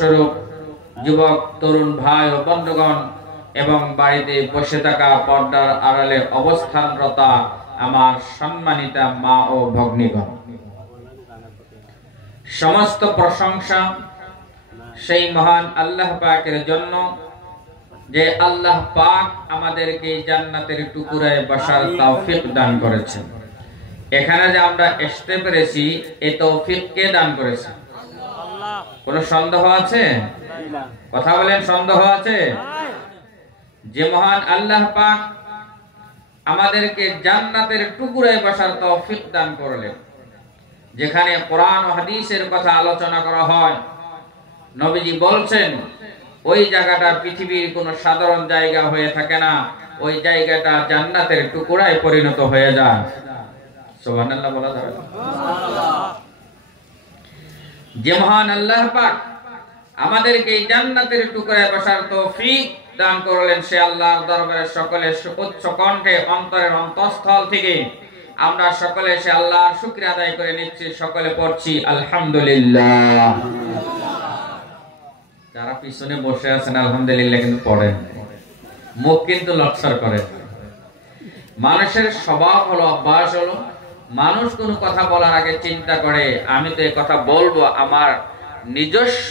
স্বরূপ যুবক তরুণ ভাই ও বন্ধুগণ এবং বাড়িতে বসে থাকা পর্দার আড়ালে অবস্থানরতা আমার সম্মানিতা মা ও ভগ্নীগণ, সমস্ত প্রশংসা সেই মহান আল্লাহ পাকের জন্য যে আল্লাহ পাক আমাদেরকে জান্নাতের টুকরায় বসার তৌফিক দান করেছেন। এখানে যে আমরা আসতে পেরেছি এই তৌফিক কে দান করেছেন? কোনো সন্দেহ আছে? কথা বলেন, সন্দেহ আছে? যে মহান আল্লাহ পাক আমাদেরকে জান্নাতের টুকরায় বসার তৌফিক দান করলেন, যেখানে কোরআন ও হাদিসের কথা আলোচনা করা হয়, নবীজি বলছেন ওই জায়গাটা পৃথিবীর কোনো সাধারণ জায়গা হয়ে থাকে না, ওই জায়গাটা জান্নাতের টুকরায় পরিণত হয়ে যায়। সুবহানাল্লাহ বলা যাবে? যে মহান আল্লাহ পাক আমাদেরকে এই জান্নাতের টুকরায় বসার তৌফিক দান করলেন, সে আল্লাহর দরবারে সকলে উচ্চ কণ্ঠে অন্তরের অন্তঃস্থল থেকে আমরা সকলে সে আল্লাহর শুকরিয়া আদায় করে নিচ্ছি। সকলে পড়ছি আলহামদুলিল্লাহ। যারা পিছনে বসে আছেন আলহামদুলিল্লাহ কিন্তু পড়েন, মুখ কিন্তু লক্ষ্য করেন। মানুষের স্বভাব হলো, অভ্যাস হলো, মানুষ কোনো কথা বলার আগে চিন্তা করে আমি তো এই কথা বলবো, আমার নিজস্ব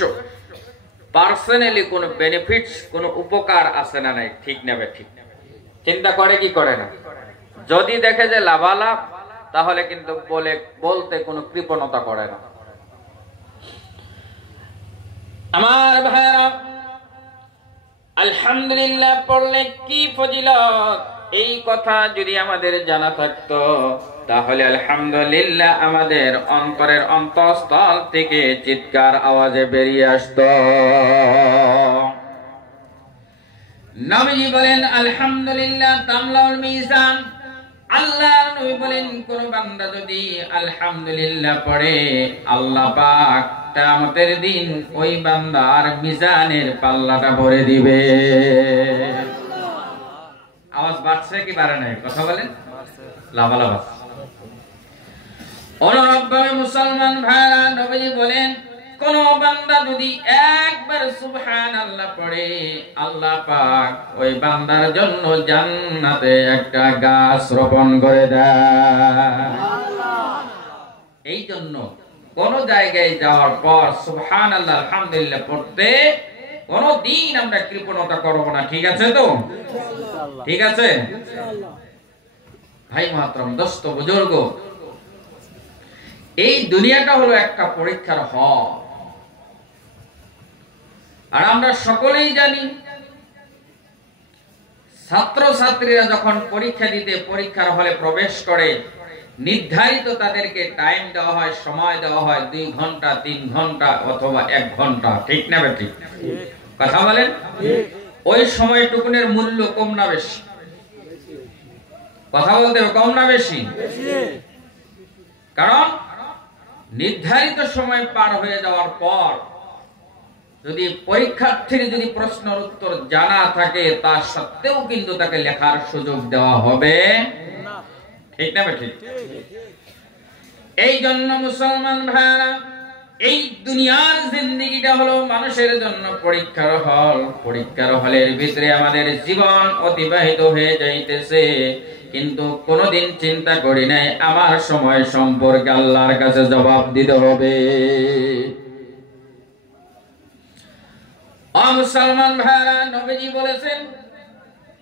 পার্সোনালি কোনো বেনিফিটস, কোনো উপকার আছে না নাই, ঠিক নেবে ঠিক চিন্তা করে কি করে না। যদি দেখে যে লাভালাভ, তাহলে কিন্তু বলতে কোনো কৃপণতা করে না। আমার ভাইরা, আলহামদুলিল্লাহ পড়লে কি ফজিলত, এই কথা যদি আমাদের জানা থাকতো তাহলে আলহামদুলিল্লাহ আমাদের অন্তরের অন্তঃস্থল থেকে চিৎকার আওয়াজে বেরিয়ে আসতো। নবীজি বলেন আলহামদুলিল্লাহ তামলাউল মিজান। আল্লাহর নবী বলেন কোন বান্দা যদি আলহামদুলিল্লাহ পড়ে, আল্লাহ পাক কিয়ামতের দিন ওই বান্দার মিজানের পাল্লাটা ভরে দিবে। আওয়াজ বাড়ছে কি বাড়ে নাই? কথা বলেন, লাভালাভ আছে। অনুরূপভাবে মুসলমান ভাইরা, নবীজি বলেন কোন বান্দা যদি একবার সুবহানাল্লাহ পড়ে, আল্লাহ পাক ওই বান্দার জন্য জান্নাতে একটা গাছ রোপণ করে দেয়। এই জন্য কোন জায়গায় যাওয়ার পর সুবহানাল্লাহ আলহামদুলিল্লাহ পড়তে কোনদিন আমরা কৃপণতা করব না, ঠিক আছে তো? ঠিক আছে ভাই মহতরম, দোস্ত বুজুর্গ, এই দুনিয়াটা হলো একটা পরীক্ষার হল। আর আমরা সকলেই জানি ছাত্র ছাত্রীরা যখন পরীক্ষা দিতে পরীক্ষার হলে প্রবেশ করে, নির্ধারিত তাদেরকে টাইম দেওয়া হয়, সময় দেওয়া হয় 2 ঘন্টা, 3 ঘন্টা অথবা 1 ঘন্টা, ঠিক না বেঠিক? কথা বলেন। ওই সময়টুকুনের মূল্য কম না বেশি? কথা বলতে হবে, কম না বেশি? কারণ নির্ধারিত সময় পার হয়ে যাওয়ার পর যদি পরীক্ষার্থীর যদি প্রশ্নের উত্তর জানা থাকে, তা সত্ত্বেও কিন্তু তাকে লেখার সুযোগ দেওয়া হবে না, ঠিক না ঠিক? এই জন্য মুসলমান ভাইরা, এই দুনিয়ার জিন্দেগিটা হলো মানুষের জন্য পরীক্ষার হল। পরীক্ষার হলের ভিতরে আমাদের জীবন অতিবাহিত হয়ে যাইতেছে, কিন্তু কোনদিন চিন্তা করি নাই আমার সময় সম্পর্কে আল্লাহর কাছে জবাব দিতে হবে। ও মুসলমান ভাইরা, নবীজি বলেছেন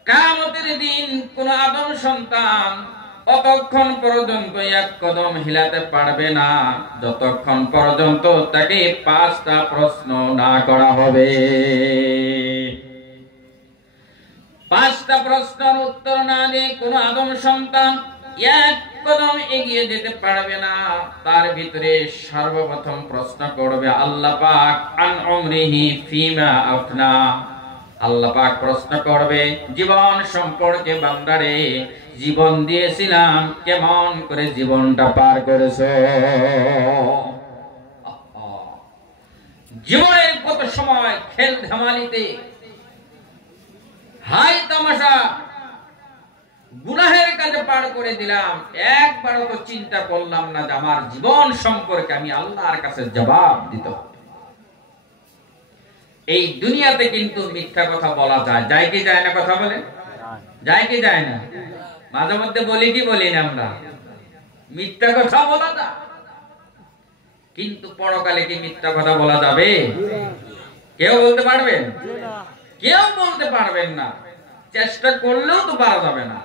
কিয়ামতের দিন কোন আদম সন্তান অতক্ষণ পর্যন্ত 1 কদম হিলাতে পারবে না যতক্ষণ পর্যন্ত তাকে 5টা প্রশ্ন না করা হবে। 5টা প্রশ্নের উত্তর না দিয়ে কোন আদম সন্তান 1 কদম এগিয়ে যেতে পারবে না। তার ভিতরে সর্বপ্রথম প্রশ্ন করবে আল্লাহ পাক, আন উমরিহি ফিমা আফনা। আল্লাহ পাক প্রশ্ন করবে জীবন সম্পর্কে, বান্দারে জীবন দিয়েছিলাম, কেমন করে জীবনটা পার করেছো? জীবনের কত সময় খেল ধামালিতে, হাই তামাশা, গুনাহের কাজে পার করে দিলাম, একবারও তো চিন্তা করলাম না যে আমার জীবন সম্পর্কে আমি আল্লাহর কাছে জবাব দিতে হবে। এই দুনিয়াতে কিন্তু মিথ্যা কথা বলা যায়, যায় কি যায় না? কথা বলে যায় কি যায় না? মাঝে মধ্যে বলি কি বলি না আমরা? মিথ্যা কথা বলা যায়, কিন্তু পরকালে কি মিথ্যা কথা বলা যাবে? কেউ বলতে পারবেন? কেউ বলতে পারবেন না, চেষ্টা করলেও তো পারা যাবে না।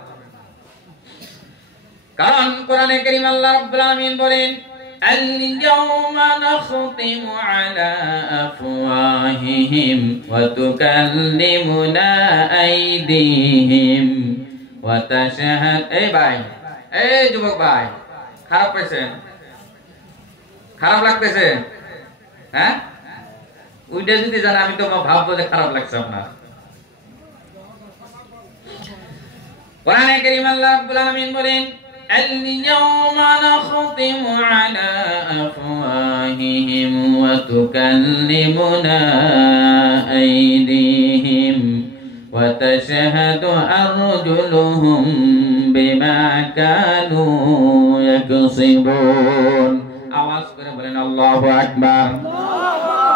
কারণ কোরআনে কারীম আল্লাহ রাব্বুল আলামিন বলেন, আল-ইয়াওমা নাখতিমু আলা আফওয়াহিহিম ওয়া তুকাল্লিমুনা আইদিহিম ওয়া তাশহাদ। এই ভাই, এই যুবক ভাই, খারাপ পেয়েছেন? খারাপ লাগতেছে? হ্যাঁ, ওইটা যদি জানা আমি তো ভাববো যে খারাপ লাগছে আপনার। কোরআনে কারীম আল্লাহ রাব্বুল আলামিন বলেন, আল-ইয়াওমা নাখতিমু আলা আফওয়াহিহিম ওয়া তুকাল্লিমুনা আইদিহিম ওয়া তাশহাদু আরজুলুহুম বিমা কানু ইয়াকসিবুন। আওয়াজ করে বলেন আল্লাহু আকবার।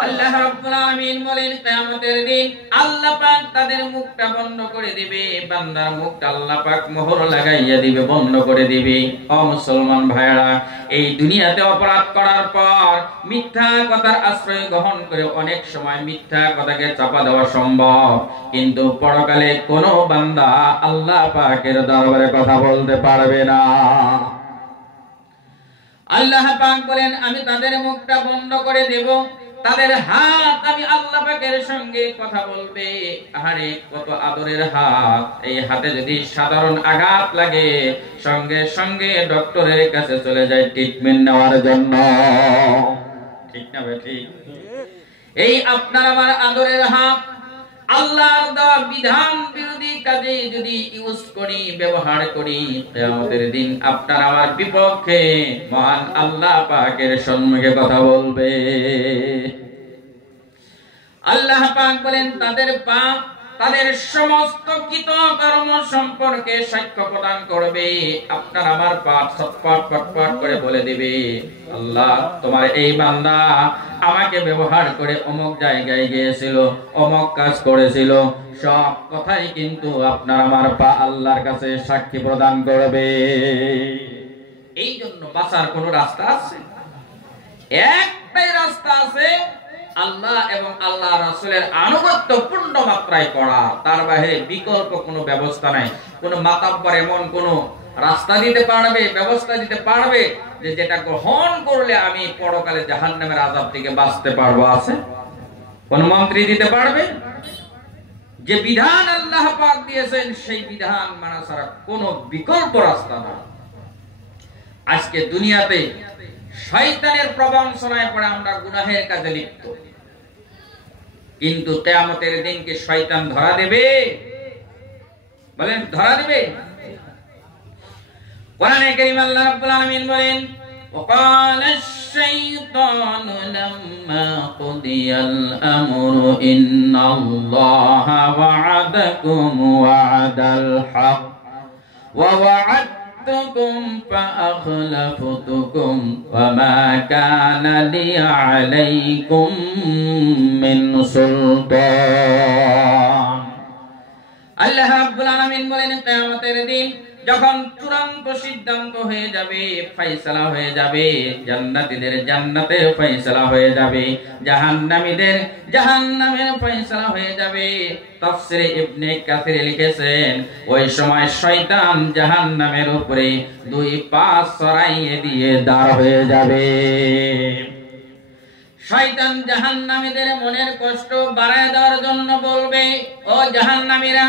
আল্লাহ রাব্বুল আলামিন বলেন, কিয়ামতের দিন আল্লাহ পাক তাদের মুখটা বন্ধ করে দিবে, বান্দার মুখটা আল্লাহ পাক মোহর লাগাইয়া দিবে, বন্ধ করে দিবে। ও মুসলমান ভাইরা, এই দুনিয়াতে অপরাধ করার পর মিথ্যা কথার আশ্রয় গ্রহণ করে অনেক সময় মিথ্যা কথাকে চাপা দেওয়া সম্ভব, কিন্তু পরকালে কোনো বান্দা আল্লাহ পাকের দরবারে কথা বলতে পারবে না। আল্লাহ পাক বলেন, আমি তাদের মুখটা বন্ধ করে দেব, তাদের হাত আমি আল্লাহ পাকের সঙ্গে কথা বলবে। আরে কত আদরের হাত! এই হাতে যদি সাধারণ আঘাত লাগে সঙ্গে সঙ্গে ডক্টরের কাছে চলে যায় ট্রিটমেন্ট নেওয়ার জন্য, ঠিক না ভাই? ঠিক। এই আপনার আমার আদরের হাত আল্লাহর দেওয়া বিধান বিরোধী কাজে যদি ইউজ করি, ব্যবহার করি, কিয়ামতের দিন আপনার আমার বিপক্ষে মহান আল্লাহ পাকের সম্মুখে কথা বলবে। আল্লাহ পাক বলেন, তাদের পাপ তাদের সমস্ত কৃতকর্ম সম্পর্কে সাক্ষ্য প্রদান করবে। আপনার আমার পাপ ছটপট পটপট করে বলে দিবে, আল্লাহ তোমার এই বান্দা আমাকে ব্যবহার করে অমুক জায়গায় গিয়েছিল, অমুক কাজ করেছিল, সব কথাই কিন্তু আপনার আমার পা আল্লাহর কাছে সাক্ষী প্রদান করবে। এই জন্য বাঁচার কোন রাস্তা আছে? একটাই রাস্তা আছে, আল্লাহ এবং আল্লাহ রাসূলের আনুগত্য পূর্ণ মাত্রায় করা। তার বাইরে বিকল্প কোনো ব্যবস্থা নাই। কোন মাতাব্বর এমন কোন রাস্তা দিতে পারবে, ব্যবস্থা দিতে পারবে যে যেটা গ্রহণ করলে আমি পরকালে জাহান্নামের আযাব থেকে বাঁচতে পারবো? আছে? কোন মন্ত্রী দিতে পারবে? যে বিধান আল্লাহ পাক দিয়েছেন সেই বিধান মানা ছাড়া কোনো বিকল্প রাস্তা না। আজকে দুনিয়াতে শয়তানের প্রবঞ্চনায় পড়ে আমরা গুনাহের কাজে লিপ্ত, কিন্তু কিয়ামতের দিন কি শয়তান ধরা দেবে? বলেন, ধরা দেবে? কোরআনে কারীম আল্লাহ রাব্বুল আলামিন বলেন, ওয়াকালা আশ-শাইতানু লাম্মা কুদিয়াল আমরু ইন্নাল্লাহা ওয়া'আদাকুম ওয়া'দাল হক ওয়া وعدتكم فأخلفتكم وما كان لي عليكم من سلطان। আল্লাহ রাব্বুল আলামিন বলেন, কিয়ামতের দিন যখন চূড়ান্ত সিদ্ধান্ত হয়ে যাবে, ফয়সালা হয়ে যাবে, জান্নাতীদের জান্নাতের ফয়সালা হয়ে যাবে, জাহান্নামীদের জাহান্নামের ফয়সালা হয়ে যাবে। তাফসীরে ইবনে কাসির লিখেছেন, ওই সময় শয়তান জাহান্নামের উপরে দুই পা ছড়াইয়ে দিয়ে দাঁড় হয়ে যাবে। শয়তান জাহান্নামীদের মনের কষ্ট বাড়ায় দেওয়ার জন্য বলবে, ও জাহান্নামীরা,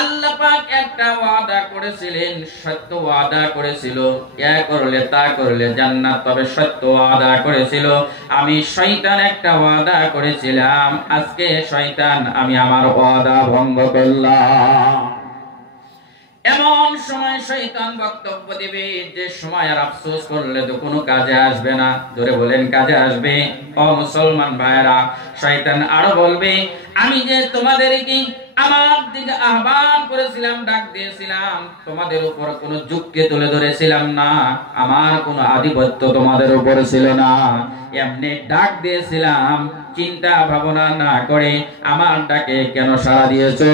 আল্লাহ পাক একটা ওয়াদা করেছিলেন, সত্য ওয়াদা করেছিল, ইয়া করলে তা করলে জান্নাত পাবে, সত্য ওয়াদা করেছিল। আমি শয়তান একটা ওয়াদা করেছিলাম, আজকে শয়তান আমি আমার ওয়াদা ভঙ্গ করলাম। এমন সময় শয়তান বক্তব্য দিবে যে সময় আর আফসোস করলে তো কোনো কাজে আসবে না। জোরে বলেন, কাজে আসবে? ও মুসলমান ভাইরা, শয়তান আরো বলবে, আমি যে তোমাদেরকে আমার দিকে আহ্বান করেছিলাম, ডাক দিয়েছিলাম, তোমাদের উপর কোনো যুগকে তুলে ধরেছিলাম না, আমার কোনো আধিপত্য তোমাদের উপরে ছিল না, এমনি ডাক দিয়েছিলাম, চিন্তা ভাবনা না করে আমার ডাকে কেন সাড়া দিয়েছো?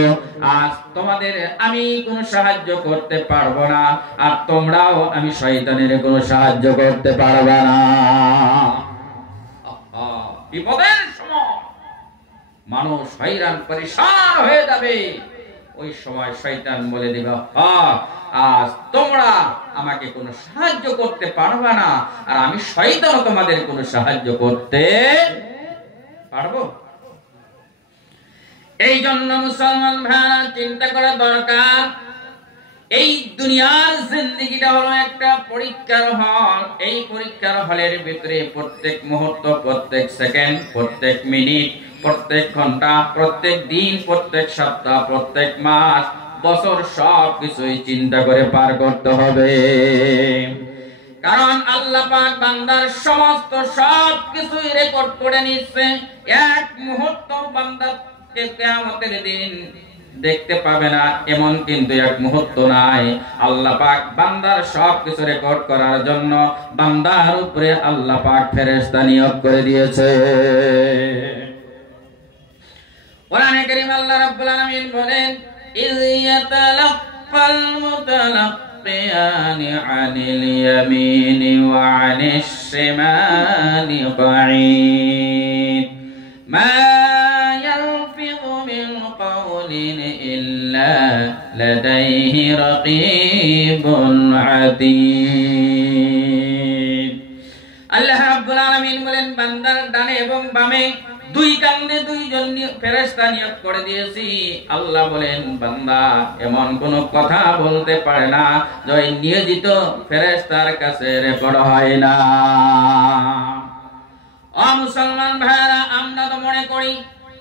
আজ তোমাদের আমি কোনো সাহায্য করতে পারবো না, আর তোমরাও আমি শয়তানের কোনো সাহায্য করতে পারবে না। বিপদের সময় মানুষ হয়রান পরেশান হয়ে যাবে, ওই সময় শয়তান বলে দিবে, আজ তোমরা আমাকে কোনো সাহায্য করতে পারবে না, আর আমি শয়তানও তোমাদের কোনো সাহায্য করতে পারবো। এই জন্য মুসলমান ভাইরা চিন্তা করা দরকার, এই দুনিয়ার জিন্দেগিটা হলো একটা পরীক্ষার হল। এই পরীক্ষার হলের ভিতরে প্রত্যেক মুহূর্ত, প্রত্যেক সেকেন্ড, প্রত্যেক মিনিট, প্রত্যেক ঘন্টা, প্রত্যেক দিন, প্রত্যেক সপ্তাহ, প্রত্যেক মাস, বছর সব কিছুই চিন্তা করে পার করতে হবে। কারণ আল্লাহ পাক বান্দার সমস্ত সব কিছুই রেকর্ড করে নিচ্ছে। এক মুহূর্ত বান্দাকে কিয়ামতের দিন দেখতে পাবে না এমন কিন্তু এক মুহূর্ত নাই। আল্লাহ পাক বান্দার সব কিছু রেকর্ড করার জন্য বান্দার উপরে আল্লাহ পাক ফেরেশতা নিয়োগ করে দিয়েছে। কোরআনে কারীম আল্লাহ রাব্বুল আলামিন বলেন, ইয ইয়াতালাক্কাল মুতালাক্কিয়ানি আনিল ইয়ামিনি ওয়া আনিশ শিমালি কাঈদ মা ইয়ালফিযু মিন কাওলিন ইল্লা লাদাইহি রাকীবুন আতীদ। আল্লাহ রাব্বুল আলামিন বলেন, বান্দার ডানে এবং বামে দুই কান্দে দুইজন ফেরেশতা নিয়োগ করে দিয়েছি। আল্লাহ বলেন, বান্দা এমন কোন কথা বলতে পারে না যে নিয়োজিত ফেরেশতার কাছে রেকর্ড হয় না। ও মুসলমান ভাইরা, আমরা তো মনে করি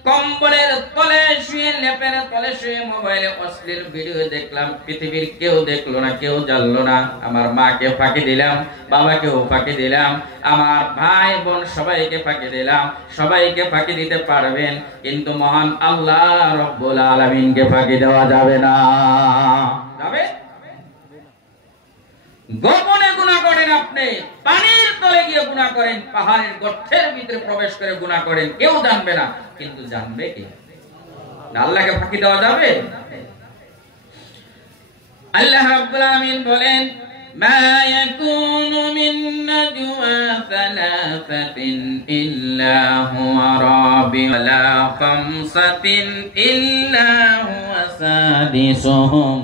কম্বলের তলে শুয়ে, লেপের তলে শুয়ে মোবাইলে অশ্লীল ভিডিও দেখলাম, পৃথিবীর কেউ দেখলো না, কেউ জানলো না, আমার মাকে ফাঁকি দিলাম, বাবাকেও ফাঁকি দিলাম, আমার ভাই বোন সবাইকে ফাঁকি দিলাম। সবাইকে ফাঁকি দিতে পারবেন, কিন্তু মহান আল্লাহ রব্বুল আলামিনকে ফাঁকি দেওয়া যাবে না। যাবে? গোপনে গুনাহ করেন, আপনি পানির তলে গিয়ে গুনাহ করেন, পাহাড়ের গর্তের ভিতরে প্রবেশ করে গুনাহ করেন, কেউ জানবে না, কিন্তু জানবে কে? আল্লাহকে ফাঁকি দেওয়া যাবে? আল্লাহ রাব্বুল আলামিন বলেন, মা ইয়াকুনু মিন নাজওয়া সালাসাতিন ইল্লা হুয়া রাবি'ুহুম ওয়ালা খামসাতিন ইল্লা হুয়া সাদিসুহুম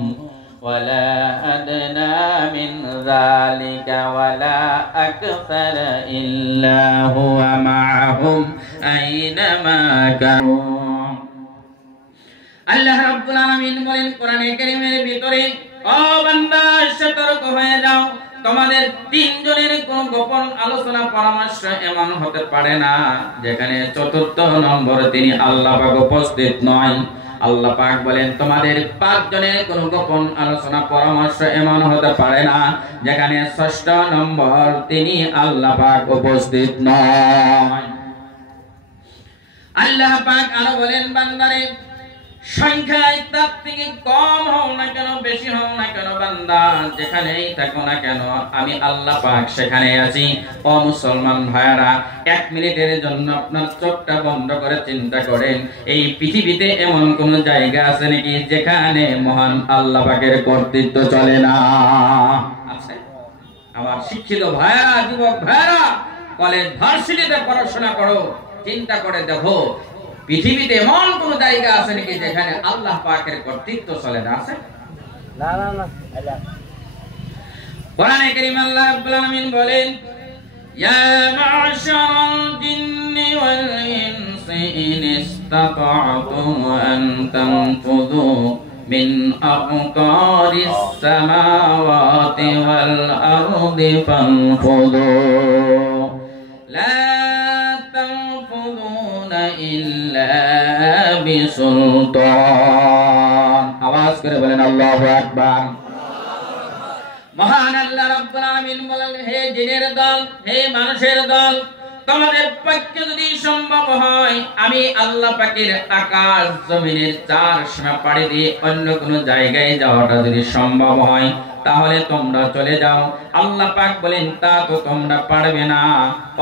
ولا أدنى من ذلك ولا أكثر إلا هو معهم أينما كانوا। আল্লাহ রাব্বুল আলামিন বলেন কোরআনে কারীমের ভিতরে, ও বান্দা সতর্ক হয়ে যাও, তোমাদের তিনজনের কোন গোপন আলোচনা পরামর্শ এমন হতে পারে না যেখানে চতুর্থ নম্বর তিনি আল্লাহ পাক উপস্থিত নয়। আল্লাহ পাক বলেন, তোমাদের পাঁচজনের কোন গোপন আলোচনা পরামর্শ এমন হতে পারে না যেখানে ষষ্ঠ নম্বর তিনি আল্লাহ পাক উপস্থিত নয়। আল্লাহ পাক আরো বলেন, বান্দারে সংখ্যায় তার থেকে কম হও না কেন, বেশি হও না কেন, বান্দা যেখানেই থাকো না কেন আমি আল্লাহ পাক সেখানে আছি। ও মুসলমান ভাইরা, এক মিনিটের জন্য আপনার চোখটা বন্ধ করে চিন্তা করেন, এই পৃথিবীতে এমন কোন জায়গা আছে নাকি যেখানে মহান আল্লাহ পাকের কর্তৃত্ব চলে না? আছে? আমার শিক্ষিত ভাইরা, যুবক ভাইরা, কলেজ ভার্সিটিতে পড়াশোনা করো, চিন্তা করে দেখো পৃথিবীতে এমন কোন জায়গা আছে নাকি যেখানে আল্লাহ পাকের কর্তৃত্ব চলে না? আছে? না না না। কোরআনে কারীম আল্লাহ রাব্বুল আলামিন বলেন, ইয়া মা'শারাল জিন্নি ওয়াল ইনসি ইন ইসতাতা'তুম আন তানফুযু মিন আকতারিস সামাওয়াতি ওয়াল আরদি ফানফুযু লা ইল্লা বিসুলতান। আওয়াজ করে বলেন আল্লাহু আকবার। মহান আল্লাহ রাব্বুল আলামিন বলেন, হে জিনের দল, হে মানুষের দল, তোমাদের পক্ষে যদি সম্ভব হয় আমি আল্লাহ পাকের আকাশ জমিনের চার সীমা পাড়ি দিয়ে অন্য কোনো জায়গায় যাওয়াটা যদি সম্ভব হয় তাহলে তোমরা চলে যাও। আল্লাহ পাক বলেন তা তো তোমরা পারবে না।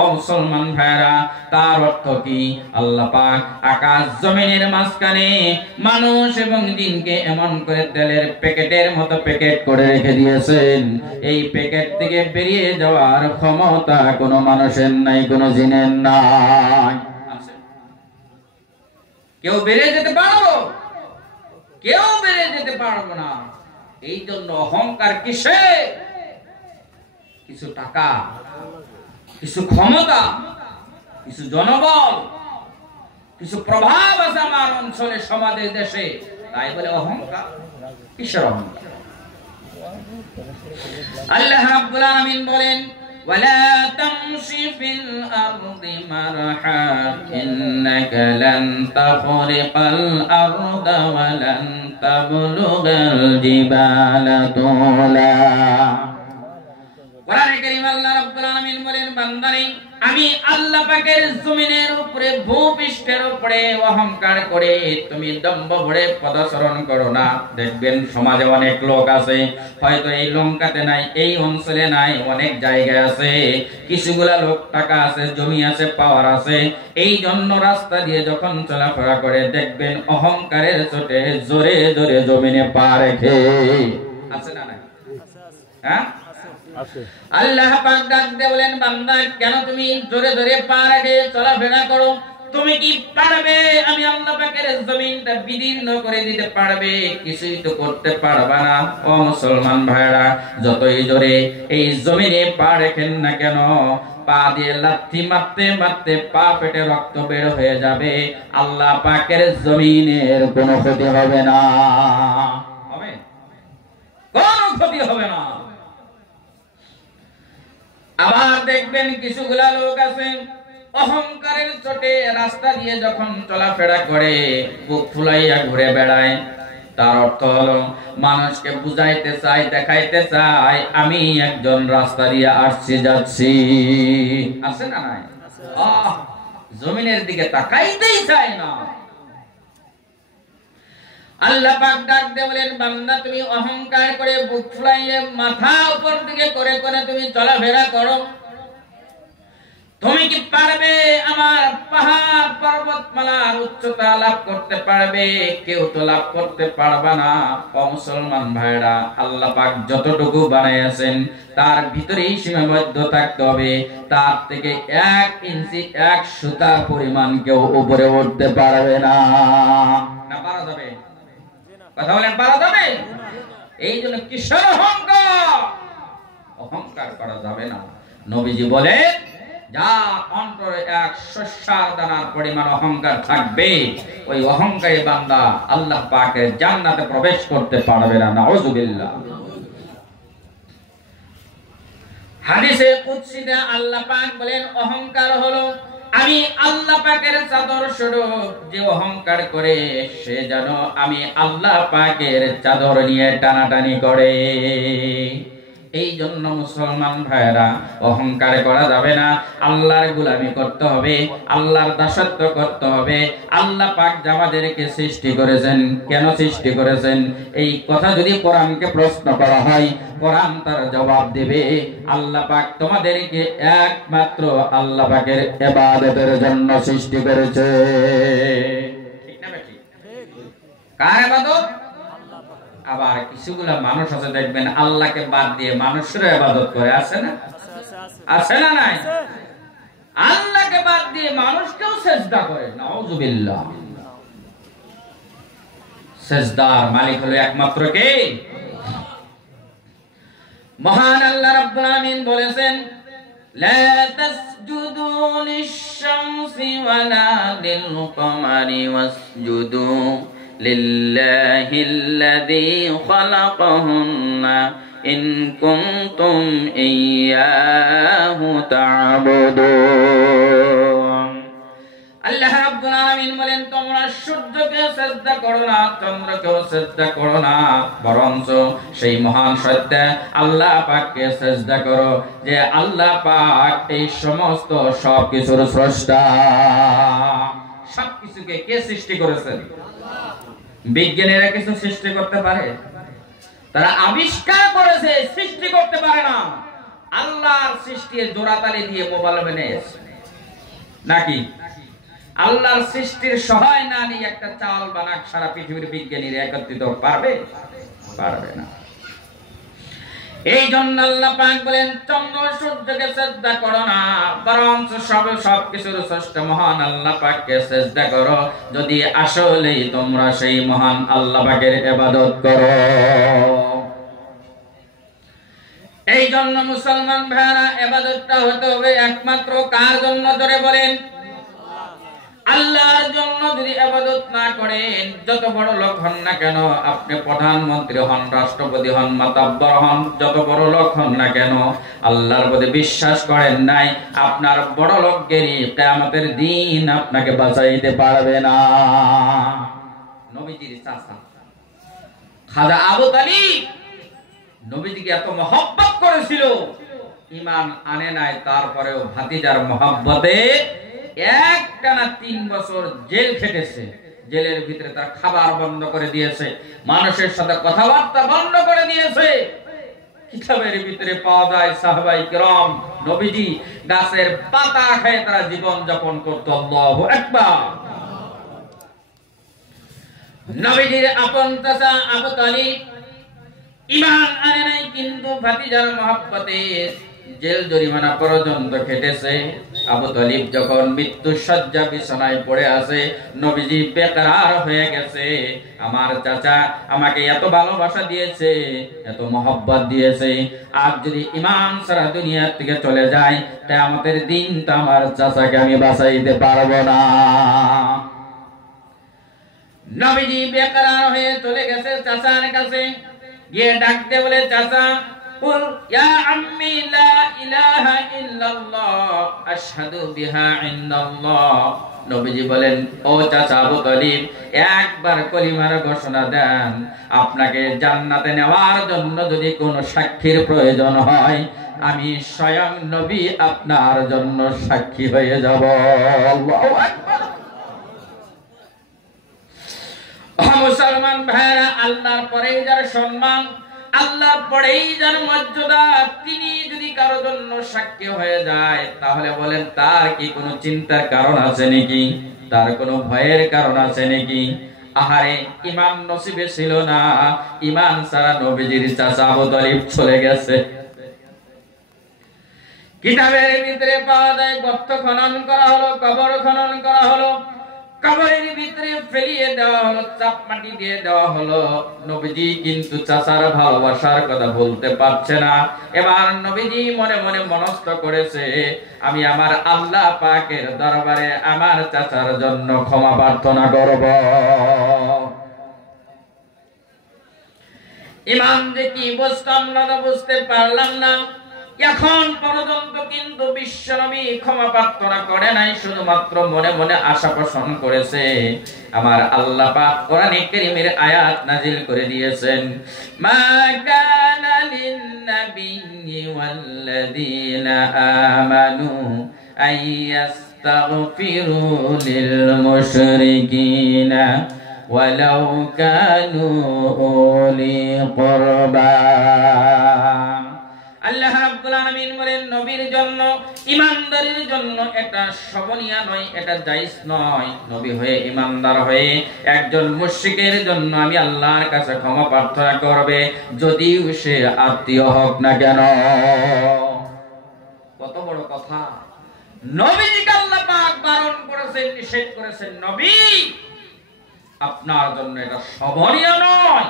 ও মুসলমান ভাইরা, তার অর্থ কি? আল্লাহ পাক আকাশ জমিনের মাঝখানে মানুষ এবং জিনকে এমন করে তেলের প্যাকেটের মতো প্যাকেট করে রেখে দিয়েছেন, এই প্যাকেট থেকে বেরিয়ে যাওয়ার ক্ষমতা কোনো মানুষের নাই, কোনো জিনের নাই। কেউ বেরিয়ে যেতে পারবো? কেউ বেরিয়ে যেতে পারবো না। এই জন্য অহংকার কিসে? কিছু টাকা, কিছু ক্ষমতা, কিছু জনবল, কিছু প্রভাব আছে আমার অঞ্চলে, সমাজে, দেশে, তাই বলে অহংকার? কিসের অহংকার? আল্লাহ রাব্বুল আলামিন বলেন ولا تمشي في الأرض مرحا إنك لن تخرق الأرض ولن تبلغ الجبال طولا। কোরআনে কারীম আল্লাহ রাব্বুল আলামিন বলেন, বান্দারে আমি আল্লাহ পাকের জমিনের উপরে, ভূপৃষ্ঠের উপরে অহংকার করে তুমি দম্ভ ভরে পদচরণ করো না। দেখবেন সমাজে অনেক লোক আছে, হয়তো এই লঙ্কাতে নাই, এই অঞ্চলে নাই, অনেক জায়গায় আছে, কিছুগুলা লোক টাকা আছে, জমি আছে, পাওয়ার আছে, এই জন্য রাস্তা দিয়ে যখন চলাফেরা করে দেখবেন অহংকারের চোটে জোরে জোরে জমিনে পা রেখে। আছে না নাই? হ্যাঁ, আল্লাহ পাক ডাক দিয়ে বলেন, বান্দা কেন তুমি জোরে জোরে পা রেখে চলাফেরা করো? তুমি কি পারবে আমি আল্লাহ পাকের জমিনটা বিদীর্ণ করে দিতে পারবে? কিছুই তো করতে পারবা না। ও মুসলমান ভাইরা, যতই জোরে এই জমিনে পা রেখেন না কেন, পা দিয়ে লাথি মারতে মারতে পা পেটে রক্ত বের হয়ে যাবে, আল্লাহ পাকের জমিনের কোনো ক্ষতি হবে না। হবে? কোনো ক্ষতি হবে না। আবার দেখবেন কিছুগুলা লোক আছে অহংকারের চোটে রাস্তা দিয়ে যখন চলাফেরা করে বুক ফুলাইয়া ঘুরে বেড়ায়। তার অর্থ হলো মানুষকে বুঝাইতে চায়, দেখাইতে চায় আমি একজন রাস্তা দিয়ে আসছি যাচ্ছি। আছে না নাই? জমিনের দিকে তাকাইতেই চায় না। আল্লাহ পাক ডাক দিয়ে বলেন, বান্দা তুমি অহংকার করে বুক ফুলাইয়ে মাথা উপর দিকে করে করে তুমি চলাফেরা করো। তুমি কি পারবে আমার পাহাড় পর্বতমালার উচ্চতা লাভ করতে পারবে? কেউ তো লাভ করতে পারবে না। ও মুসলমান ভাইরা, আল্লাহ পাক যতটুকু বানাইছেন তার ভিতরেই সীমাবদ্ধ থাকতে হবে। তার থেকে 1 ইঞ্চি 1 সুতা পরিমাণ কেউ উপরে উঠতে পারবে না। না পারা যাবে? কথা বলেন, পারা যাবে? এই জন্য কিসের অহংকার? অহংকার করা যাবে না। নবীজি বলে, যা অন্তরে 1 শস্যার দানার পরিমাণ অহংকার থাকবে, ওই অহংকারী বান্দা আল্লাহ পাকের জান্নাতে প্রবেশ করতে পারবে না। নাউযুবিল্লাহ। হাদিসে কুদসিতে আল্লাহ পাক বলেন, অহংকার হলো আমি আল্লাহ পাকের চাদর স্বরূপ। যে অহংকার করে সে যেন আমি আল্লাহ পাকের চাদর নিয়ে টানাটানি করে। এই জন্য মুসলমান ভাইরা, অহংকার করা যাবে না। আল্লাহর গোলামি করতে হবে, আল্লাহর দাসত্ব করতে হবে। আল্লাহ পাক আমাদেরকে সৃষ্টি করেছেন, কেন সৃষ্টি করেছেন? এই কথা যদি কোরআনকে প্রশ্ন করা হয়, কোরআন তার জবাব দেবে, আল্লাহ পাক তোমাদেরকে একমাত্র আল্লাহ পাকের ইবাদতের জন্য সৃষ্টি করেছে। ঠিক না বেঠিক? কার ইবাদত? আবার কিছুগুলা মানুষ আছে দেখবেন আল্লাহকে বাদ দিয়ে মানুষের ইবাদত করে। আছে না? আছে না নাই? আল্লাহকে বাদ দিয়ে মানুষকেও সিজদা করে। নাউযুবিল্লাহ। সিজদার মালিক হলো একমাত্র কে? মহান আল্লাহ রাব্বুল আলামিন বলেছেন, লা তাসজুদু লিশ-শামসি ওয়ালা লিল-কমারি ওয়াসজুদু লিল্লাহিল্লাযী খালাকাহুন্না ইন কুনতুম ইয়্যাহু তা'বুদুন। আল্লাহ রাব্বুল আলামিন বলেন তোমরা সূর্যকে সিজদা করো না, চন্দ্রকেও সিজদা করো না, বরঞ্চ সেই মহান সত্য আল্লাহ পাককে সিজদা করো যে আল্লাহ পাক এই সমস্ত সবকিছুর স্রষ্টা। সবকিছুকে কে সৃষ্টি করেছেন? বিজ্ঞানীরা কিছু সৃষ্টি করতে পারে? তারা আবিষ্কার করেছে, সৃষ্টি করতে পারে না। আল্লাহর সৃষ্টির জোড়াতালি দিয়ে মোবাইল বানিয়েছে নাকি? আল্লাহর সৃষ্টির সহায় না নিয়ে একটা চাল বানাক সারা পৃথিবীর বিজ্ঞানীরা একত্রিত পারবে? পারবে না। এই জন্য আল্লাহ পাক বলেন চন্দ্র সূর্যকে সিজদা করো না, বরঞ্চ সবকিছুর স্রষ্টা মহান আল্লাহ পাককে সিজদা করো যদি আসলেই তোমরা সেই মহান আল্লাহ পাকের ইবাদত করো। এই জন্য মুসলমান ভাইরা ইবাদতটা হতে হবে একমাত্র কার জন্য? জোরে বলেন। আল্লাহর জন্য যদি ইবাদত না করেন, যত বড় লোক হন না কেন, আপনি প্রধানমন্ত্রী হন, রাষ্ট্রপতি হন, মাতাব্বর হন, যত বড় লোক হন না কেন, আল্লাহর প্রতি বিশ্বাস করেন নাই, আপনার বড় লোকগিরি কিয়ামতের দিন আপনাকে বাঁচাইতে পারবে না। নবীজির চাচা খাজা আবু তালিব নবীজিকে এত মহব্বত করেছিল, ঈমান আনে নাই, তারপরেও ভাতিজার মহব্বতে একটানা 3 বছর জেল খেটেছে। জেলের ভিতরে তার খাবার বন্ধ করে দিয়েছে, মানুষের সাথে কথাবার্তা বন্ধ করে দিয়েছে। কিতাবের ভিতরে পাওয়া যায় সাহাবায়ে কিরাম নবীজি গাছের পাতা খেয়ে তারা জীবন যাপন করত। আল্লাহু আকবার। নবীজির আপন চাচা আবু তালিব ঈমান আনে নাই, কিন্তু ভাতিজার মহব্বতে জেল জরিমানা পর্যন্ত খেটেছে। আবু তালিব যখন মৃত্যুর শয্যা বিছানায় পড়ে আছে, নবীজি বেকরার হয়ে গেছে। আমার চাচা আমাকে এত ভালোবাসা দিয়েছে, এত মহব্বত দিয়েছে, আর যদি ঈমান ছাড়া দুনিয়া থেকে চলে যায়, কিয়ামতের দিন তো আমার চাচাকে আমি বাঁচাইতে পারবো না। নবীজি বেকরার হয়ে চলে গেছে চাচার কাছে, গিয়ে ডাকতে বলে চাচা কুল ইয়া আম্মি লা ইলাহা ইল্লাল্লাহ আশহাদু বিহা ইনদাল্লাহ। নবীজি বলেন ও চাচা আবু তালিব, একবার কলিমার ঘোষণা দেন, আপনাকে জান্নাতে নেওয়ার জন্য যদি কোনো সাক্ষীর প্রয়োজন হয়, আমি স্বয়ং নবী আপনার জন্য সাক্ষী হয়ে যাব। আল্লাহু আকবার। মুসলমান ভাইরা, আল্লাহর পরেই যার সম্মান, আল্লাহর পরেই যার মর্যাদা, তিনি যদি কারো জন্য সাক্ষী হয়ে যায়, তাহলে বলেন তার কি কোনো চিন্তার কারণ আছে নাকি? তার কোনো ভয়ের কারণ আছে নাকি? আহারে, ঈমান নসিবে ছিল না, ঈমান ছাড়া নবীজির চাচা আবু তালিব চলে গেছে। কিতাবের ভিতরে পাওয়া যায় গর্ত খনন করা হলো, কবর খনন করা হলো, কবরের ভিতরে ফেলিয়ে দেওয়া হলো, চাপ মাটি দিয়ে দেওয়া হলো। নবীজি কিন্তু চাচার ভালোবাসার কথা বলতে পারছে না। এবার নবীজি মনে মনে মনস্থ করেছে, আমি আমার আল্লাহ পাকের দরবারে আমার চাচার জন্য ক্ষমা প্রার্থনা করব। ইমাম যে কি বুঝতাম না, বুঝতে পারলাম না। এখন পর্যন্ত কিন্তু বিশ্বনবী ক্ষমা প্রার্থনা করে নাই, শুধুমাত্র মনে মনে আশা পোষণ করেছে। আমার আল্লাহ পাক কোরআনে কারীমের আয়াত নাযিল করে দিয়েছেন, মা কানা লিন-নাবিয়্যি ওয়াল্লাযীনা আমানু আইয়াস্তাগফিরু লিল-মুশরিকিনা ওয়ালাউ কানু উলি কুরবা। আল্লাহ রাব্বুল আলামিন বলেন নবীর জন্য, ঈমানদারের জন্য এটা শোভনীয় নয়, এটা জায়েজ নয়। নবী হয়ে, ঈমানদার হয়ে একজন মুশরিকের জন্য আমি আল্লাহর কাছে ক্ষমা প্রার্থনা করবে, যদিও সে আত্মীয় হোক না কেন। কত বড় কথা! নবীজিকে আল্লাহ পাক বারণ করেছেন, নিষেধ করেছেন, নবী আপনার জন্য এটা শোভনীয় নয়,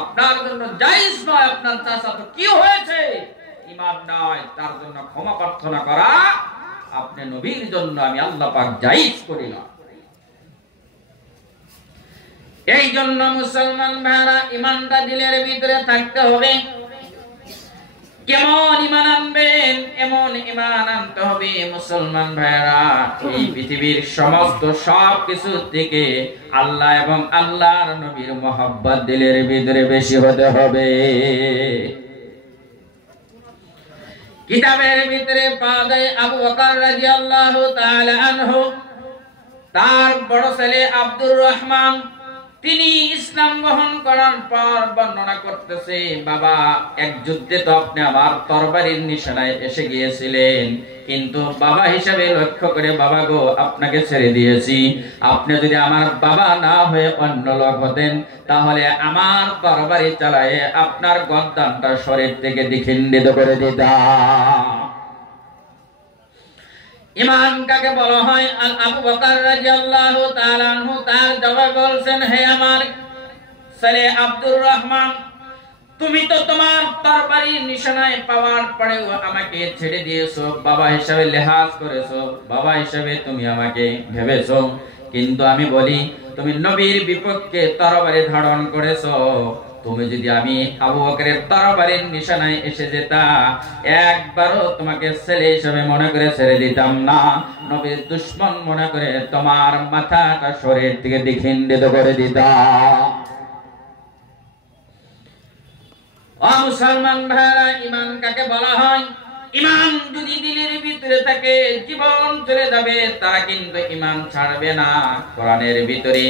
আপনার জন্য জায়েজ নয়। আপনার চাচা তো কি হয়েছে? ঈমান নয়, তার জন্য ক্ষমা প্রার্থনা করা আপনি নবীর জন্য আমি আল্লাহ পাক জায়েজ করি না। এই জন্য মুসলমান ভাইরা, ঈমানটা দিলের ভিতরে থাকতে হবে। কেমন ঈমান আনবেন? এমন ঈমান আনতে হবে মুসলমান ভাইরা, এই পৃথিবীর সমস্ত সব কিছু থেকে আল্লাহ এবং আল্লাহর নবীর মহব্বত দিলের ভিতরে বেশি হতে হবে। কিতাবের ভিতরে পাওয়া যায় আবু বকর রাদিয়াল্লাহু তাআলা আনহু, তার বড় ছেলে আব্দুর রহমান, তিনি ইসলাম গ্রহণ করার পর বর্ণনা করতেছে, বাবা এক যুদ্ধে তো আপনি আমার তরবারির নিশানায় এসে গিয়েছিলেন, কিন্তু বাবা হিসাবে লক্ষ্য করে বাবা গো আপনাকে ছেড়ে দিয়েছি। আপনি যদি আমার বাবা না হয়ে অন্য লোক হতেন তাহলে আমার তরবারি চালায়ে আপনার গর্দানটা শরীর থেকে দ্বিখণ্ডিত করে দিতাম। ঈমান কাকে বলা হয়? আবু বকর রাদিয়াল্লাহু তাআলা আনহু তার জবাব বলছেন, হে আমার ছেলে আব্দুর রহমান, তুমি তো তোমার তরবারির নিশানায় পাওয়ার পরেও আমাকে ছেড়ে দিয়েছো, বাবা হিসাবে লেহাজ করেছো, বাবা হিসাবে তুমি আমাকে ভেবেছো, কিন্তু আমি বলি তুমি নবীর বিপক্ষে তরবারি ধারণ করেছো। তুমি যদি আমি আবু বকরের তরবারির নিশানায় এসে যেতা, একবারও তোমাকে ছেলে হিসেবে মনে করে ছেড়ে দিতাম না, নবীর দুশমন মনে করে তোমার মাথাটা শরীর থেকে দ্বিখণ্ডিত করে দিতাম। ও মুসলমান ভাইরা, ঈমান কাকে বলা হয়? ঈমান যদি দিলের ভিতরে থাকে জীবন চলে যাবে, তারা কিন্তু ঈমান ছাড়বে না। কোরআনের ভিতরে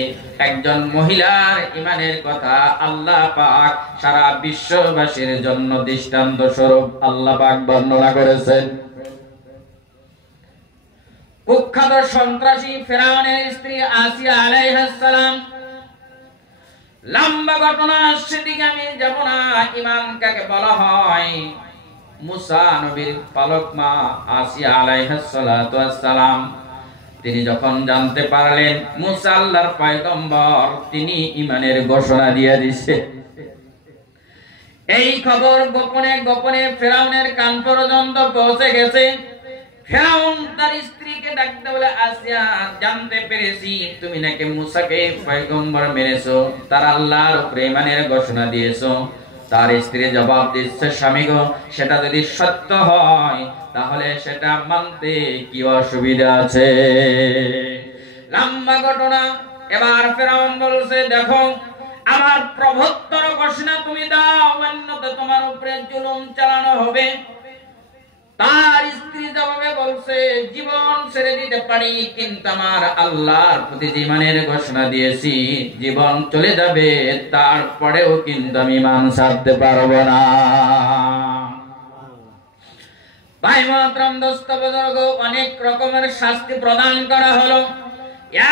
একজন মহিলার ঈমানের কথা আল্লাহ পাক সারা বিশ্ববাসীর জন্য দৃষ্টান্ত স্বরূপ আল্লাহ পাক বর্ণনা করেছেন। কুখ্যাত সন্ত্রাসী ফিরআউনের স্ত্রী আসিয়া আলাইহিস সালাম, লম্বা ঘটনা, সেদিকে আমি যাব না। ঈমান কাকে বলা হয়? মুসা নবীর পালক মা আসিয়া আলাইহিস সালাতু ওয়াস সালাম, তিনি যখন জানতে পারলেন মুসা আল্লাহর পয়গম্বর, তিনি ঈমানের ঘোষণা দিয়ে দিয়েছে। এই খবর গোপনে গোপনে ফিরআউনের কান পর্যন্ত পৌঁছে গেছে। ফিরআউন তার স্ত্রীকে ডাকতে বলে, আসিয়া, জানতে পেরেছি তুমি নাকি মুসাকে পয়গম্বর মেনেছো, তার আল্লাহর উপরে ঈমানের ঘোষণা দিয়েছো। তার স্ত্রী জবাব দিচ্ছে, স্বামী গো, সেটা যদি সত্য হয় তাহলে সেটা মানতে কি অসুবিধা আছে? লম্বা ঘটনা। এবার ফিরআউন বলছে, দেখো আমার প্রভুত্বর ঘোষণা তুমি দাও, অন্যথা তোমার উপরে জুলুম চালানো হবে। তার স্ত্রী জবাবে বলছে, জীবন ছেড়ে দিতে পারি, কিন্তু আমার আল্লাহর প্রতি ঈমানের ঘোষণা দিয়েছি, জীবন চলে যাবে তারপরেও কিন্তু আমি ঈমান ছাড়তে পারবো না। ভাই মুহতারাম, দোস্ত বুজুর্গ, অনেক রকমের শাস্তি প্রদান করা হলো।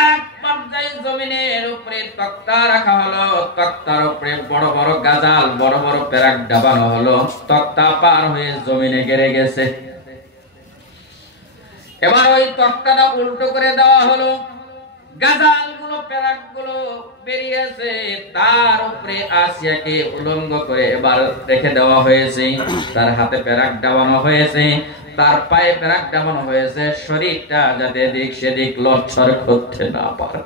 এক পর্যায়ে জমিনের উপরে তক্তা রাখা হলো, তক্তার উপরে বড় বড় গাজাল, বড় বড় পেরাক ডাবানো হলো, তক্তা পার হয়ে জমিনে গেড়ে গেছে। এবার ওই তক্তাটা উল্টো করে দেওয়া হলো, গাজাল গুলো পেরাক গুলো বেরিয়েছে, তার উপরে আসিয়াকে উলঙ্গ করে এবার রেখে দেওয়া হয়েছে। তার হাতে পেরাক ডাবানো হয়েছে, তার পায়ে পেরাক ডাবানো হয়েছে, শরীরটা যাতে দিক সেদিক লড়ছড় করতে না পারে।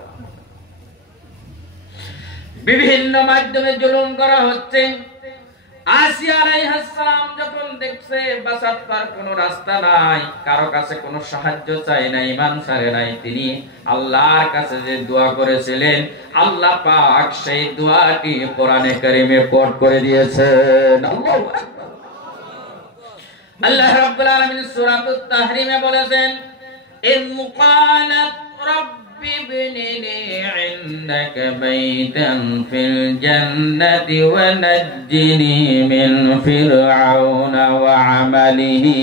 বিভিন্ন মাধ্যমে জুলুম করা হচ্ছে। আসিয়া আলাইহিস সালাম যখন দেখছে বাঁচার তার কোনো রাস্তা নাই, কারো কাছে কোনো সাহায্য চাই নাই, ঈমান ছাড়ে নাই, তিনি আল্লাহর কাছে যে দোয়া করেছিলেন, আল্লাহ পাক সেই দোয়াটি কোরআনে কারীমে কোট করে দিয়েছেন। আল্লাহু আকবার। আল্লাহ রাব্বুল আলামিন সূরাতুত তাহরিমে বলেছেন, ইন মুকালাত রাব্বি ইবনিলি ইনদাকা বাইতান ফিল জান্নাতি ওয়া নাজ্জিনি মিন ফিরআউনা ওয়া আমালিহি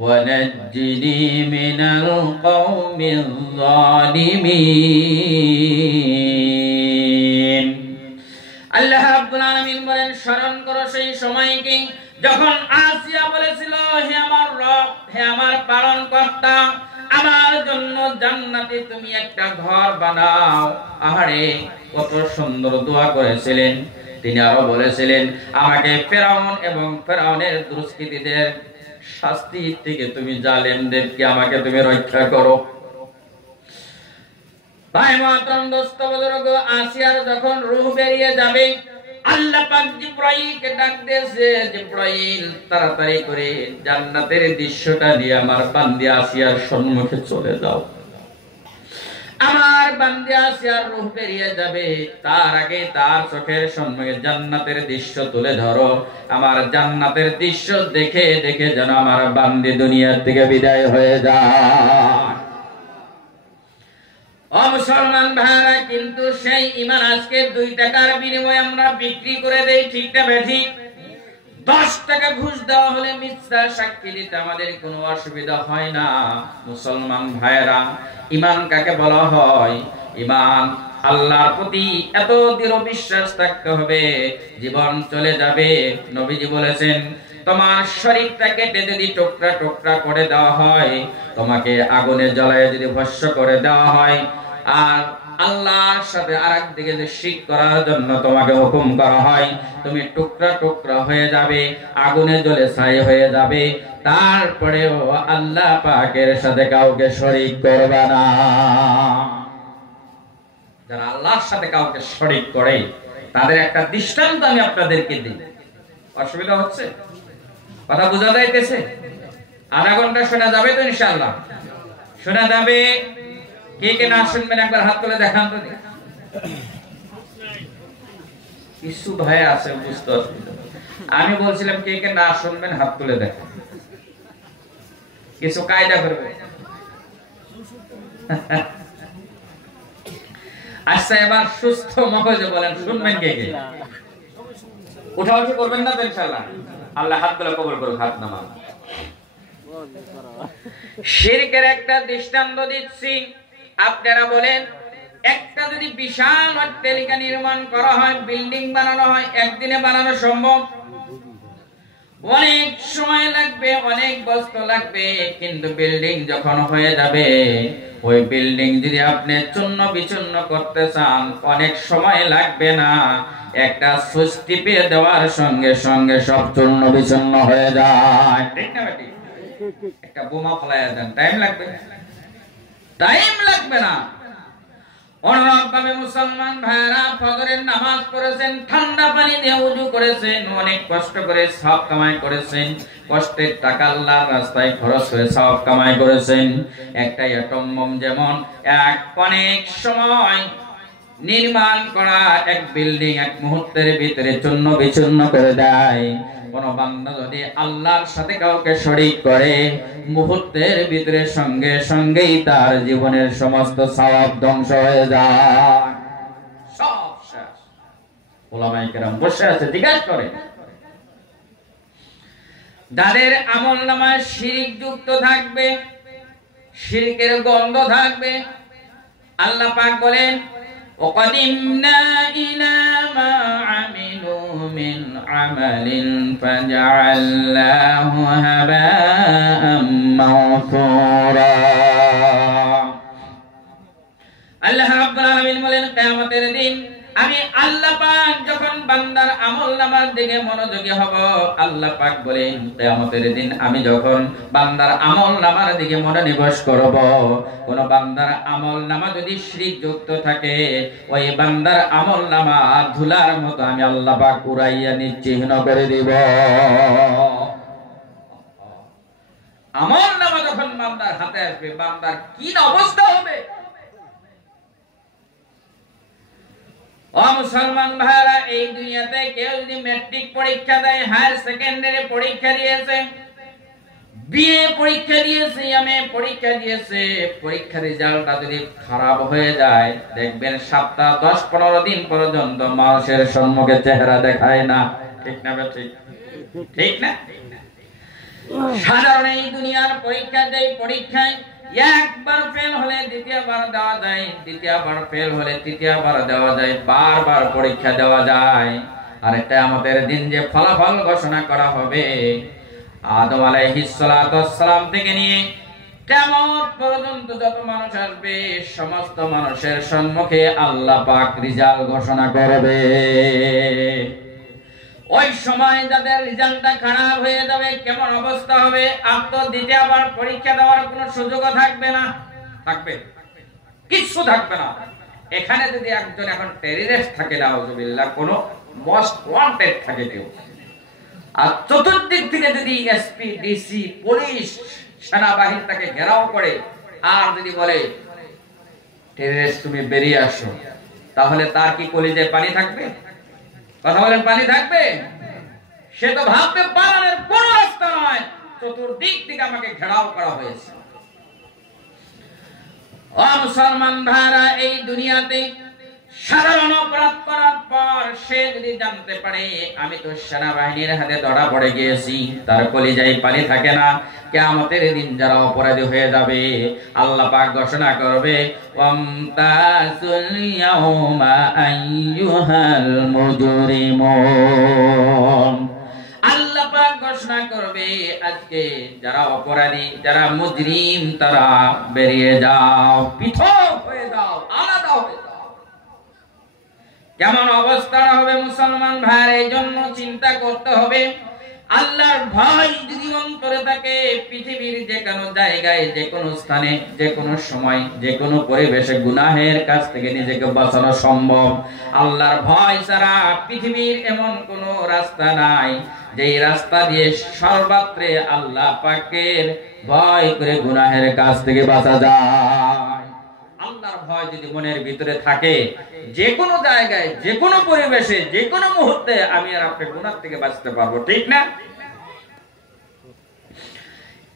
ওয়া নাজ্জিনি মিনাল কওমিজ যালিমিন। আল্লাহ রাব্বুল আলামিন বলেন, স্মরণ করো সেই সময়কে যখন আসিয়া বলেছিল, হে আমার রব, হে আমার পালনকর্তা, আমার জন্য জান্নাতে তুমি একটা ঘর বানাও। আহারে, কত সুন্দর দোয়া করেছিলেন। তিনি আরো বলেছিলেন, আমাকে ফিরআউন এবং ফিরআউনের দুষ্কৃতীদের শাস্তি থেকে তুমি, জালেমদেরকে আমাকে তুমি রক্ষা করো। ভাই মুহতারাম, দোস্ত বুজুর্গ, আসিয়ার যখন রূহ বেরিয়ে যাবে, আল্লাহ পাক জিবরাইলকে ডাক দিয়েছে, জিবরাইল তাড়াতাড়ি করে জান্নাতের দৃশ্যটা নিয়ে আমার বান্দী আসিয়ার সম্মুখে চলে যাও। আমার বান্দী আসিয়ার রূহ বেরিয়ে যাবে, তার আগে তার চোখের সম্মুখে জান্নাতের দৃশ্য তুলে ধরো। আমার জান্নাতের দৃশ্য দেখে দেখে যেন আমার বান্দী দুনিয়ার থেকে বিদায় হয়ে যায়। ও মুসলমান ভাইরা, কিন্তু সেই ঈমান আজকে 2 টাকার বিনিময়ে আমরা বিক্রি করে দেই, ঠিক না বেঠিক? 10 টাকা ঘুষ দেওয়া হলে মিথ্যা সাক্ষী দিতে আমাদের কোনো অসুবিধা হয় না। মুসলমান ভাইরা, ঈমান কাকে বলা হয়? ঈমান আল্লাহর প্রতি এত দৃঢ় বিশ্বাস থাকতে হবে, জীবন চলে যাবে। নবীজি বলেছেন, তোমার শরীরটা কেটে যদি টুকরা টুকরা করে দেওয়া হয়, তোমাকে আগুনে জ্বালায় যদি ভস্ম করে দেওয়া হয়, আর আল্লাহর সাথে আরেকদিকে যে শিরক করার জন্য তোমাকে হুকুম করা হয়, তুমি টুকরা টুকরা হয়ে যাবে, আগুনে জ্বলে ছাই হয়ে যাবে, তারপরেও আল্লাহ পাকের সাথে কাউকে শরীক করবে না। যারা আল্লাহর সাথে কাউকে শরীক করে তাদের একটা দৃষ্টান্ত আমি আপনাদেরকে দিই। অসুবিধা হচ্ছে? কথা বোঝা যাইতেছে? আধা ঘন্টা শোনা যাবে তো? ইনশাআল্লাহ শোনা যাবে। কে কে না শুনবেন একবার হাত তুলে দেখান তো। কিছু ভাই আছে বুঝতে অসুবিধা। আমি বলছিলাম কে কে না শুনবেন হাত তুলে দেখান, কিছু কায়দা করবে। আচ্ছা, এবার সুস্থ মগজে বলেন, শুনবেন কে কে? উঠাউঠি করবেন না তো ইনশাআল্লাহ। আল্লাহ হাতগুলো কবুল করুক, হাত নামান। শিরকের একটা দৃষ্টান্ত দিচ্ছি, আপনারা বলেন, একটা যদি বিশাল অট্টালিকা নির্মাণ করা হয়, বিল্ডিং বানানো হয়, একদিনে বানানো সম্ভব? অনেক সময় লাগবে, অনেক বস্তু লাগবে, কিন্তু বিল্ডিং যখন হয়ে যাবে, ওই বিল্ডিং যদি আপনি চূর্ণ বিচূর্ণ করতে চান, অনেক সময় লাগবে না। একটা সুইচ টিপে দেওয়ার সঙ্গে সঙ্গে সব চূর্ণ বিচূর্ণ হয়ে যায়, ঠিক না বেটি? একটা বোমা ফলাইয়া দেন, টাইম লাগবে? টাইম লাগবে না। অনুরূপভাবে মুসলমান ভাইরা ফজরের নামাজ পড়েছেন, ঠান্ডা পানি দিয়ে ওযু করেছেন, অনেক কষ্ট করে সওয়াব কামাই করেছেন, কষ্টের টাকা আল্লাহর রাস্তায় খরচ করে সওয়াব কামাই করেছেন। একটা অ্যাটম বোম যেমন অনেক সময় নির্মাণ করা এক বিল্ডিং এক মুহূর্তের ভিতরে চূর্ণ বিচূর্ণ করে দেয়, কোন বান্দা যদি আল্লাহর সাথে কাউকে শরীক করে, মুহূর্তের ভিতরে সঙ্গে সঙ্গেই তার জীবনের সমস্ত সওয়াব ধ্বংস হয়ে যায়, সব শেষ। উলামায়ে কেরাম বসে আছে, জিজ্ঞাসা করে, যাদের আমলনামায় শিরক যুক্ত থাকবে, শিরকের গন্ধ থাকবে, আল্লাহ পাক বলেন, وَقَدِمْنَا إِلَى مَا عَمِلُوا مِنْ عَمَلٍ فَجَعَلْنَاهُ هَبَاءً مَنثُورًا। আল্লাহ রাব্বুল আলামিন বলেন, কিয়ামতের দিন আমি আল্লাহ পাক যখন বান্দার আমলনামার দিকে মনোযোগী হব, আল্লাহ পাক বলেন, কিয়ামতের দিন আমি যখন বান্দার আমলনামার দিকে মনোনিবেশ করব, কোন বান্দার আমলনামা যদি শিরক যুক্ত থাকে, ওই বান্দার আমলনামা ধুলার মতো আমি আল্লাহ পাক উড়াইয়া নিশ্চিহ্ন করে দিব। আমলনামা যখন বান্দার হাতে আসবে, বান্দার কি অবস্থা হবে? ও মুসলমান ভাইরা, এই দুনিয়াতে কেউ যদি ম্যাট্রিক পরীক্ষা দেয়, হায়ার সেকেন্ডারি পরীক্ষা দিয়েছে, বিএ পরীক্ষা দিয়েছে, এমএ পরীক্ষা দিয়েছে, পরীক্ষার রেজাল্টটা যদি খারাপ হয়ে যায়, দেখবেন সপ্তাহ 10-15 দিন পর্যন্ত মানুষের সম্মুখে চেহারা দেখায় না, ঠিক না? ঠিক ঠিক না? সাধারণ এই দুনিয়ার পরীক্ষা দেয়, পরীক্ষায় একবার ফেল হলে দ্বিতীয়বার দেওয়া যায়, দ্বিতীয়বার ফেল হলে তৃতীয়বার দেওয়া যায়, বারবার পরীক্ষা দেওয়া যায়। আর এটা আমাদের দিন যে ফলাফল ঘোষণা করা হবে, আদম আলাইহিস সালাম থেকে নিয়ে কিয়ামত পর্যন্ত যত মানুষ আসবে, সমস্ত মানুষের সম্মুখে আল্লাহ পাক রেজাল্ট ঘোষণা করবে। ওই সময় যাদের রেজাল্টটা খারাপ হয়ে যাবে, কেমন অবস্থা হবে? আর তো দ্বিতীয়বার পরীক্ষা দেওয়ার কোনো সুযোগও থাকবে না, থাকবে কিচ্ছু থাকবে না। এখানে যদি একজন এখন টেররিস্ট থাকে, নাউজুবিল্লাহ, কোনো মোস্ট ওয়ান্টেড থাকে কেউ। আর চতুর্দিক থেকে যদি এসপি, ডিসি, পুলিশ, সেনাবাহিনী তাকে ঘেরাও করে আর যদি বলে টেররিস্ট তুমি বেরিয়ে আসো, তাহলে তার কি কলিজায় পানি থাকবে? কথা বলেন, পানি থাকবে? সে তো ভাববে পালানোর কোন রাস্তা নয়, চতুর্দিক থেকে আমাকে ঘেরাও করা হয়েছে। ও মুসলমান ভাইরা, এই দুনিয়াতে সাধারণ অপরাধ করার পর সে যদি জানতে পারে আমি তো সেনাবাহিনীর হাতে ধরা পড়ে গিয়েছি, তার কলিজায় পানি থাকে না। কিয়ামতের দিন যারা অপরাধী হয়ে যাবে, আল্লাহ পাক ঘোষণা করবে ওয়ামতাসুল ইয়াউমা আইয়ুহাল মুজরিমুন। আল্লাহ পাক ঘোষণা করবে আজকে যারা অপরাধী, যারা মুজরিম, তারা বেরিয়ে যাও, পৃথক হয়ে যাও, আলাদা হয়ে যাও। কেমন অবস্থা হবে মুসলমান ভাইয়ের? এই জন্য চিন্তা করতে হবে। আল্লাহর ভয় যদি অন্তরে থাকে, পৃথিবীর যে কোনো জায়গায়, যে কোনো স্থানে, যে কোনো সময়, যে কোনো পরিবেশে গুনাহের কাছ থেকে নিজেকে বাঁচানো সম্ভব। আল্লাহর ভয় ছাড়া পৃথিবীর এমন কোনো রাস্তা নাই যেই রাস্তা দিয়ে সর্বত্রে আল্লাহ পাকের ভয় করে গুনাহের কাছ থেকে বাঁচা যায়। আল্লাহর ভয় যদি মনের ভিতরে থাকে, যে কোনো জায়গায়, যে কোনো পরিবেশে, যে কোনো মুহূর্তে আমি আর আপনি গুনাহ থেকে বাঁচতে পারবো, ঠিক না?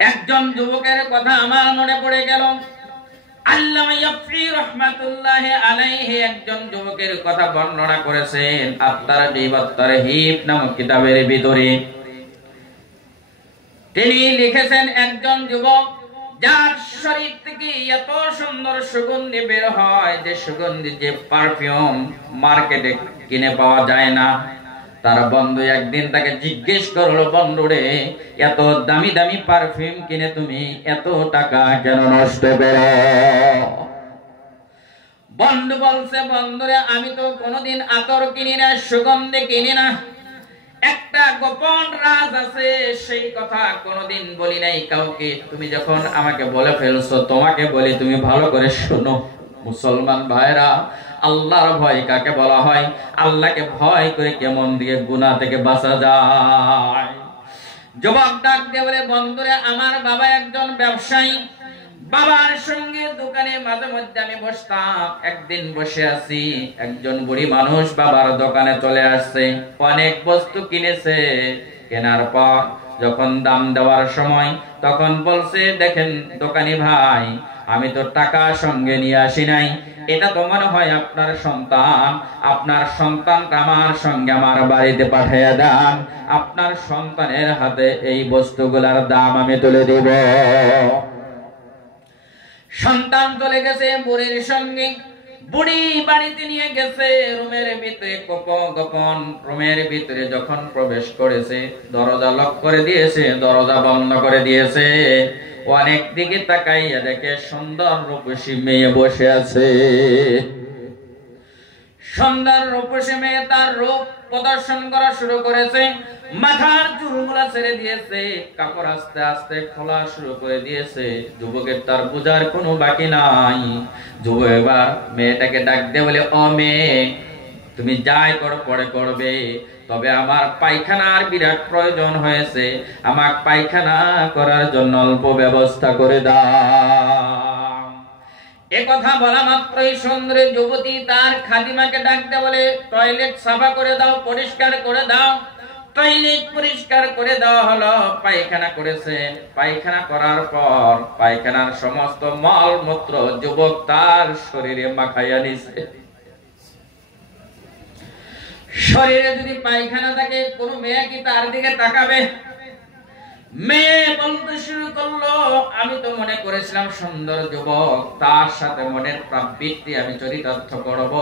একজন যুবকের কথা আমার মনে পড়ে গেল। আল্লামা ইয়াফরি রাহমাতুল্লাহি আলাইহি একজন যুবকের কথা বর্ণনা করেছেন আত-তারগীব ওয়াত-তারহীব নামক কিতাবের ভিতরে। তিনি লিখেছেন একজন যুবক যার শরীর থেকে এত সুন্দর সুগন্ধি বের হয়, যে সুগন্ধি, যে পারফিউম মার্কেটে কিনে পাওয়া যায় না। তার বন্ধু একদিন তাকে জিজ্ঞেস করলো, বন্ধু রে, এত দামি দামি পারফিউম কিনে তুমি এত টাকা কেন নষ্ট করো? বন্ধু বলছে, বন্ধুরে, আমি তো কোনোদিন আতর কিনি না, সুগন্ধি কিনি না। একটা গোপন রাজ আছে, সেই কথা কোনোদিন বলি নাই কাউকে। তুমি যখন আমাকে বলে ফেলছো, তোমাকে বলি, তুমি ভালো করে শোনো। মুসলমান ভাইরা, আল্লাহর ভয় কাকে বলা হয়? আল্লাহকে ভয় করে কেমন দিকে গুনাহ থেকে বাঁচা যায়। যুবক ডাক দিয়ে বলে, বন্ধুরা, আমার বাবা একজন ব্যবসায়ী। বাবার সঙ্গে দোকানে মাঝে মধ্যে আমি বসতাম। একদিন বসে আছি, একজন বুড়ি মানুষ বাবার দোকানে চলে আসছে। অনেক বস্তু কিনেছে। কেনার পর যখন দাম দেওয়ার সময়, তখন বলছে, দেখেন দোকানি ভাই, আমি তো টাকা সঙ্গে নিয়ে আসি নাই। এটা তো মনে হয় আপনার সন্তান। আপনার সন্তানটা আমার সঙ্গে আমার বাড়িতে পাঠিয়ে দেন। আপনার সন্তানের হাতে এই বস্তুগুলার দাম আমি তুলে দেব। সন্তান চলে গেছে বুড়ির সঙ্গে। বুড়ি বাড়িতে নিয়ে গেছে, রুমের ভিতরে গোপন রুমের ভিতরে যখন প্রবেশ করেছে, দরজা লক করে দিয়েছে, দরজা বন্ধ করে দিয়েছে। অনেক দিকে তাকাইয়া দেখে সুন্দর রূপসী মেয়ে বসে আছে। সুন্দর রূপসী মেয়ে তার রূপ প্রদর্শন করা শুরু করেছে। মাথার চুলগুলা ছেড়ে দিয়েছে, কাপড় আস্তে আস্তে খোলা শুরু করে দিয়েছে। যুবকের তার বোঝার কোনো বাকি নাই। যুবক এবার মেয়েটাকে ডাক দিয়ে বলে, ও মেয়ে, তুমি যাই করো পরে করবে, তবে আমার পায়খানার বিরাট প্রয়োজন হয়েছে। আমার পায়খানা করার জন্য অল্প ব্যবস্থা করে দাও। এ কথা বলা মাত্রই সুন্দরী যুবতী তার খাদিমাকে ডাকতে বলে, টয়লেট সাফা করে দাও, পরিষ্কার করে দাও। টয়লেট পরিষ্কার করে দেওয়া হলো। পায়খানা করেছে। পায়খানা করার পর পায়খানার সমস্ত মল মূত্র যুবক তার শরীরে মাখাইয়া নিছে। শরীরে যদি পায়খানা থাকে, কোন মেয়ে কি তার দিকে তাকাবে? মেয়ে বলতে শুরু করলো, আমি তো মনে করেছিলাম সুন্দর যুবক, তার সাথে মনের প্রাবৃত্তি আমি চরিতার্থ করব,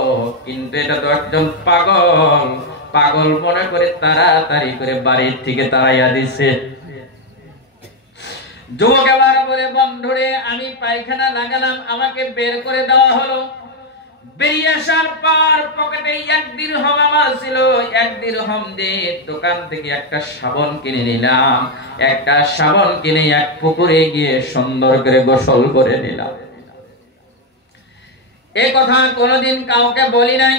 কিন্তু এটা তো একজন পাগল। পাগল মনে করে তাড়াতাড়ি করে বাড়ির থেকে তাড়াইয়া দিছে। যুবক এবার বলে, বন্ধুরে, আমি পায়খানা লাগালাম, আমাকে বের করে দেওয়া হলো। বেরিয়ে আসার পর পকেটে 1 দিরহাম আমার ছিল। 1 দিরহাম দিয়ে দোকান থেকে একটা সাবান কিনে নিলাম। একটা সাবান কিনে এক পুকুরে গিয়ে সুন্দর করে গোসল করে নিলাম। এই কথা কোনোদিন কাউকে বলি নাই।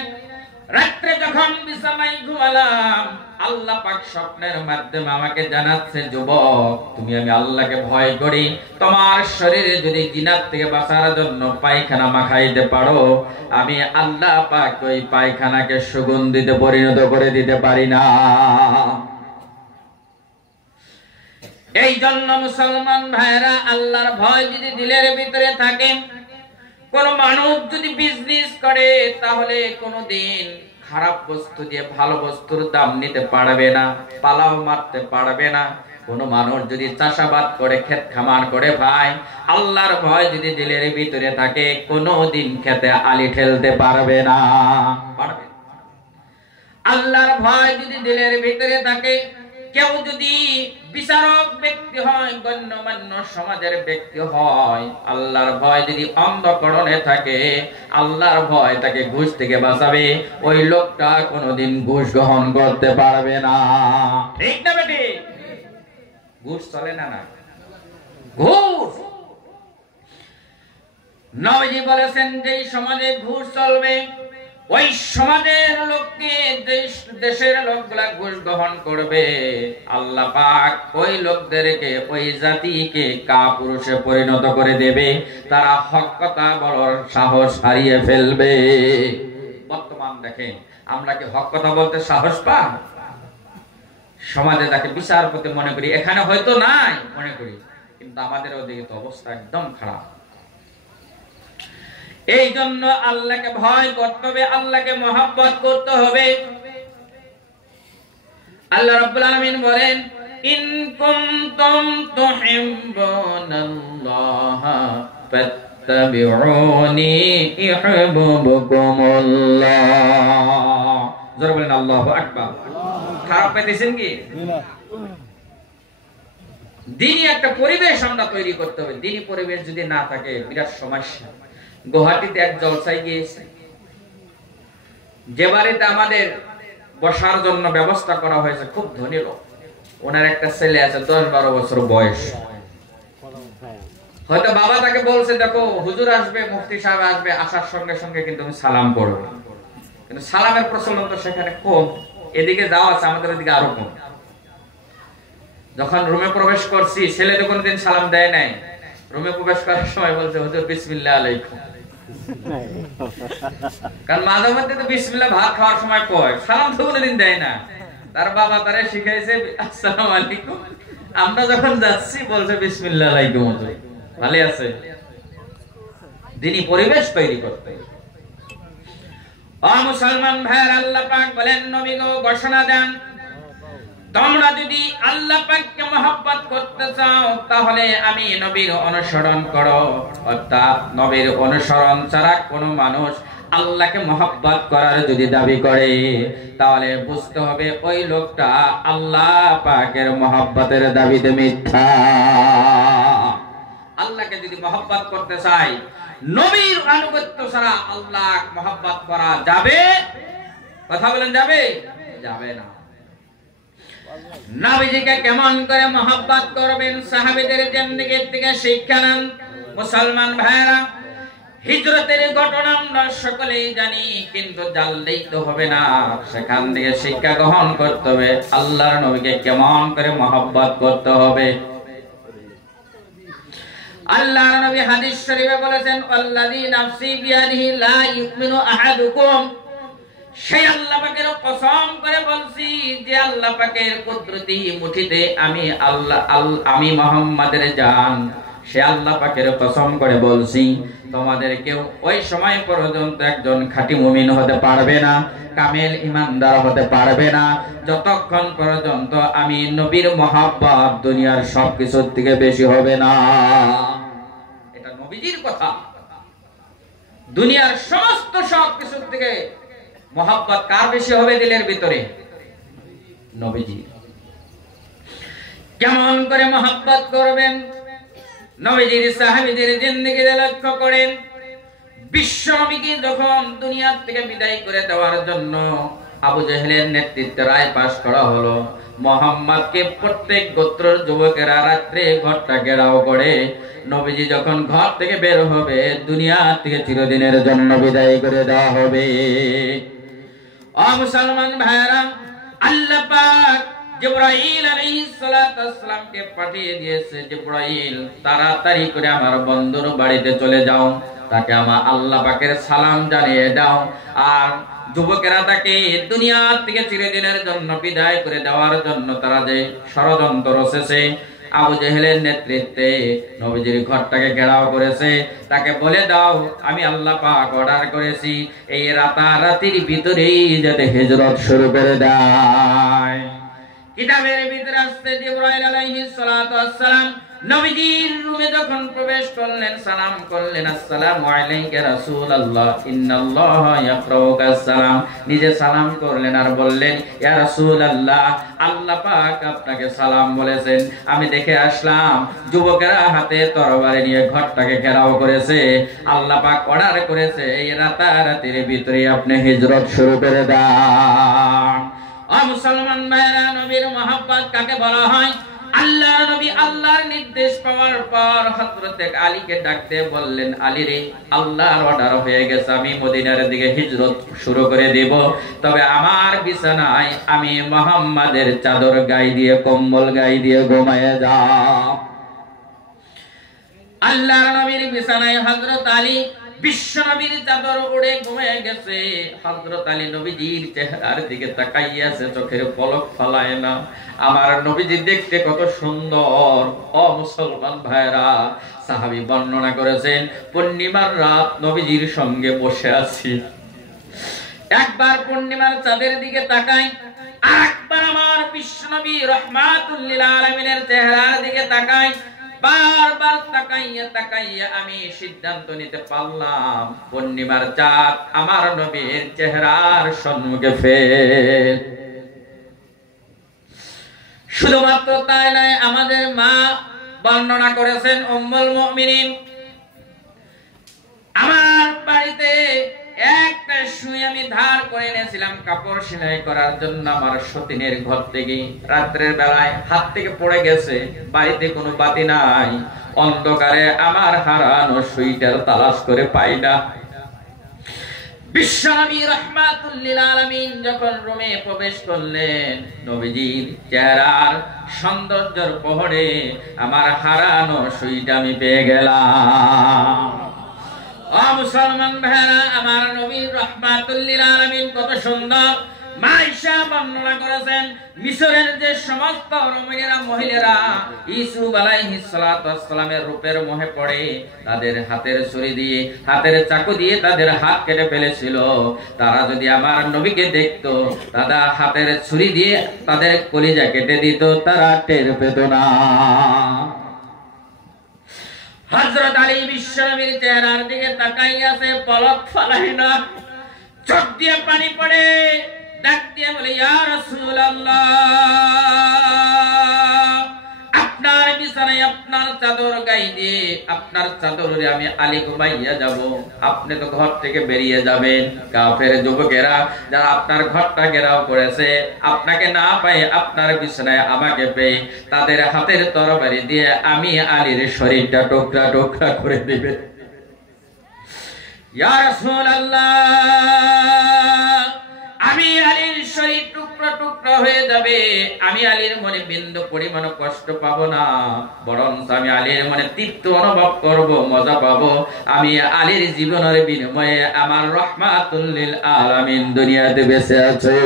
রাত্রে যখন বিছানায় ঘুমালাম, আল্লাহ পাক স্বপ্নের মাধ্যমে আমাকে জানাচ্ছে, যুবক তুমি আমি আল্লাহকে ভয় করি, তোমার শরীরে যদি জিনাত থেকে বাঁচার জন্য পায়খানা মাখাইতে পারো, আমি আল্লাহ পাক ওই পায়খানাকে সুগন্ধিতে পরিণত করে দিতে পারি না। এই জন্য মুসলমান ভাইরা, আল্লাহর ভয় যদি দিলের ভিতরে থাকে, কোন মানুষ যদি বিজনেস করে তাহলে কোনদিন খারাপ বস্তু দিয়ে ভালো বস্তুর দাম নিতে পারবে না, পালাও মারতে পারবে না। কোন মানুষ যদি চাষাবাদ করে, ক্ষেত খামার করে, ভাই আল্লাহর ভয় যদি দিলের ভিতরে থাকে, কোনদিন খেতে আলি ঠেলতে পারবে না, পারবে। আল্লাহর ভয় যদি দিলের ভিতরে থাকে, কেউ যদি বিচারক ব্যক্তি হয়, গণ্যমান্য সমাজের ব্যক্তি হয়, আল্লাহর ভয় যদি অন্ধকরণে থাকে, আল্লাহর ভয় তাকে ঘুষ থেকে বাঁচাবে, ওই লোকটা কোনোদিন ঘুষ গ্রহণ করতে পারবে না। ঠিক না বেটি? ঘুষ চলে না, না ঘুষ। নবীজি বলেছেন, যেই সমাজে ঘুষ চলবে, ওই সমাজের লোককে, দেশের লোকগুলা ঘুষ গ্রহণ করবে, আল্লাহ পাক ওই লোকদেরকে, ওই জাতিকে কাপুরুষে পরিণত করে দেবে। তারা হক কথা বলার সাহস হারিয়ে ফেলবে। বর্তমান দেখেন, আমরা কি হক কথা বলতে সাহস পাই? সমাজে তাকে বিচারপতি মনে করি, এখানে হয়তো নাই মনে করি, কিন্তু আমাদের ওদিকে তো অবস্থা একদম খারাপ। এই জন্য আল্লাহকে ভয় করতে হবে, আল্লাহকে মহব্বত করতে হবে। আল্লাহ রাব্বুল আলামিন বলেন, ইন কুনতুম তুহিব্বুনাল্লাহা ফাত্তাবিউনি ইউহিব্বুকুমুল্লাহ। জোরে বলেন আল্লাহু আকবার। খারাপ পেতেছেন কি? দ্বীনি একটা পরিবেশ আমরা তৈরি করতে হবে। দ্বীনি পরিবেশ যদি না থাকে, বিরাট সমস্যা। গুয়াহাটিতে এক জলসায় গিয়েছে, যে বাড়িতে আমাদের বসার জন্য ব্যবস্থা করা হয়েছে, খুব ধনী লোক, ওনার একটা ছেলে আছে 10-12 বছর বয়স। হয়তো বাবা তাকে বলছে, দেখো হুজুর আসবে, মুফতি সাহেব আসবে, আসার সঙ্গে সঙ্গে কিন্তু তুমি সালাম করবে। কিন্তু সালামের প্রচলন তো সেখানে কম, এদিকে যাওয়া আছে, আমাদের ওদিকে আরো কম। যখন রুমে প্রবেশ করছি, ছেলে তো কোনোদিন সালাম দেয় নাই। রুমে প্রবেশ করার সময় বলছে, হুজুর বিসমিল্লাহ আলাইকুম। কারণ মাঝে মধ্যে তো বিসমিল্লাহ ভাত খাওয়ার সময় কয়, সালাম তো কোনোদিন দেয় না। তার বাবা তারে শিখাইছে আসসালামু আলাইকুম। আমরা যখন যাচ্ছি বলছে বিসমিল্লাহ আলাইকুম। ভালো আছে, দ্বীনি পরিবেশ তৈরি করতে। ও মুসলমান ভাইয়ের, আল্লাহ পাক বলেন, নবী গো ঘোষণা দেন, তোমরা যদি আল্লাহ পাককে মহব্বত করতে চাও, তাহলে আমি নবীর অনুসরণ করো। অর্থাৎ নবীর অনুসরণ ছাড়া কোনো মানুষ আল্লাহকে মহব্বত করার যদি দাবি করে, তাহলে বুঝতে হবে ওই লোকটা আল্লাহ পাকের মহব্বতের দাবিতে মিথ্যা। আল্লাহকে যদি মহব্বত করতে চাই, নবীর আনুগত্য ছাড়া আল্লাহ মহব্বত করা যাবে? কথা বলেন, যাবে? যাবে না। নবীজিকে কেমন করে মহব্বত করবেন, সাহাবীদের জিন্দেগি থেকে শিক্ষা নেন। মুসলমান ভাইরা, হিজরতের ঘটনা আমরা সকলেই জানি, কিন্তু জানলেই তো হবে না, সেখান থেকে শিক্ষা গ্রহণ করতে হবে। আল্লাহর নবীকে কেমন করে মহব্বত করতে হবে। আল্লাহর নবী হাদিস শরীফে বলেছেন, আল্লাযী নাফসি বিয়াদিহি লা ইউমিনু আহাদুকুম। সেই আল্লাহ পাকের কসম করে বলছি, যে আল্লাহ পাকের কুদরতি মুঠিতে আমি মুহাম্মাদের জান, সে আল্লাহ পাকের কসম করে বলছি, তোমাদের কেউ ওই সময় পর্যন্ত একজন খাঁটি মুমিন হতে পারবে না, কামেল ইমানদার হতে পারবে না, যতক্ষণ পর্যন্ত আমি নবীর মহব্বত দুনিয়ার সবকিছুর থেকে বেশি হবে না। এটা নবীজির কথা। দুনিয়ার সমস্ত সবকিছুর থেকে মহব্বত কার বেশি হবে দিলের ভিতরে? নবীজি। কেমন করে মহব্বত করবেন? নবীজির সাহাবীদের জিন্দেগিতে লক্ষ্য করেন। বিশ্ব নবীকে যখন দুনিয়ার থেকে বিদায় করে দেওয়ার জন্য আবু জেহেলের নেতৃত্বে রায় পাশ করা হলো, মুহাম্মদকে প্রত্যেক গোত্রের যুবকেরা রাত্রে ঘরটা ঘেরাও করে, নবীজি যখন ঘর থেকে বের হবে, দুনিয়া থেকে চিরদিনের জন্য বিদায় করে দেওয়া হবে, ও মুসলমান ভাইরা, আল্লাহ পাক জিবরাইল আলাইহিস সালাতু ওয়াসসালাম কে পাঠিয়ে দিয়েছে, জিবরাইল তাড়াতাড়ি করে আমার বন্ধুর বাড়িতে চলে যাও, তাকে আমার আল্লাহ পাকের সালাম জানিয়ে দাও। আর যুবকেরা তাকে দুনিয়া থেকে চিরদিনের জন্য বিদায় করে দেওয়ার জন্য তারা যে ষড়যন্ত্র রচেছে, আবু জেহেলের নেতৃত্বে নবীজির ঘরটাকে ঘেরাও করেছে, তাকে বলে দাও আমি আল্লাহ পাক অর্ডার করেছি এই রাতারাতির ভিতরেই যাতে হিজরত শুরু করে দেয়। কিতাবের ভিতরে আসছে জিবরাইল আলাইহিস সালাতু ওয়াসসালাম নবীজির রুমে যখন প্রবেশ করলেন, সালাম করলেন, আসসালামু আলাইকা রাসূলুল্লাহ ইন্নাল্লাহা ইয়াকরাউকা সালাম, নিজে সালাম করলেন আর বললেন ইয়া রাসূলুল্লাহ আল্লাহ পাক আপনাকে সালাম বলেছেন। আমি দেখে আসলাম যুবকেরা হাতে তরবারি নিয়ে ঘরটাকে ঘেরাও করেছে, আল্লাহ পাক অর্ডার করেছে এই রাতারাতির ভিতরে আপনি হিজরত শুরু করে দেন। ও মুসলমান ভাইরা, নবীর মহব্বত কাকে বলা হয়? আল্লাহর নবী আল্লাহর নির্দেশ পাওয়ার পর হযরত আলীকে ডাকতে বললেন, আলী রে, আল্লাহর অর্ডার হয়ে গেছে, আমি মদিনার দিকে হিজরত শুরু করে দেব, তবে আমার বিছানায় আমি মুহাম্মাদের চাদর গায়ে দিয়ে, কম্বল গায়ে দিয়ে ঘুমায়ে যাও। আল্লাহর নবীর বিছানায় হযরত আলী বিশ্ব নবীর চাদর উড়ে ঘুমিয়ে গেছে। হযরত আলী নবীজির চেহারার দিকে তাকাইয়াছে, চোখের পলক ফলায় না। আমার নবীজি দেখতে কত সুন্দর। ও মুসলমান ভাইরা, সাহাবী বর্ণনা করেছেন পূর্ণিমার রাত নবীজির সঙ্গে বসে আছি, একবার পূর্ণিমার চাঁদের দিকে তাকাই, আরেকবার আমার বিশ্ব নবী রাহমাতুল লিল আলামিনের চেহারার দিকে তাকাই। বারবার তাকাইয়া তাকাইয়া আমি সিদ্ধান্ত নিতে পারলাম পূর্ণিমার চাঁদ আমার নবীর চেহারার সম্মুখে ফেল। শুধুমাত্র তাই নয়, আমাদের মা বর্ণনা করেছেন উম্মুল মুমিনিন, আমার বাড়িতে একটা সুই আমি ধার করে এনেছিলাম কাপড় সেলাই করার জন্য আমার সতীনের ঘর থেকে, রাত্রের বেলায় হাত থেকে পড়ে গেছে, বাড়িতে কোনো বাতি নাই, অন্ধকারে আমার হারানো সুইটার তালাশ করে পাই না। বিশ্বনবী রাহমাতুল লিল আলামিন যখন রুমে প্রবেশ করলেন, নবীজির চেহারার সৌন্দর্যের পহরে আমার হারানো সুইটা আমি পেয়ে গেলাম। ও মুসলমান ভাইরা, আমার নবী রাহমাতুল লিল আলামিন কত সুন্দর। মা আয়েশা বর্ণনা করেছেন মিশরের যে সমস্ত রমণীরা মহিলারা ইউসুফ আলাইহিস সালাতু ওয়াস সালামের রূপের মোহে পড়ে তাদের হাতের ছুরি দিয়ে, হাতের চাকু দিয়ে তাদের হাত কেটে ফেলেছিল, তারা যদি আমার নবীকে দেখতো, তারা হাতের ছুরি দিয়ে তাদের কলিজা কেটে দিত, তারা টের পেত না। হযরত আলী বিশ্বনবীর চেহারার দিকে তাকাইয়াছে, পলক ফেলাই না, চোখ দিয়ে পানি পড়ে, ডাক দিয়ে বলে ইয়া রাসূলুল্লাহ আপনার বিছানায় আপনার চাদর গায়ে দিয়ে, আপনার চাদরে আমি আলী ঘুমাইয়া যাব, আপনি তো ঘর থেকে বেরিয়ে যাবেন। কাফের যুবকেরা যারা আপনার ঘরটা ঘেরাও করেছে, আপনাকে না পেয়ে আপনার বিছানায় আমাকে পেয়ে তাদের হাতের তরবারি দিয়ে আমি আলীর শরীরটা টুকরা টুকরা করে দিবে। ইয়া রাসূলুল্লাহ আমি আলীর শরীর টুকরা টুকরা হয়ে যাবে, আমি আলীর মনে বিন্দু পরিমাণ কষ্ট পাবো না, বরং আমি আলীর মনে তৃপ্তি অনুভব করব, মজা পাবো। আমি আলীর জীবনের বিনিময়ে আমার রাহমাতুল লিল আলামিন দুনিয়াতে বেঁচে আছে।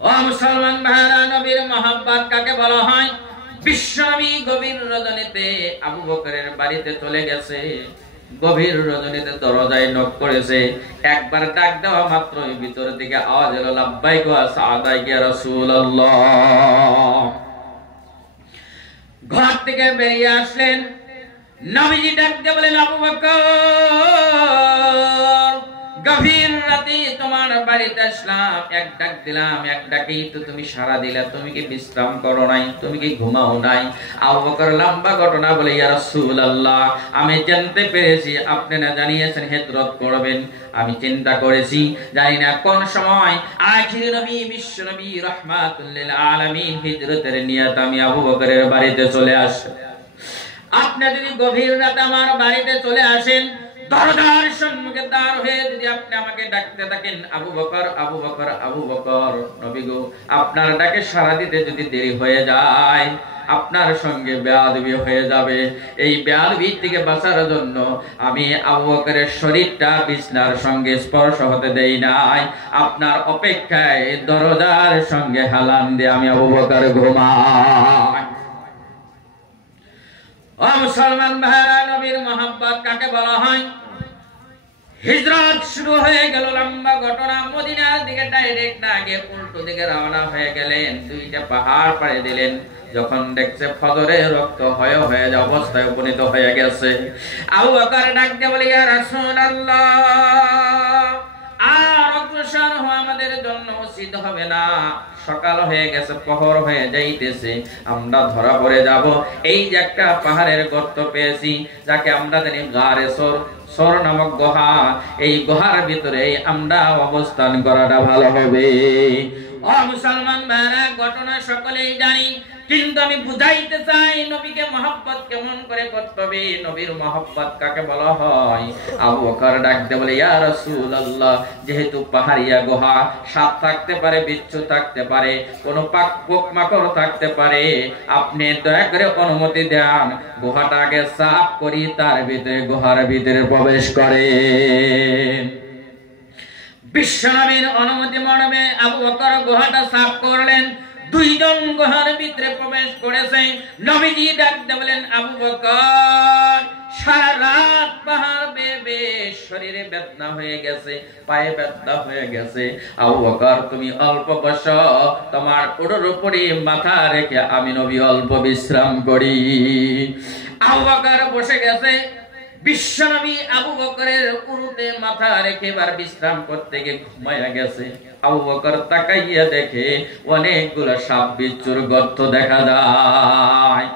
ও মুসলমান ভাইরা, নবীর মহব্বত কাকে বলা হয়? বিশ্বনবী গভীর রজনীতে আবু বকরের বাড়িতে চলে গেছে, গভীর রজনীতে দরজায় নক করেছে, একবার ডাক দেওয়া মাত্রই ভিতর থেকে আওয়াজ এলো লাব্বাইক ওয়া সাদাইক ইয়া রাসূলুল্লাহ। ঘর থেকে বেরিয়ে আসলেন, নবীজি ডাক দিয়ে বলেন আবু বকর, গভীর রাতে তোমার বাড়িতে আসলাম, এক ডাক দিলাম, এক ডাকেই তো তুমি সাড়া দিলা, তুমি কি বিশ্রাম করো নাই, তুমি কি ঘুমাও নাই? আবু বকর লম্বা ঘটনা বলে ইয়া রাসূলুল্লাহ আমি জানতে পেরেছি আপনি না জানিয়েছেন হিজরত করবেন, আমি চিন্তা করেছি জানি না কোন সময় আখির নবী বিশ্ব নবী রাহমাতুল লিল আলামিন হিজরতের নিয়ত আমি আবু বকরের বাড়িতে চলে আসি। আপনি যদি গভীর রাতে আমার বাড়িতে চলে আসেন, দরজার সম্মুখে দাঁড় হয়ে যদি আপনি আমাকে ডাকতে থাকেন আবু বকর আবু বকর আবু বকর, নবী গো আপনার ডাকে সাড়া দিতে যদি দেরি হয়ে যায় আপনার সঙ্গে বেয়াদবি হয়ে যাবে। এই বেয়াদবি থেকে বাঁচার জন্য আমি আবু বকরের শরীরটা বিছনার সঙ্গে স্পর্শ হতে দেই নাই, আপনার অপেক্ষায় দরজার সঙ্গে হেলান দিয়ে আমি আবু বকর ঘুমাই। ও মুসলমান ভাইরা, নবীর মহব্বত কাকে বলা হয়? হিজরত শুরু হয়ে গেল, লম্বা ঘটনা। মদিনার দিকে ডাইরেক্ট না গিয়ে উল্টো দিকে রওনা হয়ে গেলেন, দুইটা পাহাড় পাড়ি দিলেন। যখন দেখছে ফজরের রক্ত হয়ে যে অবস্থায় উপনীত হয়ে গেছে, আবু বকর ডাক দিয়ে বলে, ইয়া রাসূলুল্লাহ, আর অগ্রসর হওয়া আমাদের জন্য উচিত হবে না, সকাল হয়ে গেছে, প্রহর হয়ে যাইতেছে, আমরা ধরা পড়ে যাব। এই যে একটা পাহাড়ের গর্ত পেয়েছি, যাকে আমরা জানি গারে সর নামক গুহা, এই গুহার ভিতরে আমরা অবস্থান করাটা ভালো হবে। ও মুসলমান ভাইরা, ঘটনা সকলেই জানি, কিন্তু আমি বুঝাইতে চাই নবীকে মহব্বত কেমন করে করতে হবে, নবীর মহব্বত কাকে বলা হয়। আবু বকর ডাকতে বলে, ইয়া রাসূলুল্লাহ, যেহেতু পাহাড়িয়া গুহা, সাপ থাকতে পারে, বিচ্ছু থাকতে পারে, কোন পোকামাকড় থাকতে পারে, আপনি দয়া করে অনুমতি দেন গুহাটাকে সাফ করি, তার ভিতরে গুহার ভিতরে প্রবেশ করে। বিশ্বনবীর অনুমতি মর্মে আবু বকর গুহাটা সাফ করলেন। দুইজন গুহার ভিতরে প্রবেশ করেছে। নবীজি ডাকতে বলেন, আবু বকর, সারা রাত পাহাড় বেয়ে শরীরে বেদনা হয়ে গেছে, পায়ে বেদনা হয়ে গেছে, আবু বকর তুমি অল্প বসো, তোমার উড়োর উপরে মাথা রেখে আমি নবী অল্প বিশ্রাম করি। আবু বকর বসে গেছে। বিশ্বনবী আবু বকরের উরুতে মাথা রেখে এবার বিশ্রাম করতে গিয়ে ঘুমায়া গেছে। আবু বকর তাকাইয়া দেখে অনেকগুলো সাপ বিচ্ছুর গর্ত দেখা যায়।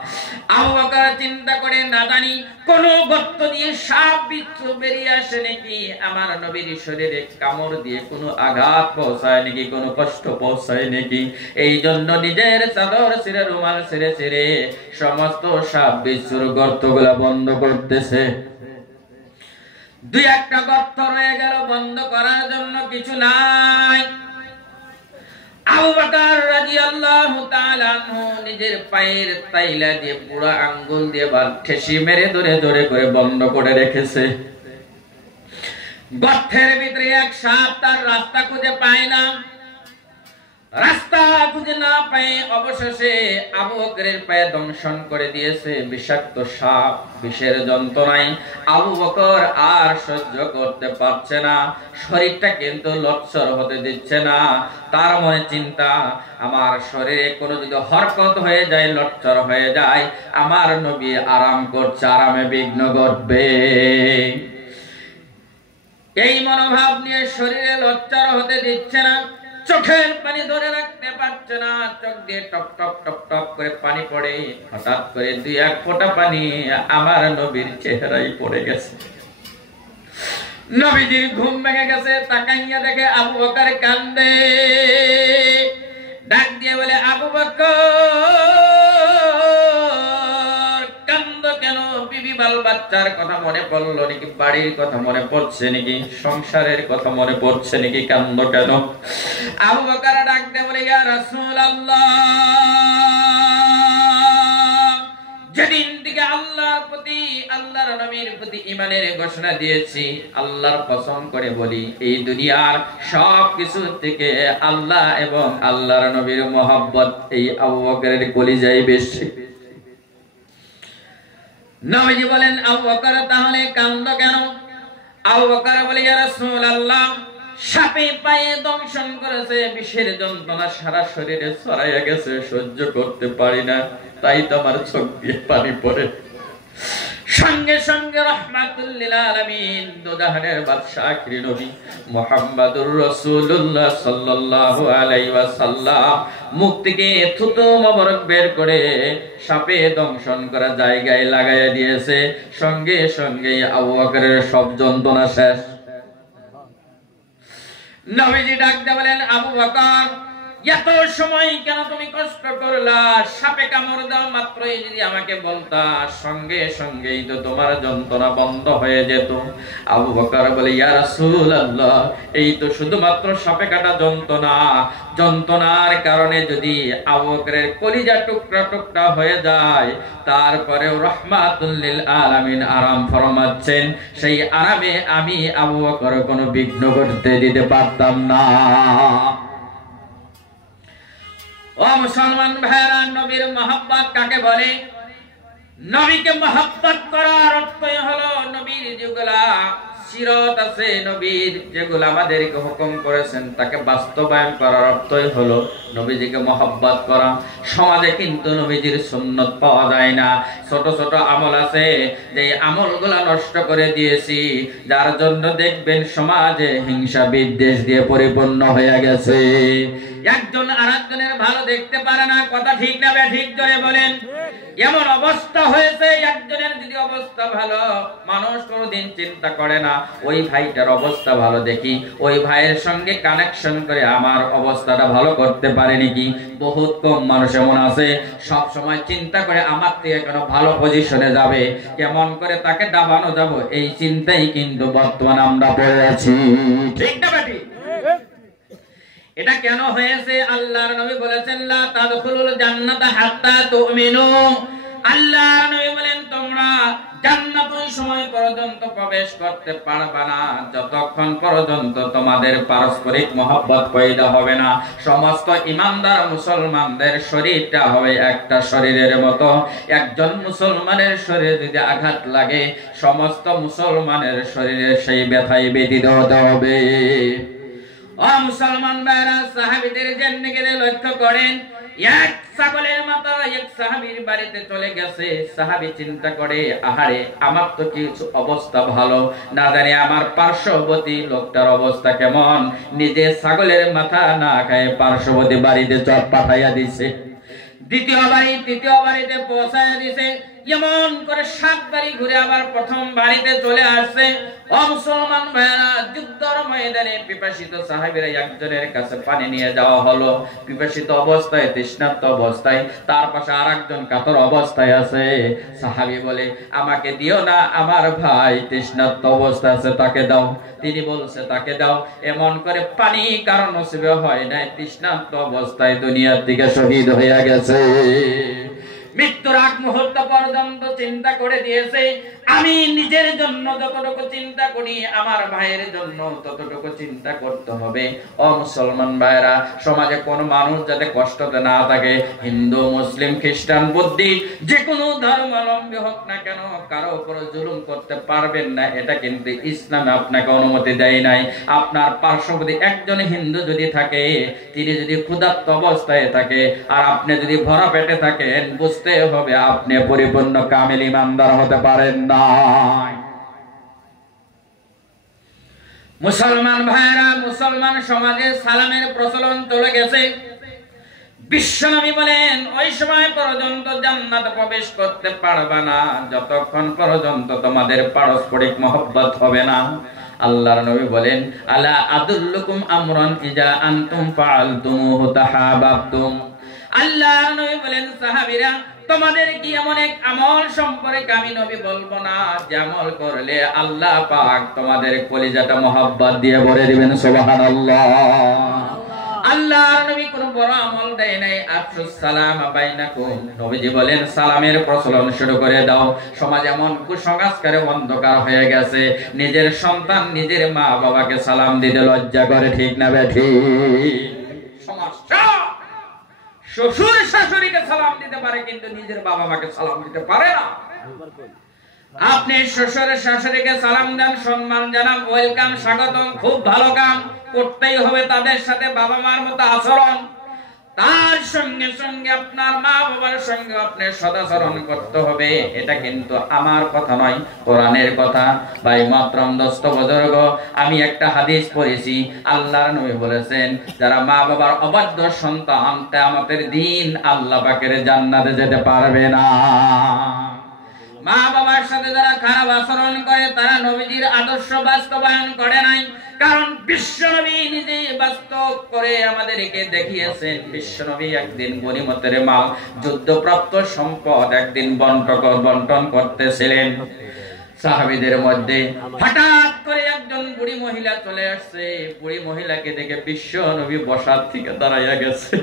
আবু বকর চিন্তা করে, না জানি কোন গর্ত দিয়ে সাপ বিচ্ছু বেরিয়ে আসে নাকি, আমার নবীর শরীরে কামড় দিয়ে কোনো আঘাত পৌঁছায় নাকি, কোনো কষ্ট পৌঁছায় নাকি। এই জন্য নিজের চাদর ছিঁড়ে, রুমাল ছিঁড়ে সমস্ত সাপ বিচ্ছুর গর্তগুলা বন্ধ করতেছে। দুই একটা গর্ত রয়ে গেল, বন্ধ করার জন্য কিছু নাই। আবু বকর রাদিয়াল্লাহু তাআলা আনহু নিজের পায়ের তাইলা দিয়ে পুরো আঙ্গুল দিয়ে ঠেসি মেরে ধরে ধরে করে বন্ধ করে রেখেছে। গর্তের ভিতরে এক সাপ তার রাস্তা খুঁজে পায় না। রাস্তা খুঁজে না পেয়ে অবশেষে আবু বকরের পায়ে দংশন করে দিয়েছে বিষাক্ত সাপ। বিষের যন্ত্রণায় আবু বকর আর সহ্য করতে পারছে না, শরীরটা কিন্তু লচ্ছর হতে দিচ্ছে না। তার মনে চিন্তা, আমার শরীরে কোনো যদি হরকত হয়ে যায়, লচ্ছর হয়ে যায়, আমার নবী আরাম করছে, আরামে বিঘ্ন ঘটবে। এই মনোভাব নিয়ে শরীরে লচ্ছর হতে দিচ্ছে না, চোখের পানি ধরে রাখতে পারছে না, চোখ দিয়ে টপ টপ টপ টপ করে পানি পড়ে। হঠাৎ করে দুই এক ফোঁটা পানি আমার নবীর চেহারায় পড়ে গেছে। নবীজির ঘুম ভেঙে গেছে। তাকাইয়া দেখে আবু বকর কান্দে। ডাক দিয়ে বলে, আবু বকর কান্দ কেন? বিবি বাল বাচ্চার কথা মনে পড়লো নাকি? বাড়ির কথা মনে পড়ছে নাকি? সংসারের কথা মনে পড়ছে নাকি? কান্দ কেন? আবু বকর ডাক দিয়ে বলে, ইয়া রাসূলুল্লাহ, যেদিন থেকে আল্লাহর প্রতি, আল্লাহর নবীর প্রতি ঈমানের ঘোষণা দিয়েছি, আল্লাহর কসম করে বলি, এই দুনিয়ার সব কিছু থেকে আল্লাহ এবং আল্লাহর নবীর মহব্বত এই আবু বকরের কলিজায় বেশি। নবীজি বলেন, আবু বকর তাহলে কান্দো কেন? আবু বকর বলে, ইয়া রাসূলুল্লাহ, সাপে পায়ে দংশন করেছে, বিষের যন্ত্রণা সারা শরীরে ছড়াইয়া গেছে, সহ্য করতে পারি না, তাই তো আমার চোখ দিয়ে পানি পড়ে। সঙ্গে সঙ্গে রাহমাতুল লিল আলামিন, দুজাহানের বাদশা আখিরি নবী মুহাম্মাদুর রাসূলুল্লাহ সাল্লাল্লাহু আলাইহি ওয়াসাল্লাম মুখ থেকে থুতু মোবারক বের করে সাপে দংশন করা জায়গায় লাগাইয়া দিয়েছে। সঙ্গে সঙ্গে আবু বকরের সব যন্ত্রণা শেষ। নবীজি ডাকতে বলেন, আবু বকর এত সময় কেন তুমি কষ্ট করলা? সাপে কামড় দাও মাত্রই যদি আমাকে বলতা, সঙ্গে সঙ্গেই তো তোমার যন্ত্রণা বন্ধ হয়ে যেত। আবু বকর বলে, ইয়া রাসূলুল্লাহ, এই তো শুধুমাত্র সাপে কাটা যন্ত্রণা, যন্ত্রণার কারণে যদি আবু বকরের কলিজা টুকরা টুকরা হয়ে যায়, তারপরেও রাহমাতুল লিল আলামিন আরাম ফরমাচ্ছেন, সেই আরামে আমি আবু বকর কোনো বিঘ্ন করতে দিতে পারতাম না। ও মুসলমান ভাইরা, নবীর মহব্বত কাকে বলে? নবীকে মহব্বত করার অর্থই হলো নবীর যেগুলা সিরাত আছে, নবীর যেগুলো আমাদেরকে হুকুম করেছেন তাকে বাস্তবায়ন করার অর্থই হলো নবীজিকে মহব্বত করা। সমাজে কিন্তু নবীজির সুন্নত পাওয়া যায় না। ছোট ছোট আমল আছে, যে আমলগুলা নষ্ট করে দিয়েছি, যার জন্য দেখবেন সমাজে হিংসা বিদ্বেষ দিয়ে পরিপূর্ণ হয়ে গেছে। একজন আরেকজনের ভালো দেখতে পারে না, কথা ঠিক না ঠিক ধরে বলেন? এমন অবস্থা হয়েছে, একজনের যদি অবস্থা ভালো, মানুষ কোনোদিন চিন্তা করে না ওই ভাইটার অবস্থা ভালো দেখি, ওই ভাইয়ের সঙ্গে কানেকশন করে আমার অবস্থাটা ভালো করতে পারে নাকি। বহুত কম মানুষ এমন আছে, সব সময় চিন্তা করে আমার থেকে কেন ভালো পজিশনে যাবে, কেমন করে তাকে দাবানো যাব, এই চিন্তাই কিন্তু বর্তমানে আমরা পড়ে আছি। ঠিক না বেটি? এটা কেন হয়েছে? আল্লাহর নবী বলেছেন, লা তাদখুলুল জান্নাতা হাত্তা তুমিনু। আল্লাহর নবী বলেন, তোমরা জান্নাত ওই সময় পর্যন্ত প্রবেশ করতে পারবে না যতক্ষণ পর্যন্ত তোমাদের পারস্পরিক মহব্বত পয়দা হবে না। সমস্ত ঈমানদার মুসলমানদের শরীরটা হবে একটা শরীরের মতো। একজন মুসলমানের শরীরে যদি আঘাত লাগে, সমস্ত মুসলমানের শরীরে সেই ব্যথায় ব্যথিত হতে হবে। ও মুসলমান ভাইরা, সাহাবীদের জিন্দেগিতে লক্ষ্য করেন, এক ছাগলের মতো এক সাহাবীর বাড়িতে চলে গেছে। সাহাবী চিন্তা করে, আহারে, আমার তো কিছু অবস্থা ভালো না, জানি আমার পার্শ্ববর্তী লোকটার অবস্থা কেমন। নিজে ছাগলের মাথা না খায় পার্শ্ববর্তী বাড়িতে চট পাঠাইয়া দিছে। দ্বিতীয় বাড়ি তৃতীয় বাড়িতে পৌঁছায় দিছে। এমন করে 7 বাড়ি ঘুরে আবার প্রথম বাড়িতে চলে আসছে। ও মুসলমান ভাইরা, যুদ্ধের ময়দানে পিপাসিত সাহাবীরা একজনের কাছে পানি নিয়ে যাওয়া হলো। পিপাসিত অবস্থায়, তৃষ্ণার্ত অবস্থায়, তার পাশে আরেকজন কাতর অবস্থায় আছে। সাহাবী বলে, আমাকে দিও না, আমার ভাই তৃষ্ণার্ত অবস্থায় আছে, তাকে দাও। তিনি বলছে, তাকে দাও। এমন করে পানি কারণ নসিবে হয় না, তৃষ্ণার্ত অবস্থায় দুনিয়ার দিকে শহীদ হয়ে গেছে। মৃত্যুর আগ মুহূর্ত পর্যন্ত চিন্তা করে দিয়েছে, আমি নিজের জন্য যতটুকু চিন্তা করি, আমার ভাইয়ের জন্য ততটুকু চিন্তা করতে হবে। ও মুসলমান ভাইরা, সমাজে কোন মানুষ যাতে কষ্টতে না থাকে, হিন্দু মুসলিম খ্রিস্টান বুদ্ধি যে কোনো ধর্মাবলম্বী হোক না কেন, কারো উপরে জুলুম করতে পারবেন না, এটা কিন্তু ইসলামে আপনাকে অনুমতি দেয় নাই। আপনার পার্শ্ববর্তী একজন হিন্দু যদি থাকে, তিনি যদি ক্ষুধার্ত অবস্থায় থাকে আর আপনি যদি ভরা পেটে থাকেন, বুঝতে হবে আপনি পরিপূর্ণ কামিল ঈমানদার হতে পারেন না। মুসলমান ভাইরা, মুসলমান সমাজে সালামের প্রচলন চলে গেছে। বিশ্বনবী বলেন, ওই সময় পর্যন্ত জান্নাতে প্রবেশ করতে পারবে না যতক্ষণ পর্যন্ত তোমাদের পারস্পরিক মহব্বত হবে না। আল্লাহর নবী বলেন, আলা আদুল্লুকুম আমরান ইজা আনতুম ফাআলতুমুহু তাহাবাবতুম। আল্লাহর নবী বলেন, সাহাবীরা, তোমাদের কি এমন এক আমল সম্পর্কে আমি নবী বলবো না, যে আমল করলে আল্লাহ পাক তোমাদের কলিজাটা মহব্বত দিয়ে ভরে দিবেন? সুবহানাল্লাহ। আল্লাহর নবী কোন বড় আমল দেয় নাই। আফসুস সালাম বাইনাকুম। নবীজি বলেন, সালামের প্রচলন শুরু করে দাও। সমাজ এমন কুসংস্কারে অন্ধকার হয়ে গেছে, নিজের সন্তান নিজের মা বাবাকে সালাম দিতে লজ্জা করে। ঠিক না বেঠি? সমস্যা। শ্বশুর শাশুড়িকে সালাম দিতে পারে, কিন্তু নিজের বাবা মাকে সালাম দিতে পারে না। আপনি শ্বশুর শাশুড়িকে সালাম দেন, সম্মান জানান, ওয়েলকাম, স্বাগতম, খুব ভালো কাম, করতেই হবে তাদের সাথে বাবা মার মতো আচরণ। তার সঙ্গে সঙ্গে আপনার মা বাবার সঙ্গে আপনি সদাচরণ করতে হবে। এটা কিন্তু আমার কথা নয়, কোরআনের কথা। ভাই মাতরম দোস্ত বুজুর্গ, আমি একটা হাদিস পড়েছি, আল্লাহর নবী বলেছেন, যারা মা বাবার অবাধ্য সন্তান, কিয়ামতের দিন আল্লাহ পাকের জান্নাতে যেতে পারবে না। মা বাবার সাথে যারা খারাপ আচরণ করে তারা নবীজির আদর্শ বাস্তবায়ন করে নাই। কারণ বিশ্বনবী নিজে বাস্তব করে আমাদেরকে দেখিয়েছেন। বিশ্বনবী একদিন গনিমতের মাল, যুদ্ধপ্রাপ্ত সম্পদ একদিন বন্টন করতেছিলেন। সাহাবীদের মধ্যে হঠাৎ করে একজন বুড়ি মহিলা চলে আসছে। বুড়ি মহিলাকে দেখে বিশ্বনবী বসার থেকে দাঁড়াইয়া গেছে।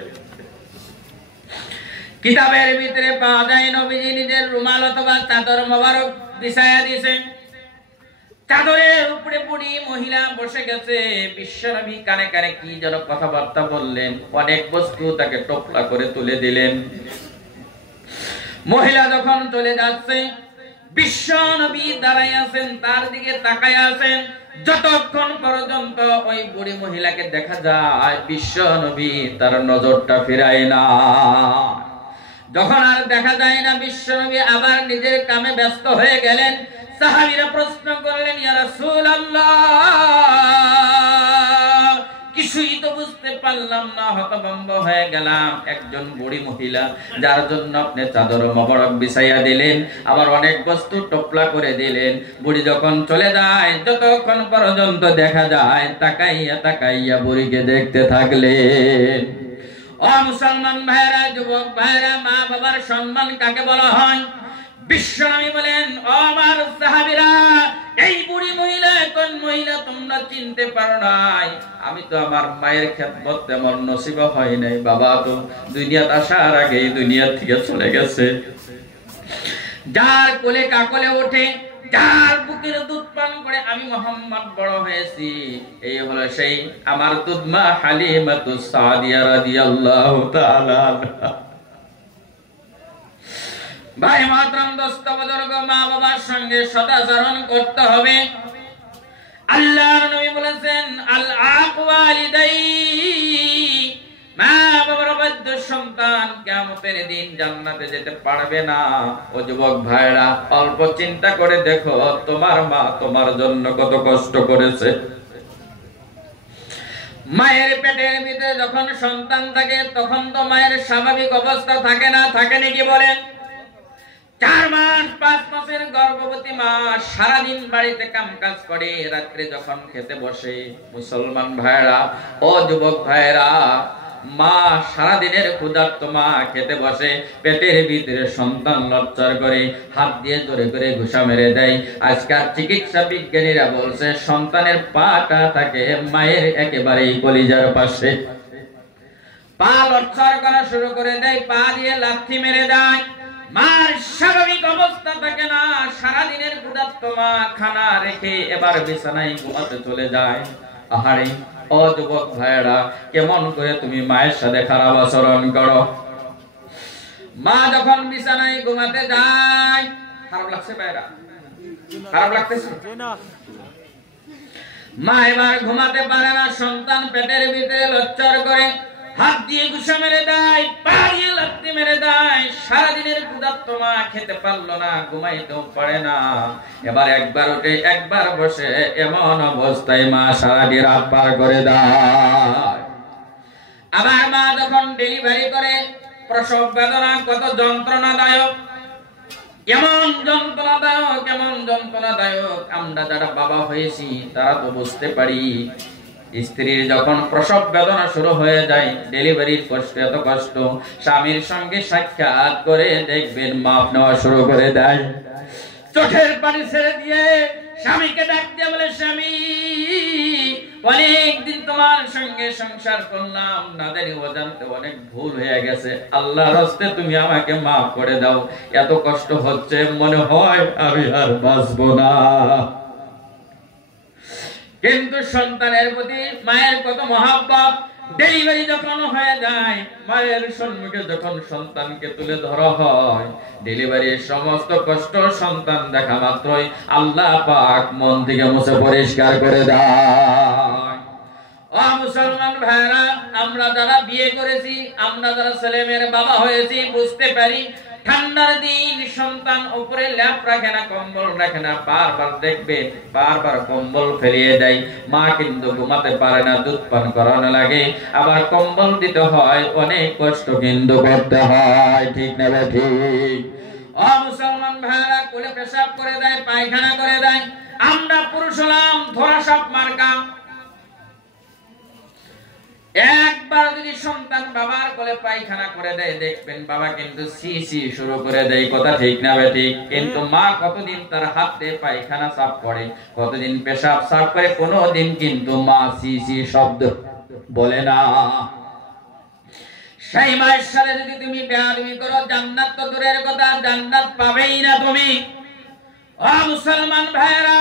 কিতাবের ভিতরে পাওয়া যায় নবীজি নিজের রুমাল অথবা চাদর মোবারক বিছায়া দিয়েছেন। চাদরের উপরে বুড়ি মহিলা বসে গেছে। বিশ্বনবী কানে কানে কি যেন কথাবার্তা বললেন। অনেক বস্তু তাকে টোপলা করে তুলে দিলেন। মহিলা যখন চলে যাচ্ছে বিশ্বনবী দাঁড়াই আছেন, তার দিকে তাকায় আছেন। যতক্ষণ পর্যন্ত ওই বুড়ি মহিলাকে দেখা যায় বিশ্বনবী তার নজরটা ফিরায় না। যখন আর দেখা যায় না বিশ্বনবী আবার নিজের কামে ব্যস্ত হয়ে গেলেন। সাহাবীরা প্রশ্ন করলেন, ইয়া রাসূলুল্লাহ, কিছুই তো বুঝতে পারলাম না, হতভম্ব হয়ে গেলাম। একজন বুড়ি মহিলা যার জন্য আপনি চাদর মোবারক বিছাইয়া দিলেন, আবার অনেক বস্তু টপলা করে দিলেন, বুড়ি যখন চলে যায় যতক্ষণ পর্যন্ত দেখা যায় তাকাইয়া তাকাইয়া বুড়িকে দেখতে থাকলেন। ও মুসলমান ভাইরা, যুবক ভাইরা, মা বাবার সম্মান কাকে বলা হয়? বিশ্বনবী বলেন, ও আমার সাহাবীরা, এই বুড়ি মহিলা কোন মহিলা তোমরা চিনতে পারো নাই? আমি তো আমার মায়ের খেদমত তেমন নসিব হয় নাই। বাবা তো দুনিয়াতে আসার আগে দুনিয়া থেকে চলে গেছে। যার কোলে কাকলে ওঠে, যার বুকের দুধ পান করে আমি মুহাম্মদ বড় হয়েছি, এই হলো সেই আমার দুধমা হালিমাতুস সাদিয়া রাদিয়াল্লাহু তাআলা। ভাই মাতরম, দোস্ত বুজুর্গ, মা বাবার সঙ্গে সদাচরণ করতে হবে। আল্লাহর নবী বলেছেন, আল আকওয়ালিদাই, মা বাবার অবাধ্য সন্তান কিয়ামতের দিন জান্নাতে যেতে পারবে না। ও যুবক ভাইরা, অল্প চিন্তা করে দেখো তোমার মা তোমার জন্য কত কষ্ট করেছে। মায়ের পেটের ভিতরে যখন সন্তান থাকে তখন তো মায়ের স্বাভাবিক অবস্থা থাকে না, থাকে নাকি বলেন? 4 মাস 5 মাসের গর্ভবতী মা সারাদিন বাড়িতে কাম কাজ করে, রাত্রে যখন খেতে বসে, মুসলমান ভাইরা, ও যুবক ভাইরা, মা সারাদিনের ক্ষুধার্ত মা খেতে বসে, পেটের ভিতরে সন্তান লজ্জার করে হাত দিয়ে জোরে করে ঘুষা মেরে দেয়। আজকাল চিকিৎসা বিজ্ঞানীরা বলছে সন্তানের পাটা থাকে মায়ের একেবারেই কলিজার পাশে। পা লজ্জার করা শুরু করে দেয়, পা দিয়ে লাথি মেরে দেয়। মার স্বাভাবিক অবস্থা থাকে না, সারাদিনের ক্ষুধার্ত মা খানা রেখে এবার বিছানায় ঘুমাতে চলে যায়। আহারে ও যুবক ভাইরা, কেমন করে তুমি মায়ের সাথে খারাপ আচরণ করো? মা যখন বিছানায় ঘুমাতে যায়, খারাপ লাগছে ভাইরা? খারাপ লাগতেছে? মা এবার ঘুমাতে পারে না, সন্তান পেটের ভিতরে লজ্জার করে হাত দিয়ে ঘুষা মেরে দেয়, পা দিয়ে লাথি মেরে দেয়। সারাদিনের ক্ষুধার্ত মা খেতে পারলো না, ঘুমাইতেও পারে না। এবার একবার উঠে একবার বসে এমন অবস্থায় মা সারাটি রাত পার করে দেয়। আবার মা যখন ডেলিভারি করে, প্রসব বেদনা কত যন্ত্রণাদায়ক, কেমন যন্ত্রণাদায়ক, কেমন যন্ত্রণাদায়ক। আমরা যারা বাবা হয়েছি তারা তো বুঝতে পারি। স্ত্রীর যখন প্রসব বেদনা শুরু হয়ে যায়, ডেলিভারির কষ্ট, এত কষ্ট, স্বামীর সঙ্গে সাক্ষাৎ করে দেখবেন মাপ নেওয়া শুরু করে দেয়। চোখের পানি ছেড়ে দিয়ে স্বামীকে ডাক দিয়ে বলে, স্বামী, অনেকদিন তোমার সঙ্গে সংসার করলাম, না জানি অজান্তে অনেক ভুল হয়ে গেছে, আল্লাহর হস্তে তুমি আমাকে মাফ করে দাও। এত কষ্ট হচ্ছে, মনে হয় আমি আর বাঁচবো না। কিন্তু সন্তানের প্রতি মায়ের কত মহব্বত। ডেলিভারি যখন হয়ে যায়, মায়ের সম্মুখে যখন সন্তানকে তুলে ধরা হয়, ডেলিভারির সমস্ত কষ্ট সন্তান দেখা মাত্রই আল্লাহ পাক মন থেকে মুছে পরিষ্কার করে দেয়। ও মুসলমান ভাইরা, আমরা যারা বিয়ে করেছি, আমরা যারা ছেলে মেয়ের বাবা হয়েছি, বুঝতে পারি ঠান্ডার দিন সন্তান উপরে ল্যাপ রাখে না, কম্বল রাখে না, বারবার দেখবে বারবার কম্বল ফেলিয়ে দেয়। মা কিন্তু ঘুমাতে পারে না, দুধ পান করানো লাগে, আবার কম্বল দিতে হয়, অনেক কষ্ট কিন্তু করতে হয়, ঠিক না ঠিক? ও ও মুসলমান ভাইরা, কোলে পেশাব করে দেয়, পায়খানা করে দেয়। আমরা পুরুষ হলাম ধরা সাপ মার্কা। একবার যদি সন্তান বাবার কোলে পায়খানা করে দেয়, দেখবেন বাবা কিন্তু সি সি শুরু করে দেয়। কথা ঠিক না বেঠিক? কিন্তু মা কতদিন তার হাতে পায়খানা সাফ করে, কতদিন পেশাব সাফ করে, কোনদিন কিন্তু মা সি সি শব্দ বলে না। সেই মায়ের সাথে যদি তুমি বেয়াদবি করো, জান্নাত তো দূরের কথা, জান্নাত পাবেই না তুমি। ও মুসলমান ভাইরা,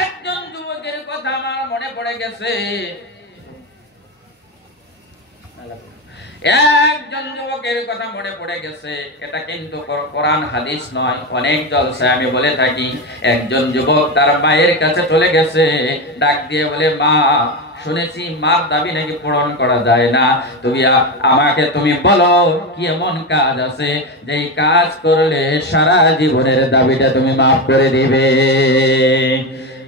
একজন যুবকের কথা আমার মনে পড়ে গেছে। একজন যুবকের কথা মনে পড়ে গেছে। এটা কিন্তু কোরআন হাদিস নয়, অনেক জলসায় আমি বলে থাকি। একজন যুবক তার মায়ের কাছে চলে গেছে, ডাক দিয়ে বলে, মা, শুনেছি মার দাবি নাকি পূরণ করা যায় না, আমাকে তুমি বলো কি এমন কাজ আছে যেই কাজ করলে সারা জীবনের দাবিটা তুমি মাফ করে দিবে।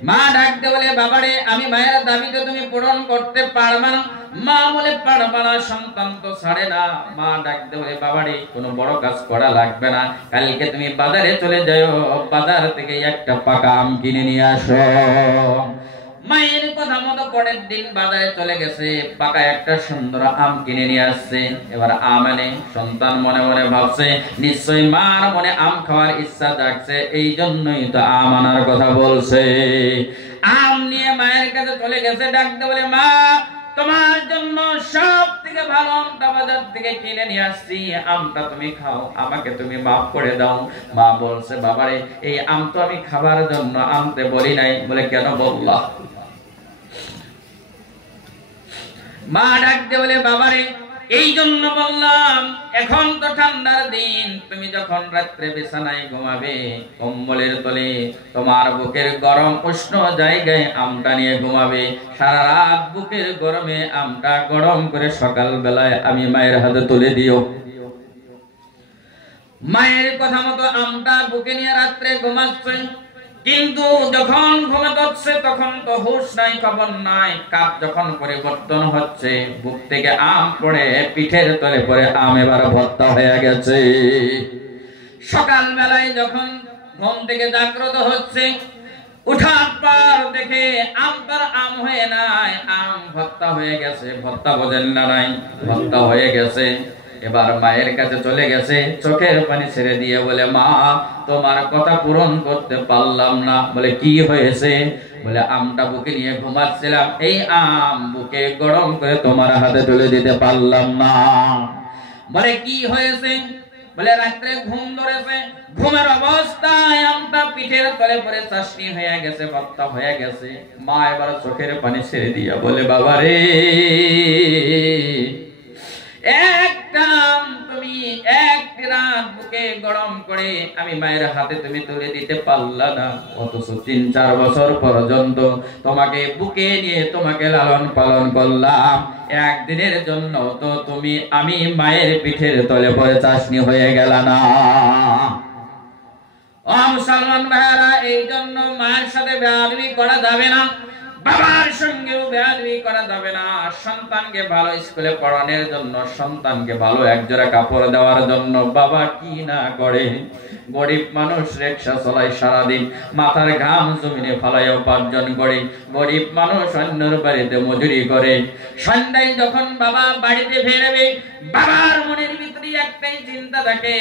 মা ডাকতে বলে, বাবারে, আমি মায়ের দাবিটা তুমি পূরণ করতে পারবা না। মা বলে, পারবা না, সন্তান তো ছাড়ে না। মা ডাকতে বলে, বাবারে, কোনো বড় কাজ করা লাগবে না, কালকে তুমি বাজারে চলে যাও, বাজার থেকে একটা পাকা আম কিনে নিয়ে আসো। মায়ের কথা মতো পরের দিন বাজারে চলে গেছে, পাকা একটা সুন্দর আম কিনে নিয়ে আসছে। এবার আম এনে সন্তান মনে মনে ভাবছে, নিশ্চয়ই মার মনে আম খাওয়ার ইচ্ছা জাগছে, এই জন্যই তো আম আনার কথা বলছে। আম নিয়ে মায়ের কাছে চলে গেছে, ডাকতে বলে, মা, তোমার জন্য সব থেকে ভালো আমটা বাজার থেকে কিনে নিয়ে আসছি, আমটা তুমি খাও, আমাকে তুমি মাফ করে দাও। মা বলছে, বাবারে, এই আম তো আমি খাবার জন্য আনতে বলি নাই। বলে, কেন বললা? মা ডাকতে বলে, বাবারে, এই জন্য বললাম, এখন তো ঠান্ডার দিন, তুমি যখন রাত্রে বিছানায় ঘুমাবে, কম্বলের তলে তোমার বুকের গরম উষ্ণ জায়গায় আমটা নিয়ে ঘুমাবে। সারা রাত বুকের গরমে আমটা গরম করে সকাল বেলায় আমি মায়ের হাতে তুলে দিও। মায়ের কথা মতো আমটা বুকে নিয়ে রাত্রে ঘুমাচ্ছে। কিন্তু যখন ঘুমাতে হচ্ছে তখন তো হুঁশ নাই, খবর নাই। কাপ যখন পরিবর্তন হচ্ছে, বুক থেকে আম পড়ে পিঠের তলে পড়ে আম এবার ভর্তা হয়ে গেছে। সকাল বেলায় যখন ঘুম থেকে জাগ্রত হচ্ছে, উঠার পর দেখে আম তার আম হয়ে নাই, আম ভর্তা হয়ে গেছে। ভর্তা বোঝেন না, নাই, ভর্তা হয়ে গেছে। এবার মায়ের কাছে চলে গেছে, চোখের পানি ছেড়ে দিয়ে বলে, মা, তোমার কথা পূরণ করতে পারলাম না। বলে, কি হয়েছে? বলে, আমটা বুকে নিয়ে ঘুমাচ্ছিলাম, এই আম বুকে গরম করে তোমার হাতে তুলে দিতে পারলাম না। বলে, কি হয়েছে? বলে, রাত্রে ঘুম ধরেছে, ঘুমের অবস্থায় আমটা পিঠের তলে পড়ে চাশনি হয়ে গেছে, ভর্তা হয়ে গেছে। মা এবার চোখের পানি ছেড়ে দিয়া বলে, বাবা রে, একটা তুমি এক রাত বুকে গরম করে আমি মায়ের হাতে তুমি তুলে দিতে পারলা না, অথচ ৩-৪ বছর পর্যন্ত তোমাকে বুকে নিয়ে তোমাকে লালন পালন করলাম। একদিনের জন্য তো আমি মায়ের পিঠের তলে পড়ে চাশনি হয়ে গেল না। ও মুসলমান ভাইরা, এই জন্য মায়ের সাথে বেয়াদবি করা যাবে না, বাবার সঙ্গেও বেয়াদবি করা যাবে না। সন্তানকে ভালো স্কুলে পড়ানোর জন্য, সন্তানকে ভালো একজোড়া কাপড় দেওয়ার জন্য বাবা কি না করে। গরিব মানুষ রিকশা চালায় সারাদিন, মাথার ঘাম জমিনে ফালায় উপার্জন করে। গরিব মানুষ অন্যের বাড়িতে মজুরি করে। সন্ধ্যায় যখন বাবা বাড়িতে ফিরবে, বাবার মনের ভিতরে একটাই চিন্তা থাকে,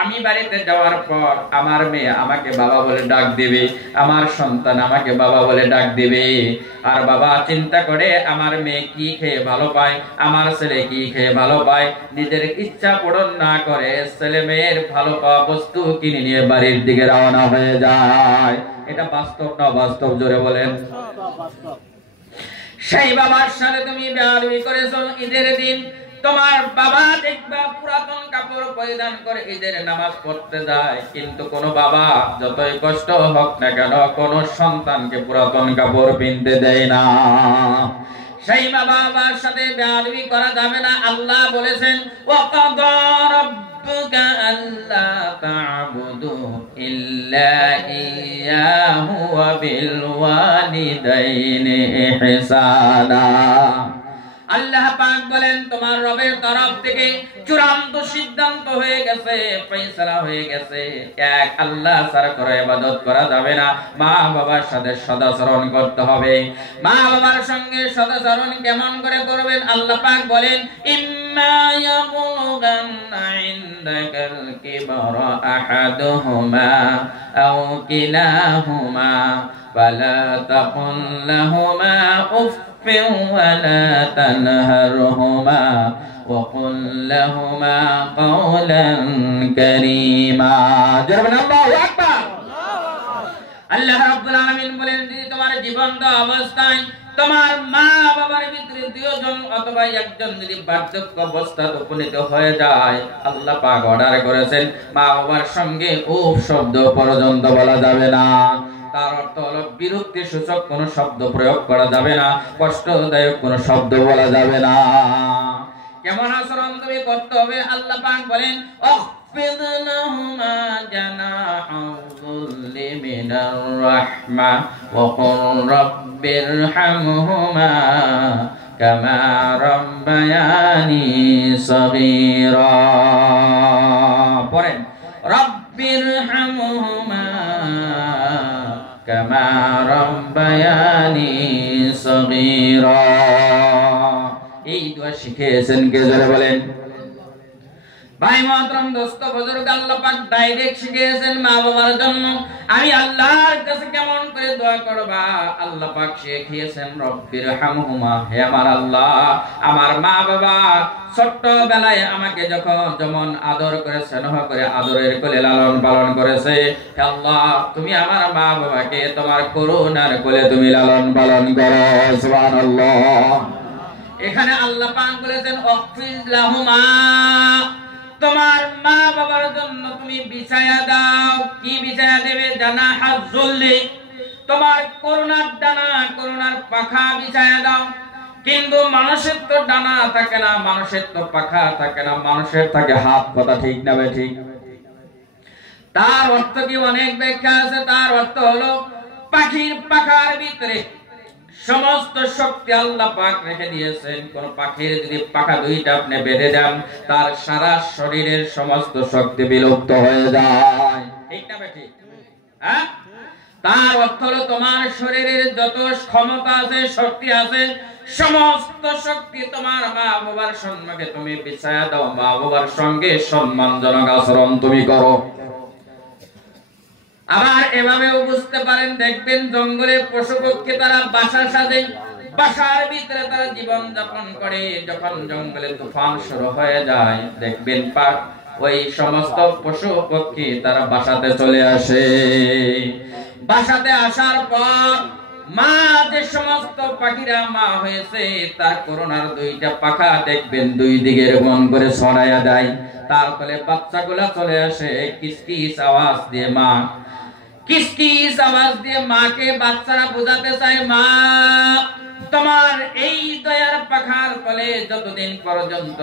আমি বাড়িতে যাওয়ার পর আমার মেয়ে আমাকে বাবা বলে ডাক দিবে, আমার সন্তান আমাকে বাবা বলে ডাক দিবে। আর বাবা চিন্তা করে, আমার মেয়ে কি খেয়ে ভালো পায়, আমার ছেলে কি খেয়ে ভালো পায়। নিজের ইচ্ছা পূরণ না করে ছেলে মেয়ের ভালো পাওয়া বস্তু কিনে নিয়ে বাড়ির দিকে রওনা হয়ে যায়। এটা বাস্তব না বাস্তব? জোরে বলেন। সেই বাবার সাথে তুমি বেয়াদবি করেছো। ঈদের দিন তোমার বাবা দেখবা পুরাতন কাপড় পরিধান করে ঈদের নামাজ পড়তে যায়, কিন্তু কোন বাবা যতই কষ্ট হোক না কেন কোন সন্তানকে পুরাতন কাপড় কিনতে দেয় না। সেই বাবার সাথে বেয়াদবি করা যাবে না। আল্লাহ বলেছেন, ওয়াকাদা রাব্বুকা আল্লা তা'বুদু ইল্লা ইয়্যাহু ওয়া বিল ওয়ালিদাইনি ইহসানা। আল্লাহ পাক বলেন তোমার রবের তরফ থেকে চূড়ান্ত সিদ্ধান্ত হয়ে গেছে, ফয়সালা হয়ে গেছে, এক আল্লাহ ছাড়া করে ইবাদত করা যাবে না, মা বাবার সাথে সদাচরণ করতে হবে। মা বাবার সঙ্গে সদাচরণ কেমন করে করবেন? আল্লাহ পাক বলেন ইম্মা ইয়াবলুগান্না ইনদাকাল কিবরা আহাদুহুমা আও কিলাহুমা ফালা তাকুল লাহুমা উফ ولا تنهرهما وقل لهما قولا كريما الله أكبر আল্লাহ রাব্বুল আলামিন বলেন যদি তোমার জীবন্ত অবস্থায় তোমার মা বাবার ভিতরে দুইজন অথবা একজন যদি বার্ধক্য অবস্থায় উপনীত হয়ে যায়, আল্লাহ পাক অর্ডার করেছেন মা বাবার সঙ্গে উফ শব্দ পর্যন্ত বলা যাবে না। তার অর্থ হলো বিরক্তি সূচক কোন শব্দ প্রয়োগ করা যাবে না, কষ্টদায়ক কোন শব্দ বলা যাবে না। কেমন আচরণ তুমি করতে হবে? আল্লাহ পাক বলেন اخفض لهما جناح الذل من الرحمة وقل رب ارحمهما كما ربياني صغيرا رب ارحمهما كما ربياني صغيرا এই দোয়া শিখিয়েছেন কে জোরে বলেন? ভাই মহতরম দোস্ত বুজুর্গ, আল্লাহ পাক ডাইরেক্ট শিখিয়েছেন মা বাবার জন্য। আমি আল্লাহর কাছে কেমন করে দোয়া করবা আল্লাহ পাক শিখিয়েছেন রব্বির হামহুমা, হে আমার আল্লাহ আমার মা বাবা ছোট্ট বেলায় আমাকে যখন যেমন আদর করে স্নেহ করে আদরের কোলে লালন পালন করেছে, হে আল্লাহ তুমি আমার মা বাবাকে তোমার করুণার কোলে তুমি লালন পালন করো। সুবহানাল্লাহ। এখানে আল্লাহ পাক বলেছেন ওয়াকফিজ লাহুমা, তোমার মা বাবার জন্য তুমি বিছায়া দাও। কি বিছায়া দেবে? জানাহাজ যুল্লি, তোমার করুণার ডানা, করুণার পাখা বিছায়া দাও। কিন্তু মানুষের তো ডানা থাকে না, মানুষের তো পাখা থাকে না, মানুষের থাকে হাত। কথা ঠিক না বে ঠিক? তার অর্থ কি? অনেক ব্যাখ্যা আছে। তার অর্থ হলো পাখির পাখার ভিতরে সমস্ত শক্তি আল্লাহ পাক রেখে দিয়েছেন। কোন পাখির যদি পাখা দুইটা আপনি বেঁধে দেন, তার সারা শরীরের সমস্ত শক্তি বিলুপ্ত হয়ে যায়। ঠিক না বেটি? হ্যাঁ, তার অর্থ হলো তোমার শরীরের যত ক্ষমতা আছে, শক্তি আছে, সমস্ত শক্তি তোমার মা বাবার সম্মুখে তুমি বিছায়া দাও। মা বাবার সঙ্গে সম্মানজনক আচরণ তুমি করো। আবার এভাবেও বুঝতে পারেন, দেখবেন জঙ্গলে পশু পক্ষী তারা বাসা সাজে, বাসার ভিতরে তারা জীবন যাপন করে। যখন জঙ্গলে তুফান শুরু হয়ে যায়, দেখবেন ওই সমস্ত পশু পক্ষী তারা বাসাতে চলে আসে। বাসাতে আসার পর মা যে সমস্ত পাখিরা মা হয়েছে, তার করোনার দুইটা পাখা দেখবেন দুই দিকে এরকম করে ছড়াইয়া যায়। তার ফলে বাচ্চাগুলা চলে আসে কিসকিস আওয়াজ দিয়ে, মা কিসকিস আওয়াজ দিয়ে মাকে বাচ্চারা বোঝাতে চায়, মা তোমার এই দয়ার পাখার ফলে যতদিন পর্যন্ত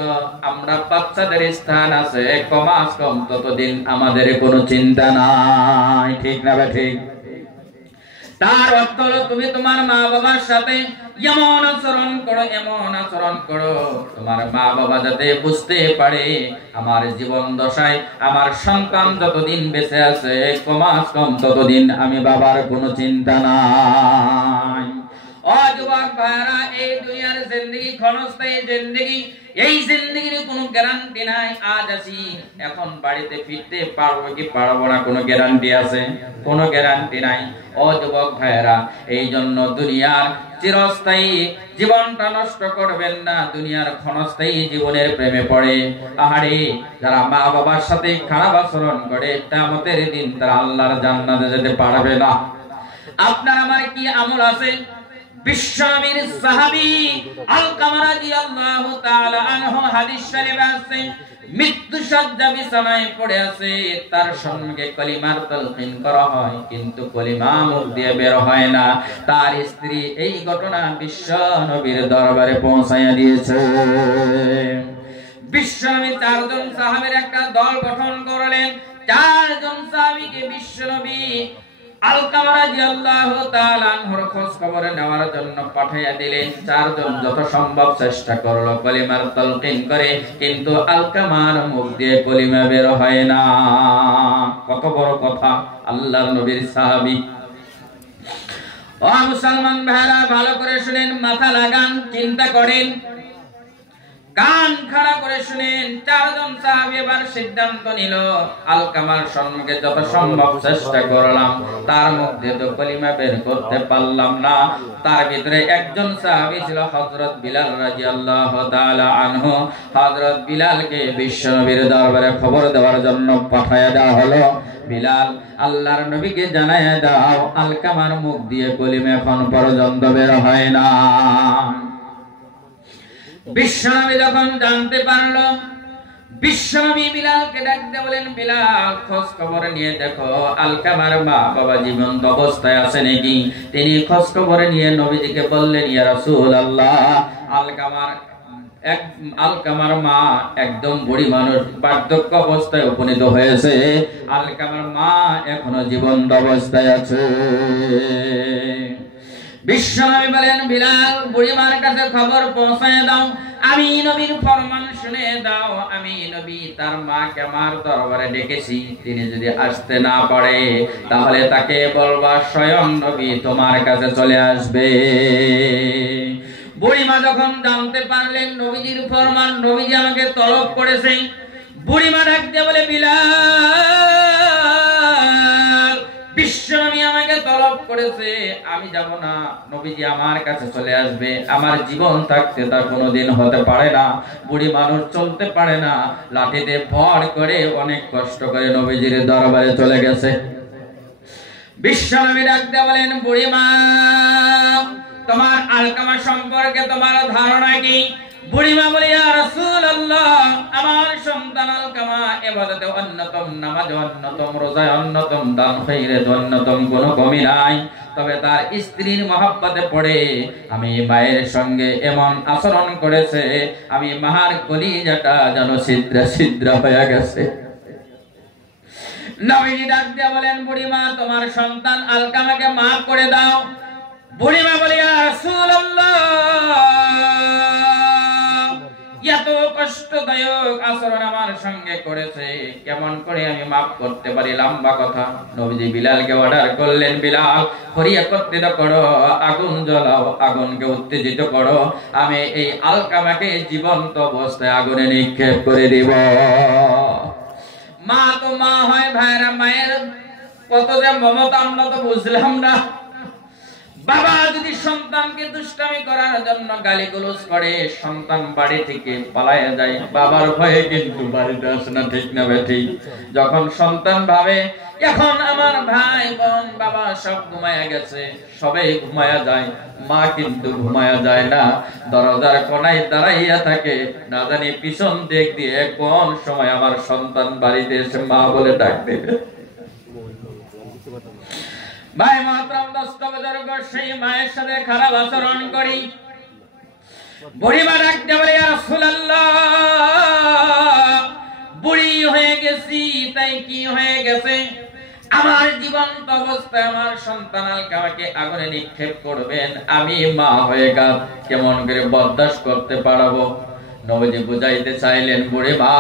আমরা বাচ্চাদের স্থান আছে কমাস কম ততদিন আমাদের কোনো চিন্তা নাই। ঠিক না বে ঠিক? তার অর্থ হলো তুমি তোমার মা বাবার সাথে এমন আচরণ করো, এমন আচরণ করো তোমার মা বাবা যাতে বুঝতে পারে আমার জীবন দশায় আমার সন্তান যতদিন বেঁচে আছে কমাস কম ততদিন আমি বাবার কোনো চিন্তা নাই। ও যুবক ভাইরা, এই দুনিয়ার জিন্দেগি ক্ষণস্থায়ী জিন্দেগি, এই জিন্দেগির কোনো গ্যারান্টি নাই। আজ আছি, এখন বাড়িতে ফিরতে পারবো কি পারবো না কোনো গ্যারান্টি আছে? কোনো গ্যারান্টি নাই। ও যুবক ভাইরা, এই জন্য দুনিয়ার চিরস্থায়ী জীবনটা নষ্ট করবেন না, দুনিয়ার ক্ষণস্থায়ী জীবনের প্রেমে পড়ে। আহারে, যারা মা বাবার সাথে খারাপ আচরণ করে কিয়ামতের দিন তারা আল্লাহর জান্নাতে যেতে পারবে না। আপনার আমার কি আমল আছে? বিশ্বনবীর সাহাবী আলকামা রাদিয়াল্লাহু তাআলা আনহু হাদিস শরীফে আছে, মৃত্যু শয্যা বিছানায় পড়ে আছে, তার সম্মুখে কলিমার তালকিন করা হয় কিন্তু কলিমা মুখ দিয়ে বের হয় না। তার স্ত্রী এই ঘটনা বিশ্বনবীর দরবারে পৌঁছায়া দিয়েছে। বিশ্বনবী চারজন সাহাবীর একটা দল গঠন করলেন। চারজন সাহাবীকে বিশ্বনবী আলকামা রাদিয়াল্লাহু তাআলা আনহুর খোঁজ খবর নেওয়ার জন্য পাঠিয়ে দিলেন। চারজন যত সম্ভব চেষ্টা করলো কলিমার তালকিন করে, কিন্তু আলকামার মুখ দিয়ে কলিমা বের হয় না। কত বড় কথা! আল্লাহর নবীর সাহাবী। ও মুসলমান ভাইরা, ভালো করে শুনেন, মাথা লাগান, চিন্তা করেন, কান খাড়া করে শুনেন। চারজন সাহাবী এবার সিদ্ধান্ত নিল, আলকামার সম্মুখে যত সম্ভব চেষ্টা করলাম, তার মধ্যে তো কলিমা বের করতে পারলাম না। তার ভিতরে একজন সাহাবী ছিল হযরত বিলাল রাদিয়াল্লাহু তাআলা আনহু। হযরত বিলালকে বিশ্বনবীর দরবারে খবর দেওয়ার জন্য পাঠায়া দেওয়া হলো। বিলাল, আল্লাহর নবীকে জানায়া দাও, আলকামার মুখ দিয়ে কলিমা এখন পর্যন্ত বের হয় না। বিশ্বনবী যখন জানতে পারলো, বিশ্বনবী বিলালকে ডাকতে বলেন, বিলাল, খোঁজ খবর নিয়ে দেখো আলকামার মা বাবা জীবন্ত অবস্থায় আছে নাকি। তিনি খোঁজ খবর নিয়ে নবীজিকে বললেন, ইয়া রাসূলুল্লাহ, আলকামার মা একদম বুড়ি মানুষ, বার্ধক্য অবস্থায় উপনীত হয়েছে। আলকামার মা এখনো জীবন্ত অবস্থায় আছে। বিশ্বনবী বলেন, বিলাল, বুড়িমার কাছে খবর পৌঁছায় দাও, আমি নবীর ফরমান শুনে দাও। আমি নবী তার মাকে আমার দরবারে ডেকেছি, তিনি যদি আসতে না পারে তাহলে তাকে বলবা স্বয়ং নবী তোমার কাছে চলে আসবে। বুড়িমা যখন জানতে পারলেন নবীজির ফরমান, নবীজি আমাকে তলব করেছে, বুড়িমা ডাকতে বলে, বিলাল, বিশ্বনবী আমাকে তলব করেছে, আমি যাব না, নবীজি আমার কাছে চলে আসবে। আমার জীবন থাকতে তা কোনোদিন হতে পারে না। বুড়ি মানুষ চলতে পারে না, লাঠিতে ভর করে অনেক কষ্ট করে নবীজির দরবারে চলে গেছে। বিশ্বনবী ডাকতে বলেন, বুড়িমা, তোমার আলকামা সম্পর্কে তোমার ধারণা কি? বুড়িমা বলে, ইয়া রাসূলুল্লাহ, আমার সন্তান আলকামা ইবাদতে অন্যতম, নামাজে অন্যতম, রোজায় অন্যতম, দান খয়রে অন্যতম, কোনো কমি নাই। তবে তার স্ত্রীর মহব্বতে পড়ে আমি মায়ের সঙ্গে এমন আচরণ করেছে, আমি মাহার কলিজাটা যেন ছিদ্র ছিদ্র হয়ে গেছে। নবীজি ডাক দিয়ে বলেন, বুড়িমা, তোমার সন্তান আলকামাকে মাফ করে দাও। বুড়িমা বলে, ইয়া রাসূলুল্লাহ, এত কষ্টদায়ক আচরণ আমার সঙ্গে করেছে, কেমন করে আমি মাফ করতে পারি? লম্বা কথা। নবীজি বিলালকে অর্ডার করলেন, বিলাল, ফরিয়া একত্রিত করো, আগুন জ্বালাও, আগুনকে উত্তেজিত করো, আমি এই আলকামাকে জীবন্ত অবস্থায় আগুনে নিক্ষেপ করে দিব। মা তো মা হয় ভাইরা, মায়ের কত যে মমতা আমরা তো বুঝলাম না। বাবা যদি সন্তানকে দুষ্টামি করার জন্য গালিগালাজ করে, সন্তান বাড়ি থেকে পালায়া যায়, বাবার ভয়ে কিন্তু বাড়িতে আসে না, ঠিক না ঠিক? যখন সন্তান ভাবে এখন আমার ভাই বোন বাবা সব ঘুমায়া গেছে, সবাই ঘুমায়া যায়, মা কিন্তু ঘুমায়া যায় না, দরজার কোনায় দাঁড়াইয়া থাকে, না জানি পিছন দিক দিয়ে কোন সময় আমার সন্তান বাড়িতে এসে মা বলে ডাক দেবে। ভাই মাতরম, দোস্ত বুজুর্গ, সেই মায়ের সাথে খারাপ আচরণ করি। বুড়িমা ডাকতে বলে, ইয়া রাসূলুল্লাহ, বুড়ি হয়ে গেছি, তাই কি হয়ে গেছে? আমার জীবন্ত অবস্থায় আমার সন্তান আলকামাকে আগুনে নিক্ষেপ করবেন, আমি মা হয়ে কাজ কেমন করে বরদাস্ত করতে পারবো? নবীজি বুঝাইতে চাইলেন, বুড়িমা,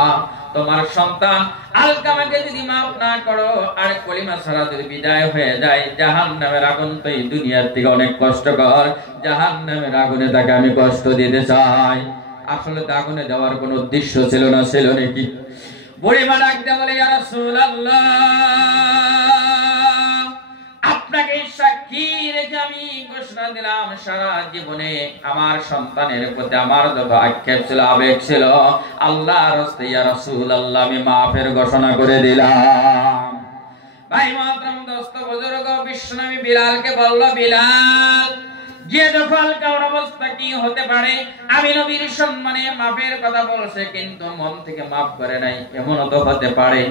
তোমার সন্তান আলকামাকে যদি মাফ না করো আর কলিমা ছাড়া যদি বিদায় হয়ে যায়, জাহান্নামের আগুন তো এই দুনিয়ার থেকে অনেক কষ্টকর, জাহান্নামের আগুনে তাকে আমি কষ্ট দিতে চাই। আসলে তো আগুনে দেওয়ার কোনো উদ্দেশ্য ছিল না, ছিল নাকি? বুড়িমা ডাকতে বলে, ইয়া রাসূলুল্লাহ, আপনাকে সাক্ষী রেখে আমি ঘোষণা দিলাম, সারা জীবনে আমার সন্তানের প্রতি আমার যত আক্ষেপ ছিল, আবেগ ছিল, আল্লাহর রাস্তে ইয়া রাসূলুল্লাহ আমি মাফের ঘোষণা করে দিলাম। ভাই মুহতারাম, দোস্ত বুজুর্গ, বিশ্বনবী বিলালকে বলল, বিলাল, গিয়ে দেখো আলকামার অবস্থা কি হতে পারে। আমি নবীর সম্মানে মাফের কথা বলছে, কিন্তু মন থেকে মাফ করে নাই, এমনও তো হতে পারে।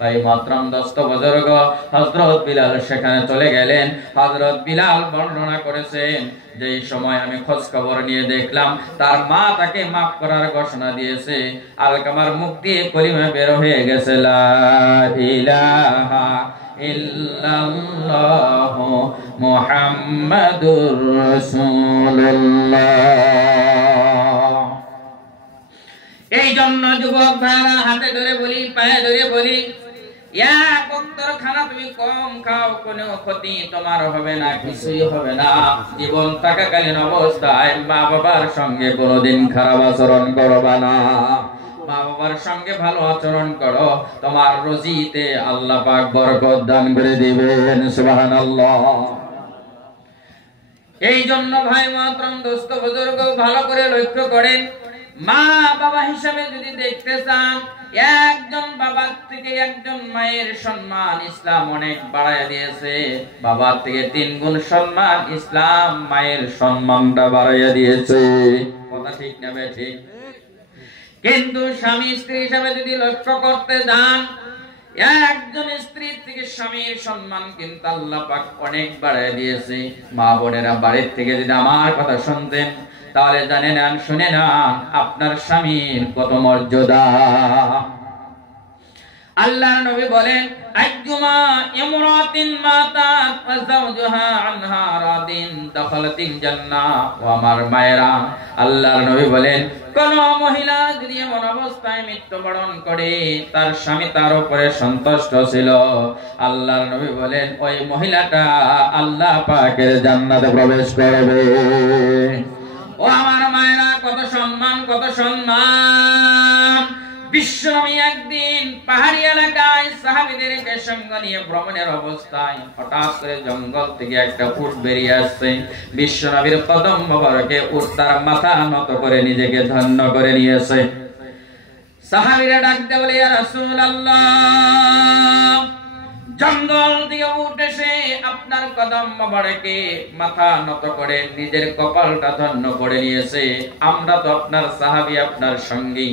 ভাই মুহতারাম, দোস্ত বুজুর্গ, হযরত বিলাল সেখানে চলে গেলেন। হযরত বিলাল বর্ণনা করেছেন, যেই সময় আমি খোঁজ খবর নিয়ে দেখলাম তার মা তাকে মাফ করার ঘোষণা দিয়েছে, আলকামার মুখ দিয়ে কলিমা বের হয়ে গেছে, লা ইলাহা ইল্লাল্লাহ মুহাম্মাদুর রাসূলুল্লাহ। এই জন্য যুবক ভাইরা হাতে ধরে বলি, পায়ে ধরে বলি, এক ওয়াক্তের খানা তুমি কম খাও, কোনো ক্ষতি তোমার হবে না, কিছুই হবে না। জীবন থাকাকালীন অবস্থায় মা বাবার সঙ্গে কোনোদিন খারাপ আচরণ করবা না। মা বাবার সঙ্গে ভালো আচরণ করো, তোমার রুজিতে আল্লাহ পাক বরকত দান করে দিবেন। সুবহানাল্লাহ। এই জন্য ভাই মহতরম, দোস্ত বুজুর্গ, ভালো করে লক্ষ্য করেন, মা বাবা হিসাবে যদি দেখতে চান, একজন বাবার থেকে একজন মায়ের সম্মান ইসলাম অনেক বাড়ায় দিয়েছে। বাবার থেকে 3 গুণ সম্মান ইসলাম মায়ের সম্মানটা বাড়াইয়া দিয়েছে। কথা ঠিক না ঠিক? কিন্তু স্বামী স্ত্রী হিসাবে যদি লক্ষ্য করতে যান, একজন স্ত্রীর থেকে স্বামীর সম্মান কিন্তু আল্লাহ পাক অনেক বাড়ায় দিয়েছে। মা বোনেরা, বাড়ির থেকে যদি আমার কথা শুনতেন, তাহলে জানে না, শুনে না, আপনার স্বামীর কত মর্যাদা। আল্লাহর নবী বলেন, আইয়ুমা ইমরাতিন মাতাত ওয়া যাওজুহা আনহা রাদিন দাখালাতিল জান্নাহ। ও আমার মায়েরা, আল্লাহর নবী বলেন, কোন মহিলা যদি এমন অবস্থায় মৃত্যুবরণ করে, তার স্বামী তার উপরে সন্তুষ্ট ছিল, আল্লাহর নবী বলেন, ওই মহিলাটা আল্লাহ পাকের জান্নাতে প্রবেশ করবে। ও আমার মায়েরা, কত সম্মান, কত সম্মান। বিশ্বনবী একদিন পাহাড়ি এলাকায় সাহাবীদেরকে সঙ্গে নিয়ে ভ্রমণের অবস্থায় হঠাৎ করে জঙ্গল থেকে একটা উট বেরিয়ে আসছে। বিশ্বনবীর কদম মোবারকে উট তার মাথা নত করে নিজেকে ধন্য করে নিয়েছে। সাহাবীরা ডাকতে বলে, ইয়া রাসূলুল্লাহ, জঙ্গল থেকে উট এসে আপনার কদম মোবারকে মাথা নত করে নিজের কপালটা ধন্য করে নিয়েছে। আমরা তো আপনার সাহাবী, আপনার সঙ্গী,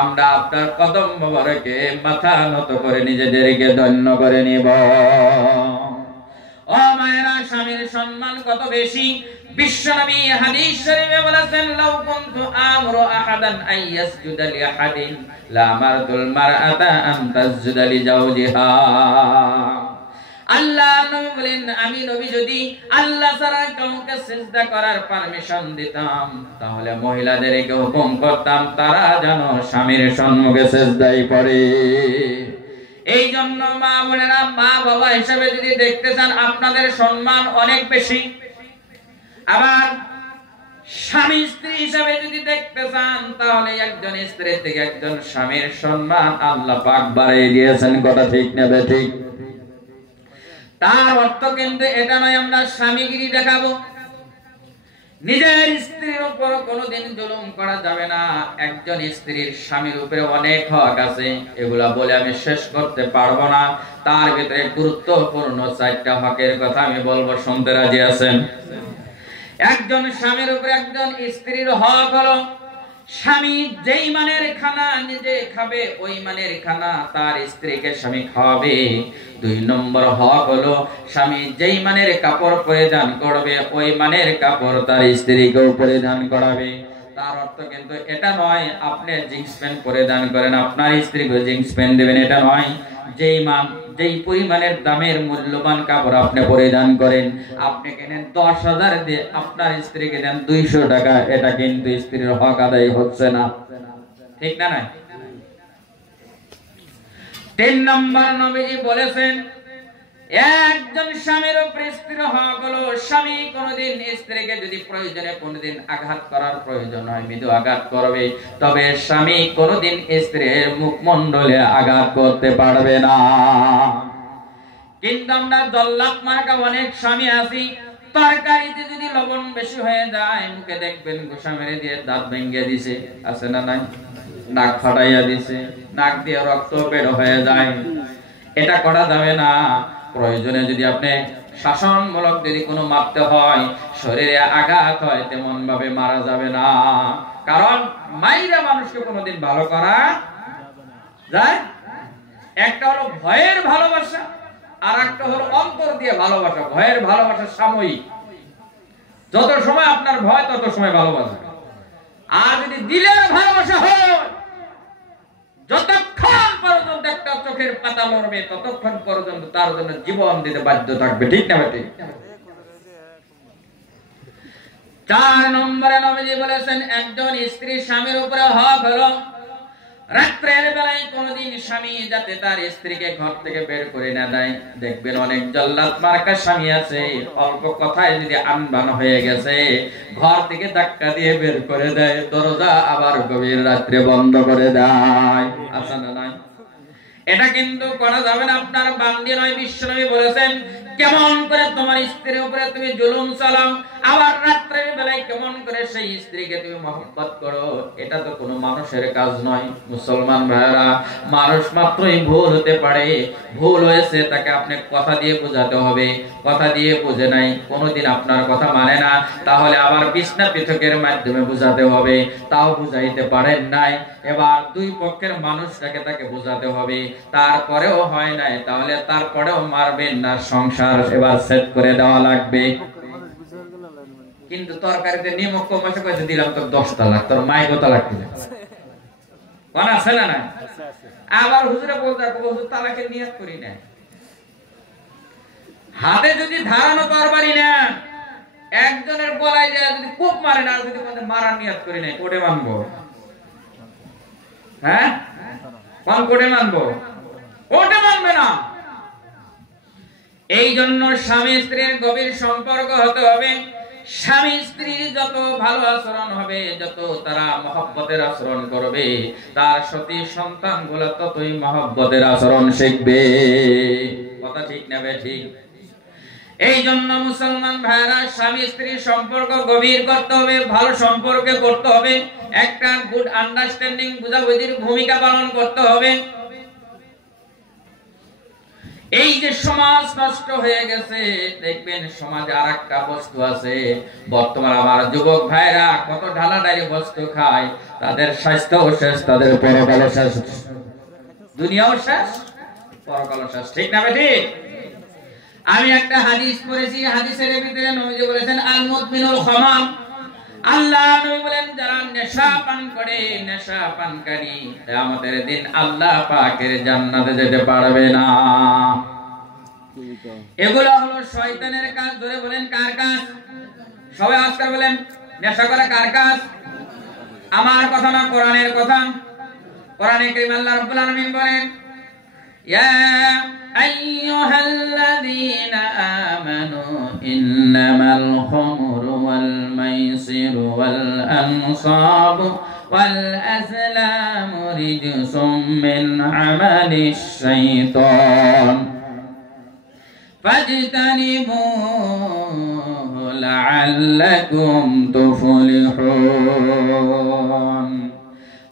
আমরা আপনার কদম মোবারকে মাথা নত করে নিজেদেরকে ধন্য করে নিব। ও মায়েরা, স্বামীর সম্মান কত বেশি। বিশ্বনবী হাদিস শরীফে বলেছেন, লাউ কুনতু আমরু আহাদান আইয়াসজুদা লি আহাদিন লা আমারতুল মারআতা আন তাসজুদা লি জাওজিহা। আল্লাহ নবী বলেন, আমি নবী যদি আল্লাহ ছাড়া কাউকে সিজদা করার পারমিশন দিতাম, তাহলে মহিলাদেরকে হুকুম করতাম তারা যেন স্বামীর সম্মুখে সিজদায় পড়ে। এই জন্য মা বোনেরা, মা বাবা হিসেবে যদি দেখতে চান, আপনাদের সম্মান অনেক বেশি। আবার স্বামী স্ত্রী হিসেবে যদি দেখতে চান, তাহলে একজন স্ত্রীর থেকে একজন স্বামীর সম্মান আল্লাহ পাক বাড়িয়ে দিয়েছেন। কথা ঠিক না ঠিক? তার অর্থ কিন্তু এটা নয় আমরা স্বামীগিরি দেখাবো। নিজের স্ত্রীর উপর কোনোদিন জুলুম করা যাবে না। একজন স্ত্রীর স্বামীর উপরে অনেক হক আছে, এগুলা বলে আমি শেষ করতে পারবো না। তার ভিতরে গুরুত্বপূর্ণ 4টা হকের কথা আমি বলবো, শুনতে রাজি আছেন? একজন স্বামীর উপরে একজন স্ত্রীর হক হলো, স্বামী যেই মানের খানা নিজে খাবে, ওই মানের খানা তার স্ত্রীকে স্বামী খাওয়াবে। 2 নম্বর হক হলো, স্বামী যেই মানের কাপড় পরিধান করবে, ওই মানের কাপড় তার স্ত্রীকে পরিধান করাবে। তার অর্থ কিন্তু এটা নয় আপনি জিন্স প্যান্ট পরিধান করেন, আপনার স্ত্রীকে জিন্স প্যান্ট দেবেন, এটা নয়। যেই পরিমাণের দামের মূল্যবান কাপড় আপনি পরিধান করেন, আপনি কেনেন 10,000 দিয়ে, আপনার স্ত্রীকে দেন 200 টাকা, এটা কিন্তু স্ত্রীর হক আদায় হচ্ছে না। ঠিক না? নাই? 3 নম্বর নবীজি বলেছেন, একজন স্বামীর উপর স্ত্রীর হক হলো, স্বামী কোনদিন স্ত্রীকে যদি প্রয়োজনে কোনদিন আঘাত করার প্রয়োজন হয়, মৃদু আঘাত করবে, তবে স্বামী কোনদিন স্ত্রীর মুখমণ্ডলে আঘাত করতে পারবে না। কিন্তু আমরা জল্লাদ মার্কা অনেক স্বামী আছি, তরকারিতে যদি লবণ বেশি হয়ে যায়, মুখে দেখবেন ঘুষা মেরে দিয়ে দাঁত ভেঙে দিছে, আছে না নাই? নাক ফাটাইয়া দিছে, নাক দিয়ে রক্ত বের হয়ে যায়। এটা করা যাবে না। প্রয়োজনে যদি আপনি শাসনমূলক যদি কোনো মারতে হয়, শরীরে আঘাত হয়, তেমন ভাবে মারা যাবে না। কারণ মাইরা মানুষকে কোনোদিন ভালো করা যায়। একটা হলো ভয়ের ভালোবাসা, আর একটা হলো অন্তর দিয়ে ভালোবাসা। ভয়ের ভালোবাসা সাময়িক, যত সময় আপনার ভয় তত সময় ভালোবাসা। আর যদি দিলের ভালোবাসা হয়, যতক্ষণ পর্যন্ত একটা চোখের পাতা লড়বে ততক্ষণ পর্যন্ত তার জন্য জীবন দিতে বাধ্য থাকবে, ঠিক না বেটি? 4 নম্বরে নবীজি বলেছেন একজন স্ত্রী স্বামীর উপরে হক হলো রাত্রের বেলায় কোনদিন স্বামী যাতে তার স্ত্রীকে ঘর থেকে বের করে না দেয়। দেখবেন অনেক জল্লাদ মার্কা স্বামী আছে, অল্প কথায় যদি আনবান হয়ে গেছে ঘর থেকে ধাক্কা দিয়ে বের করে দেয়, দরজা আবার গভীর রাত্রে বন্ধ করে দেয়। আছে না নাই? এটা কিন্তু করা যাবে না। আপনার বান্দি নয়, বিশ্বনবী বলেছেন কেমন করে তোমার স্ত্রীর উপরে তুমি জুলুম চালাও, আবার রাত্রের বেলায় কেমন করে সেই স্ত্রীকে তুমি মহব্বত করো, এটা তো কোনো মানুষের কাজ নয়। মুসলমান ভাইরা, মানুষ মাত্রই ভুল হতে পারে, ভুল হয়েছে তাকে আপনি কথা দিয়ে বোঝাতে হবে, কথা দিয়ে বোঝে নাই, কোনোদিন আপনার কথা মানে না, তাহলে আবার বিছনা পৃথকের মাধ্যমে বোঝাতে হবে, তাও বুঝাইতে পারেন নাই, এবার দুই পক্ষের মানুষটাকে তাকে বোঝাতে হবে, তারপরেও হয় নাই, তাহলে তারপরেও মারবেন না, সংসার এবার সেট করে দেওয়া লাগবে। কিন্তু তরকারিতে নিমক কম আছে কইতে দিলাম তো 10 তালাক, তোর মাই কত তালাক দিল কোন আছে না না? আবার হুজুরে বলতে হুজুর তালাকের নিয়ত করি না, হাতে যদি ধারানো তরবারি না একজনের গলায় যায় যদি কোপ মারে না, যদি কোন মারার নিয়ত করি না, কোটে মানবো? হ্যাঁ, কোন কোটে মানবো? কোটে মানবে না। এই জন্য স্বামী স্ত্রীর গভীর সম্পর্ক হতে হবে। স্বামী স্ত্রীর যত ভালো আচরণ হবে, যত তারা মহব্বতের আচরণ করবে, তার সতী সন্তান গুলা ততই মহব্বতের আচরণ শিখবে। কথা ঠিক না ঠিক? এই জন্য মুসলমান ভাইরা, স্বামী স্ত্রীর সম্পর্ক গভীর করতে হবে, ভালো সম্পর্কে করতে হবে, একটা গুড আন্ডারস্ট্যান্ডিং বুঝাবুঝির ভূমিকা পালন করতে হবে। এই যে সমাজ নষ্ট হয়ে গেছে, দেখবেন সমাজে আর একটা বস্তু আছে, বর্তমান আমার যুবক ভাইরা কত ঢালাঢালি বস্তু খায়, তাদের স্বাস্থ্যও শেষ, তাদের পরকালও শেষ, দুনিয়াও শেষ, পরকালও শেষ, ঠিক না ঠিক? আমি একটা হাদিস পড়েছি, হাদিসের ভিতরে নবীজি বলেছেন আল মুদমিনুল খামাম, আল্লাহ নবী বলেন যারা নেশা পান করে, নেশা পানকারী, কিয়ামতের দিন আল্লাহ পাকের জান্নাতে যেতে পারবে না। এগুলো হলো শয়তানের কাজ। ধরে বলেন কার কাজ? সবাই আজকাল বলেন নেশা করা কার কাজ? আমার কথা না, কোরআনের কথা। কোরআনে কারীম আল্লাহ রাব্বুল আলামিন বলেন ইয়া আইয়ুহাল্লাযীনা আমানু ইন্নামাল খামরু ওয়াল মাইসিরু ওয়াল আনসাবু ওয়াল আযলামু রিজসুম মিন আমালিশ শাইতান ফাজতানিবুহু লাআল্লাকুম তুফলিহুন।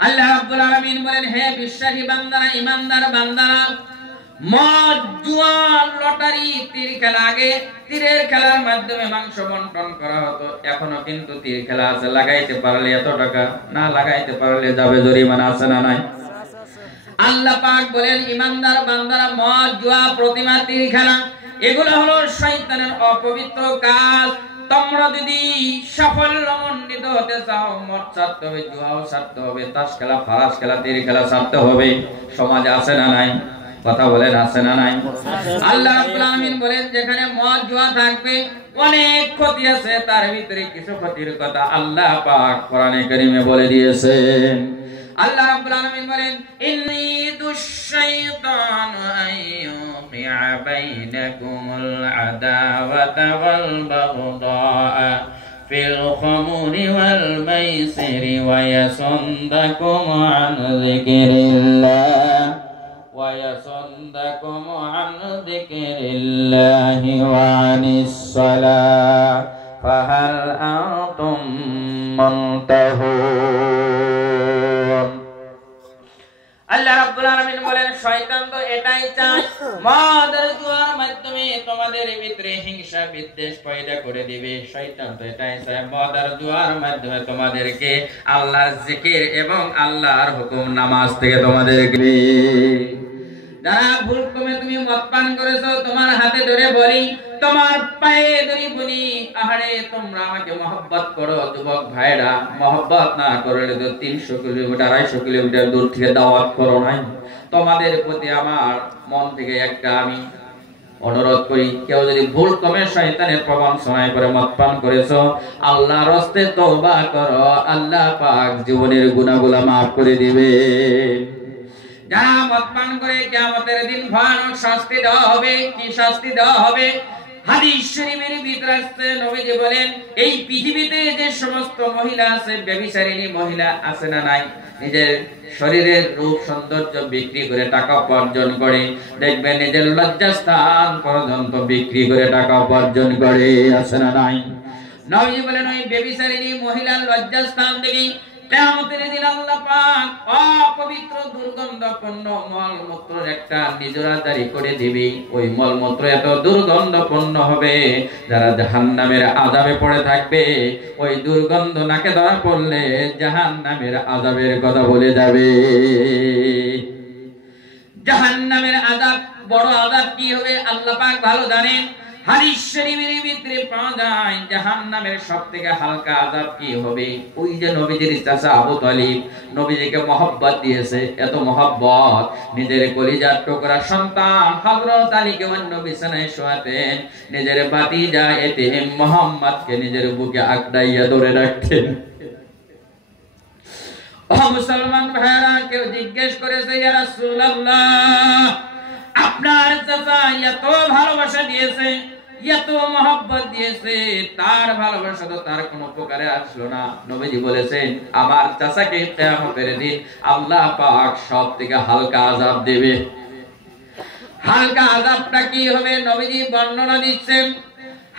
আল্লাহ রাব্বুল আলামিন বলেন হে বিশ্বাসী বান্দারা, ঈমানদার বান্দারা, মদ, জুয়া, লটারি, তীর খেলা, আগে তীরের খেলার মাধ্যমে মাংস বন্টন করা হতো, এখনো কিন্তু তীর খেলা আছে, লাগাইতে পারলে এত টাকা, না লাগাইতে পারলে যাবে জরিমানা, আছে না নাই? আল্লাহ পাক বলেন ঈমানদার বান্দারা, মদ, জুয়া, প্রতিমা, তীর খেলা এগুলো হলো শয়তানের অপবিত্র কাজ। তোমরা যদি সাফল্যমণ্ডিত হতে চাও, মদ ছাড়তে হবে, জুয়াও ছাড়তে হবে, তাস খেলা, ফারাস খেলা, তীর খেলা ছাড়তে হবে। সমাজে আছে না নাই? কথা বলেন আছে না নাই? আল্লাহ রাব্বুল আলামিন বলেন যেখানে মদ জুয়া থাকবে অনেক ক্ষতি আছে, তার ভিতরে কিছু ক্ষতির কথা আল্লাহ পাক কোরআনে কারীমে বলে দিয়েছেন। আল্লাহ রাব্বুল আলামিন বলেন ইন্নিদুশ শাইতানু আইয়ুকিআ বাইনাকুমুল আদাওয়াতা ওয়াল বাগদাআ ফিল খামরি ওয়াল মাইসিরি ওয়া ইয়াসুদ্দাকুম আন যিকরিল্লাহ وَيَصُدَّكُمْ عَنْ ذِكْرِ اللَّهِ وَعَنِ الصَّلَاةِ فَهَلْ أَنْتُمْ مُنْتَهُونَ। আল্লাহ রাব্বুল আলামিন বলেন শয়তান তো এটাই চায়, মদ আর জুয়ার মাধ্যমে তোমাদের ভিতরে হিংসা বিদ্বেষ পয়দা করে দিবে। শয়তান তো এটাই চায়, মদ আর জুয়ার মাধ্যমে তোমাদেরকে আল্লাহর জিকির এবং আল্লাহর হুকুম নামাজ থেকে তোমাদেরকে, যারা ভুল ক্রমে তুমি মদ পান করেছো, তোমার হাতে ধরে বলি তোমার পায়ে ধরে বলি, আহারে তোমরা আমাকে মহব্বত করো যুবক ভাইরা, মহব্বত না করলে তো 300 কিলোমিটার 250 কিলোমিটার দূর থেকে দাওয়াত করো নাই। তোমাদের প্রতি আমার মন থেকে একটা আমি অনুরোধ করি, কেউ যদি ভুল কমে শয়তানের প্রবঞ্চনায় করে মদ পান করেছো, আল্লাহর রাস্তে তওবা করো, আল্লাহ পাক জীবনের গুনাহগুলো maaf করে দিবে। যারা মদ পান করে কিয়ামতের দিন ভয়ানক শাস্তি দেওয়া হবে। কি শাস্তি দেওয়া হবে? হাদিস শরীফের ভিতরে আছে, নবীজি বলেন, এই পৃথিবীতে যে সমস্ত মহিলা আছে, ব্যভিচারিণী মহিলা আছে না নাই, নিজের শরীরের রূপ সৌন্দর্য বিক্রি করে টাকা উপার্জন করে, দেখবেন নিজের লজ্জাস্থান পর্যন্ত বিক্রি করে টাকা উপার্জন করে, আছে না নাই? নবীজি বলেন, ওই ব্যভিচারিণী মহিলার লজ্জাস্থান থেকে কিয়ামতের দিন আল্লাহ পাক অপবিত্র দুর্গন্ধপূর্ণ মলমূত্র একটা নিজরা জারি করে দিবে। ওই মলমূত্র এত দুর্গন্ধপূর্ণ হবে, যারা জাহান্নামের আযাবে পড়ে থাকবে, ওই দুর্গন্ধ নাকে ধরা পড়লে জাহান্নামের আযাবের কথা বলে যাবে। জাহান্নামের আযাব, বড় আযাব কি হবে আল্লাহ পাক ভালো জানেন। হাদিস শরীফের ভিতরে পাওয়া যায় জাহান্নামের সবথেকে হালকা আযাব কি হবে। ওই যে নবীজির চাচা আবু তালিব নবীজিকে মহব্বত দিয়েছে, এত মহব্বত, নিজের কলিজার টুকরা সন্তান হযরত আলীকে অন্য বিছানায় শোয়াতেন, নিজের ভাতিজা এতিম মুহাম্মদকে নিজের বুকে আঁকড়াইয়া ধরে রাখতেন। ও মুসলমান ভাইরা, কেউ জিজ্ঞেস করেছে, ইয়া রাসূলুল্লাহ, আপনার চাচা এত ভালোবাসা দিয়েছে, এত মহব্বত দিয়েছে, তার ভালোবাসা তো তার কোনো উপকারে আসলো না। নবীজি বলেছেন, আমার চাচাকে কিয়ামতের দিন আল্লাহ পাক সবথেকে হালকা আযাব দেবে। হালকা আযাবটা কি হবে? নবীজি বর্ণনা দিচ্ছেন,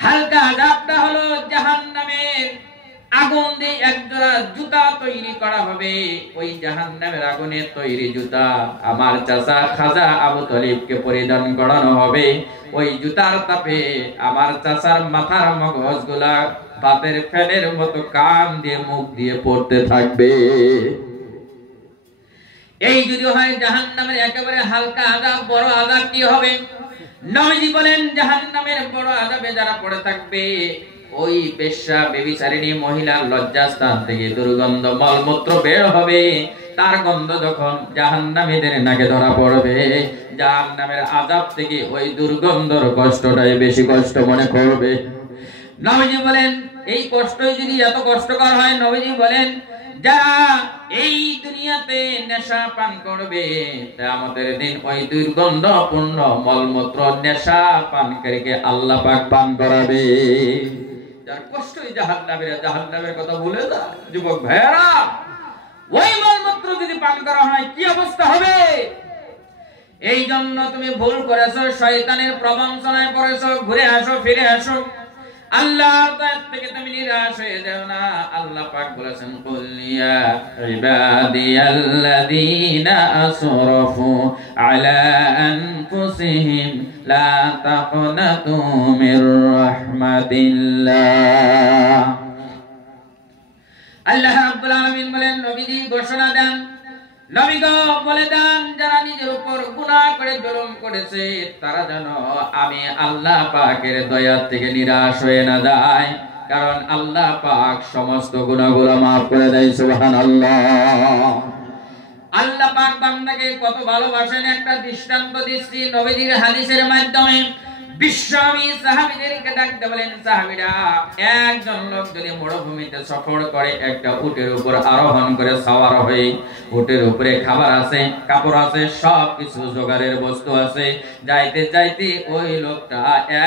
হালকা আযাবটা হলো জাহান্নামের আগুন দিয়ে একজোড়া জুতা তৈরি করা হবে। ওই জাহান্নামের আগুনে তৈরি জুতা আমার চাচা খাজা আবু তালিবকে পরিধান করানো হবে। ওই জুতার তাপে আমার চাচার মাথার মগজগুলা বাতের ফ্যানের মতো কান দিয়ে মুখ দিয়ে পড়তে থাকবে। এই যদি হয় জাহান্নামের একেবারে হালকা আযাব, বড় আযাব কি হবে? নবীজি বলেন, জাহান্নামের বড় আযাবে যারা পড়ে থাকবে, ওই বেশ্যা ব্যভিচারিণী মহিলার লজ্জাস্থান থেকে দুর্গন্ধ মলমূত্র বের হবে। তার গন্ধ যখন জাহান্নামীদের নাকে ধরা পড়বে, জাহান্নামের আযাব থেকে ওই দুর্গন্ধর কষ্টটাই বেশি কষ্ট মনে করবে। নবীজি বলেন, এই কষ্টই যদি এত কষ্টকর হয়, নবীজি বলেন, যারা এই দুনিয়াতে নেশা পান করবে, কিয়ামতের দিন ওই দুর্গন্ধপূর্ণ মলমূত্র নেশা পানকারীকে আল্লাহ পাক পান করাবে। যার কষ্টই জাহান্নামের কথা ভুলে যা যুবক ভাইরা, ওই মলমূত্র যদি পান করা হয় কি অবস্থা হবে? এই জন্য তুমি ভুল করেছো, শয়তানের প্রবঞ্চনায় পড়েছো, ঘুরে আসো, ফিরে আসো, আল্লাহর দয়া থেকে তুমি নিরাশ হয়ে যাও না। আল্লাহ পাক বলেছেন, কুল ইয়া ইবাদিয়াল্লাযীনা আসরাফু আলা আনফুসিহিম লা তাকনাতু মির রাহমাতিল্লাহ। আল্লাহ রাব্বুল আলামিন বলেন, নবীজি ঘোষণা দেন, নবী গো বলে দেন, যারা নিজের উপর গুনাহ করে জুলুম করেছে, তারা যেন আমি আল্লাহ পাকের দয়া থেকে নিরাশ হয়ে না যায়, কারণ আল্লাহ পাক সমস্ত গুনাহগুলো maaf করে দেয়। সুবহানাল্লাহ। আল্লাহ পাক বান্দাকে কত ভালোবাসেন একটা দৃষ্টান্ত দিচ্ছি নবীজির হাদিসের মাধ্যমে। বিশ্বনবী সাহাবীদেরকে ডাকতে বলেন, সাহাবীরা, একজন লোক যদি মরুভূমিতে সফর করে, একটা উটের উপর আরোহণ করে সওয়ার হয়ে, উটের উপরে খাবার আছে, কাপড় আছে, সবকিছু জোগাড়ের বস্তু আছে, যাইতে যাইতে ওই লোকটা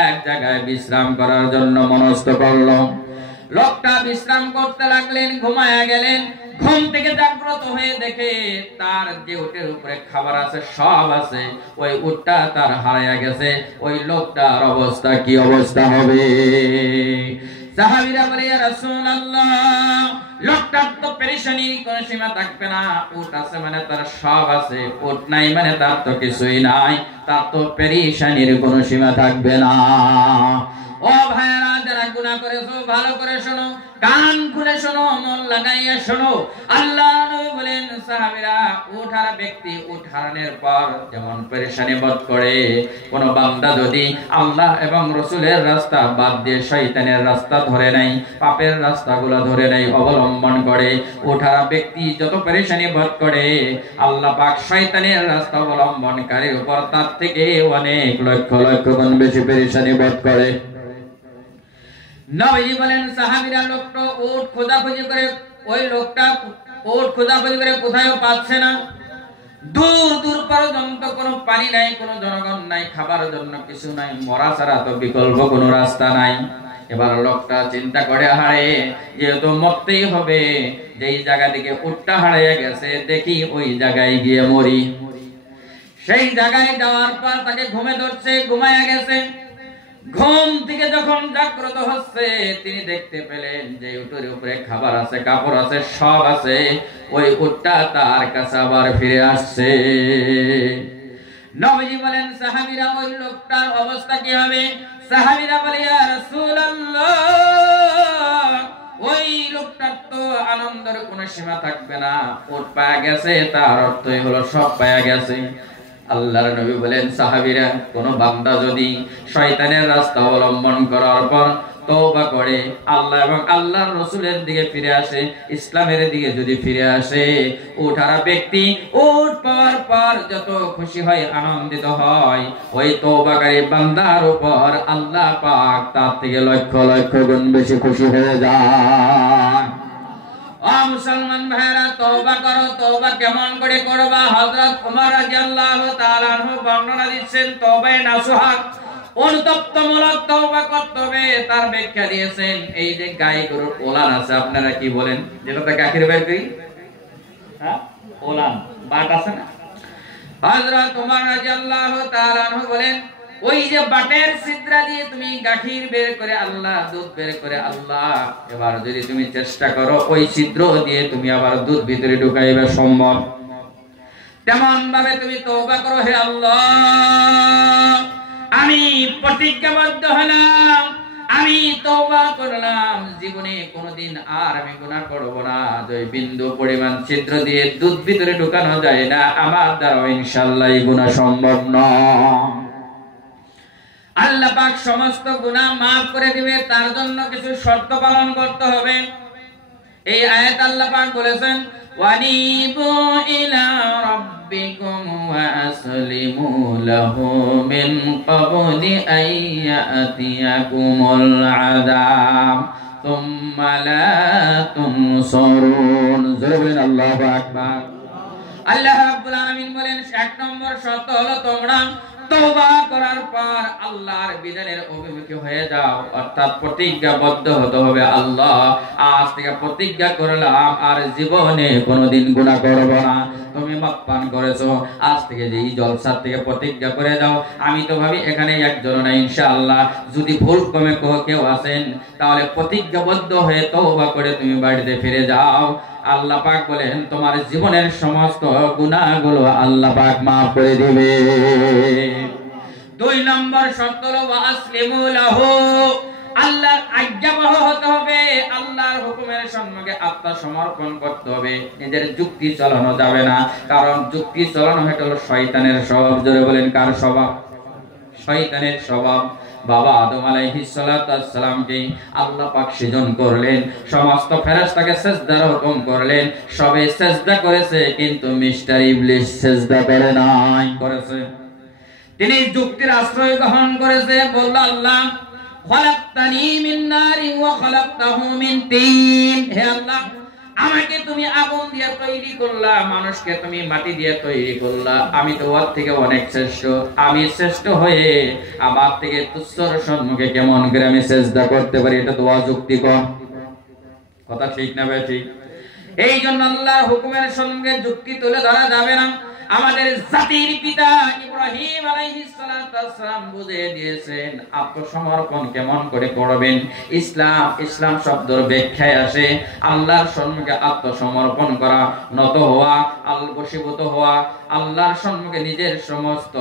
এক জায়গায় বিশ্রাম করার জন্য মনস্থ করলো। লোকটা বিশ্রাম করতে লাগলেন, ঘুমায়া গেলেন। ঘুম থেকে জাগ্রত হয়ে দেখে তার যে উটের উপরে খাবার আছে, সব আছে, ওই উটটা তার হারায়া গেছে। ওই লোকটার অবস্থা কি অবস্থা হবে? সাহাবীরা বলে, ইয়া রাসূলুল্লাহ, লোকটার তো পেরেশানির কোনো সীমা থাকবে না। উট আছে মানে তার সব আছে, উট নাই মানে তার তো কিছুই নাই, তার তো পেরেশানির কোনো সীমা থাকবে না। ও ভাইরা, যারা গুনাহ করেছো ভালো করে শোনো, কান খুলে শোনো, মন লাগাইয়া শোনো। আল্লাহ নবী বলেন সাহাবীরা উট হারা ব্যক্তি উট হারানোর পর যেমন পেরেশানি বোধ করে, কোন বান্দা যদি আল্লাহ এবং রাসূলের রাস্তা বাদ দিয়ে শয়তানের রাস্তা ধরে নাই, পাপের রাস্তাগুলো ধরে নাই, অবলম্বন করে, উট হারা ব্যক্তি যত পেরেশানি বোধ করে, আল্লাহ পাক শয়তানের রাস্তা অবলম্বনকারীর উপর তার থেকে অনেক লক্ষ লক্ষ গুণ বেশি পেরেশানি বোধ করে। নবী বলেন সাহাবীরা লোকটা উট খোঁজাখুঁজি করে, ওই লোকটা উট খোঁজাখুঁজি করে কোথাও পাচ্ছে না, দূর দূর পর্যন্ত কোনো পানি নাই, কোনো জনগণ নাই, খাবার জন্য কিছু নাই, মরা ছাড়া তো বিকল্প কোনো রাস্তা নাই। এবার লোকটা চিন্তা করে হারে যেহেতু মরতেই হবে, যেই জায়গা থেকে উটটা হারিয়ে গেছে দেখি ওই জায়গায় গিয়ে মরি। সেই জায়গায় যাওয়ার পর তাকে ঘুমে ধরছে, ঘুমায়া গেছে। ঘুম থেকে যখন জাগ্রত হচ্ছে তিনি দেখতে পেলেন যে উটের উপরে খাবার আছে, কাপড় আছে, সব আছে, ওই উটটা তার কাছে আবার ফিরে আসছে। নবীজি বলেন সাহাবীরা ওই লোকটার অবস্থা কি হবে? সাহাবীরা বলে ইয়া রাসূলুল্লাহ, ওই লোকটার তো আনন্দের কোনো সীমা থাকবে না, উট পায়া গেছে তার অর্থই হলো সব পায়া গেছে। আল্লাহর নবী বলেন সাহাবীরা কোন বান্দা যদি শয়তানের রাস্তা অবলম্বন করার পর তওবা করে আল্লাহ এবং আল্লাহর রাসূলের দিকে ফিরে আসে, ইসলামের দিকে যদি ফিরে আসে, উঠারা ব্যক্তি উট পাওয়ার পর যত খুশি হয়, আনন্দিত হয়, ওই তওবাকারী বান্দার উপর আল্লাহ পাক তার থেকে লক্ষ লক্ষ গুণ বেশি খুশি হয়ে যায়। ও মুসলমান ভাইরা, তওবা করো। তওবা কেমন করে করবা? হযরত ওমর রাদিয়াল্লাহু তাআলা আনহু বর্ণনা দিচ্ছেন তওবায়ে নাসুহা, অনুতপ্তমূলক তওবা করতে হবে। তার ব্যাখ্যা দিয়েছেন এই যে গাই গরুর ওলান আছে, আপনারা কি বলেন যেটাতে গাখীর বের করি? হ্যাঁ, ওলান, বাট আছে না? হযরত ওমর রাদিয়াল্লাহু তাআলা আনহু বলেন ওই যে বাটের ছিদ্রা দিয়ে তুমি গাখীর বের করে আল্লাহ, দুধ বের করে আল্লাহ, এবার যদি তুমি চেষ্টা করো ওই ছিদ্র দিয়ে তুমি আবার দুধ ভিতরে ঢুকাইবে সম্ভব, তেমন ভাবে তুমি তওবা করো, হে আল্লাহ আমি প্রতিজ্ঞাবদ্ধ হলাম, আমি তওবা করলাম, জীবনে কোনোদিন আর আমি গুনাহ করব না। দুই বিন্দু পরিমাণ ছিদ্র দিয়ে দুধ ভিতরে ঢুকানো যায় না, আমার দ্বারা ইনশাআল্লাহ এই গুনাহ সম্ভব নয়। আল্লাহ পাক সমস্ত গুনাহ maaf করে দিবে, তার জন্য কিছু শর্ত পালন করতে হবে। এই আয়াত আল্লাহ পাক বলেছেন ওয়ানিবু ইলা রাব্বিকুম ওয়া আসলিমু লাহু মিন ক্বাবলি আইয়াতিয়াকুমুল আযাব সুম্মা লা তুনসারুন। জোরে বলেন আল্লাহু আকবার। আল্লাহ রাব্বুল আলামিন বলেন এক নম্বর শর্ত হলো তোমরা তওবা করার পর আল্লাহর বিধানের অভিমুখী হয়ে যাও, অর্থাৎ প্রতিজ্ঞাবদ্ধ হতে হবে, আল্লাহ আজ থেকে প্রতিজ্ঞা করলাম আর জীবনে কোনোদিন গুনাহ করব না। তুমি মদ পান করেছো, আজ থেকে যে এই জলসার থেকে প্রতিজ্ঞা করে দাও, আমি তো ভাবি এখানে একজন না, ইনশাআল্লাহ যদি ভুল কমে কেউ আছেন তাহলে প্রতিজ্ঞাবদ্ধ হয়ে তওবা করে তুমি বাড়িতে ফিরে যাও। আল্লাহ পাক বলেন তোমার জীবনের সমস্ত গুনাহগুলো আল্লাহ পাক maaf করে দিবে। দুই নম্বর শর্ত হলো ওয়াসলিমু লাহু, আল্লাহর আজ্ঞাবহ হতে হবে, আল্লাহর হুকুমের সম্মুখে আত্মসমর্পণ করতে হবে, নিজের যুক্তি চালানো যাবে না, কারণ যুক্তি চালানো হলো শয়তানের স্বভাব। জোরে বলেন কার স্বভাব? শয়তানের স্বভাব। বাবা আদম আলাইহিস সালাতু ওয়াস সালামকে আল্লাহ পাক সৃজন করলেন, সমস্ত ফেরেশতাকে সিজদার হুকুম করলেন, সবে সিজদা করেছে কিন্তু মিস্টার ইবলিস সিজদা করে নাই। করেছে, তিনি যুক্তির আশ্রয় গ্রহণ করেছে, বলল আল্লাহ খালাকতানি মিন নারিন ওয়া খালাকতাহু মিন তিন, হে আল্লাহ আমাকে তুমি আগুন দিয়ে তৈরি করলা, মানুষকে তুমি মাটি দিয়ে তৈরি করলা, আমি তো ওর থেকে অনেক শ্রেষ্ঠ, আমি শ্রেষ্ঠ হয়ে আমার থেকে তুচ্ছর সম্মুখে কেমন করে আমি সিজদা করতে পারি? এটা তো অযৌক্তিক কথা, ঠিক না ভাই? ঠিক। এই জন্য আল্লাহর হুকুমের সঙ্গে যুক্তি তুলে ধরা যাবে না। আমাদের জাতির পিতা ইব্রাহিম আলাইহিস সালাম বুঝিয়ে দিয়েছেন আত্মসমর্পণ কেমন করে করবেন। ইসলাম শব্দের ব্যাখ্যায় আসে আল্লাহর সম্মুখে আত্মসমর্পণ করা, নত হওয়া, বশীভূত হওয়া, আল্লাহর সম্মুখে নিজের সমস্ত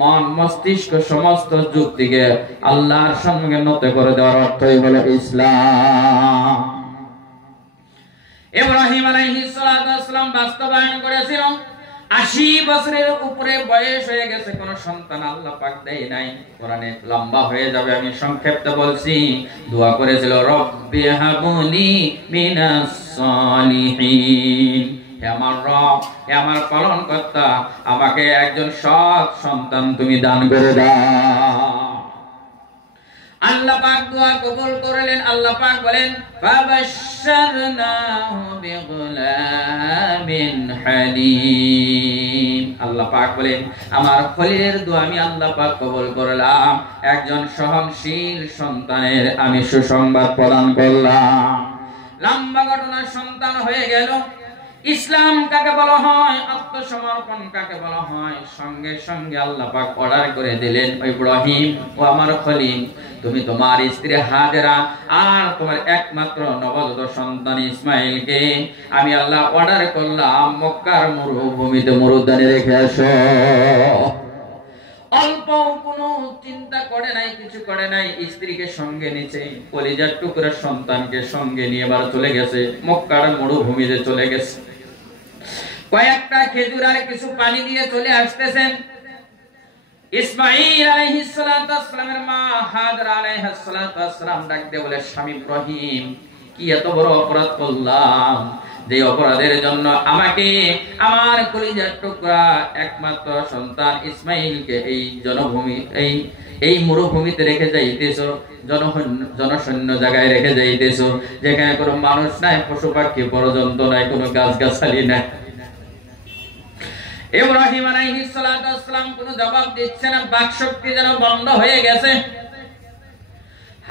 মন মস্তিষ্ক সমস্ত যুক্তিকে আল্লাহর সম্মুখে নত করে দেওয়ার অর্থই হলো ইসলাম। ইব্রাহিম আলাইহিস সালাম বাস্তবায়ন করেছিলেন। 80 বছরের উপরে বয়স হয়ে গেছে, কোন সন্তান আল্লাহ পাক দেয় নাই। কোরআনে লম্বা হয়ে যাবে, আমি সংক্ষেপে বলছি। দোয়া করেছিল রব্বি হাবলি মিনাস সালিহিন, হে আমার রব, হে আমার পালনকর্তা, আমাকে একজন সৎ সন্তান তুমি দান করে দাও। আল্লাহ পাক দোয়া কবুল করলেন। আল্লাহ পাক বলেন ফাবাশশারনাহু বিগুলামিন হালিম। আল্লাহ পাক বলেন আমার খলিলের দোয়া আমি আল্লাহ পাক কবুল করলাম, একজন সহনশীল সন্তানের আমি সুসংবাদ প্রদান করলাম। লম্বা ঘটনা, সন্তান হয়ে গেল। ইসলাম কাকে বলা হয়, আত্মসমর্পণ কাকে বলা হয়, সঙ্গে সঙ্গে আল্লাহ পাক অর্ডার করে দিলেন ইব্রাহিম ও আমার খলিল, তুমি তোমার স্ত্রী হাজেরা আর তোমার একমাত্র নবজাত সন্তান ইসমাইলকে আমি আল্লাহ অর্ডার করলাম মক্কার মরুভূমিতে মরুদ্যানে রেখে আসো। অল্প কোনো চিন্তা করে নাই, কিছু করে নাই, স্ত্রীকে সঙ্গে নিচে, কলিজার টুকরা সন্তানকে সঙ্গে নিয়ে এবার চলে গেছে মক্কার মরুভূমিতে চলে গেছে। কয়েকটা খেজুর আর কিছু পানি দিয়ে চলে আসতেছেন। ইসমাঈল আলাইহিস সালামের মা হাজরা আলাইহিস সালাম ডাক দিয়ে বলে, স্বামী ইব্রাহিম, কি এত বড় অপরাধ করলাম যে অপরাধের জন্য আমাকে আমার কলিজার টুকরা একমাত্র সন্তান ইসমাইলকে এই জনভূমি এই মরুভূমিতে রেখে যাইতেছো, জনশূন্য জায়গায় রেখে যাইতেছো, যেখানে কোনো মানুষ নাই, পশু পাখি পর্যন্ত নাই, কোনো গাছগাছালি নাই। ইব্রাহিম আলাইহিস সালাম কোনো জবাব দিচ্ছে না, বাকশক্তি যেন বন্ধ হয়ে গেছে।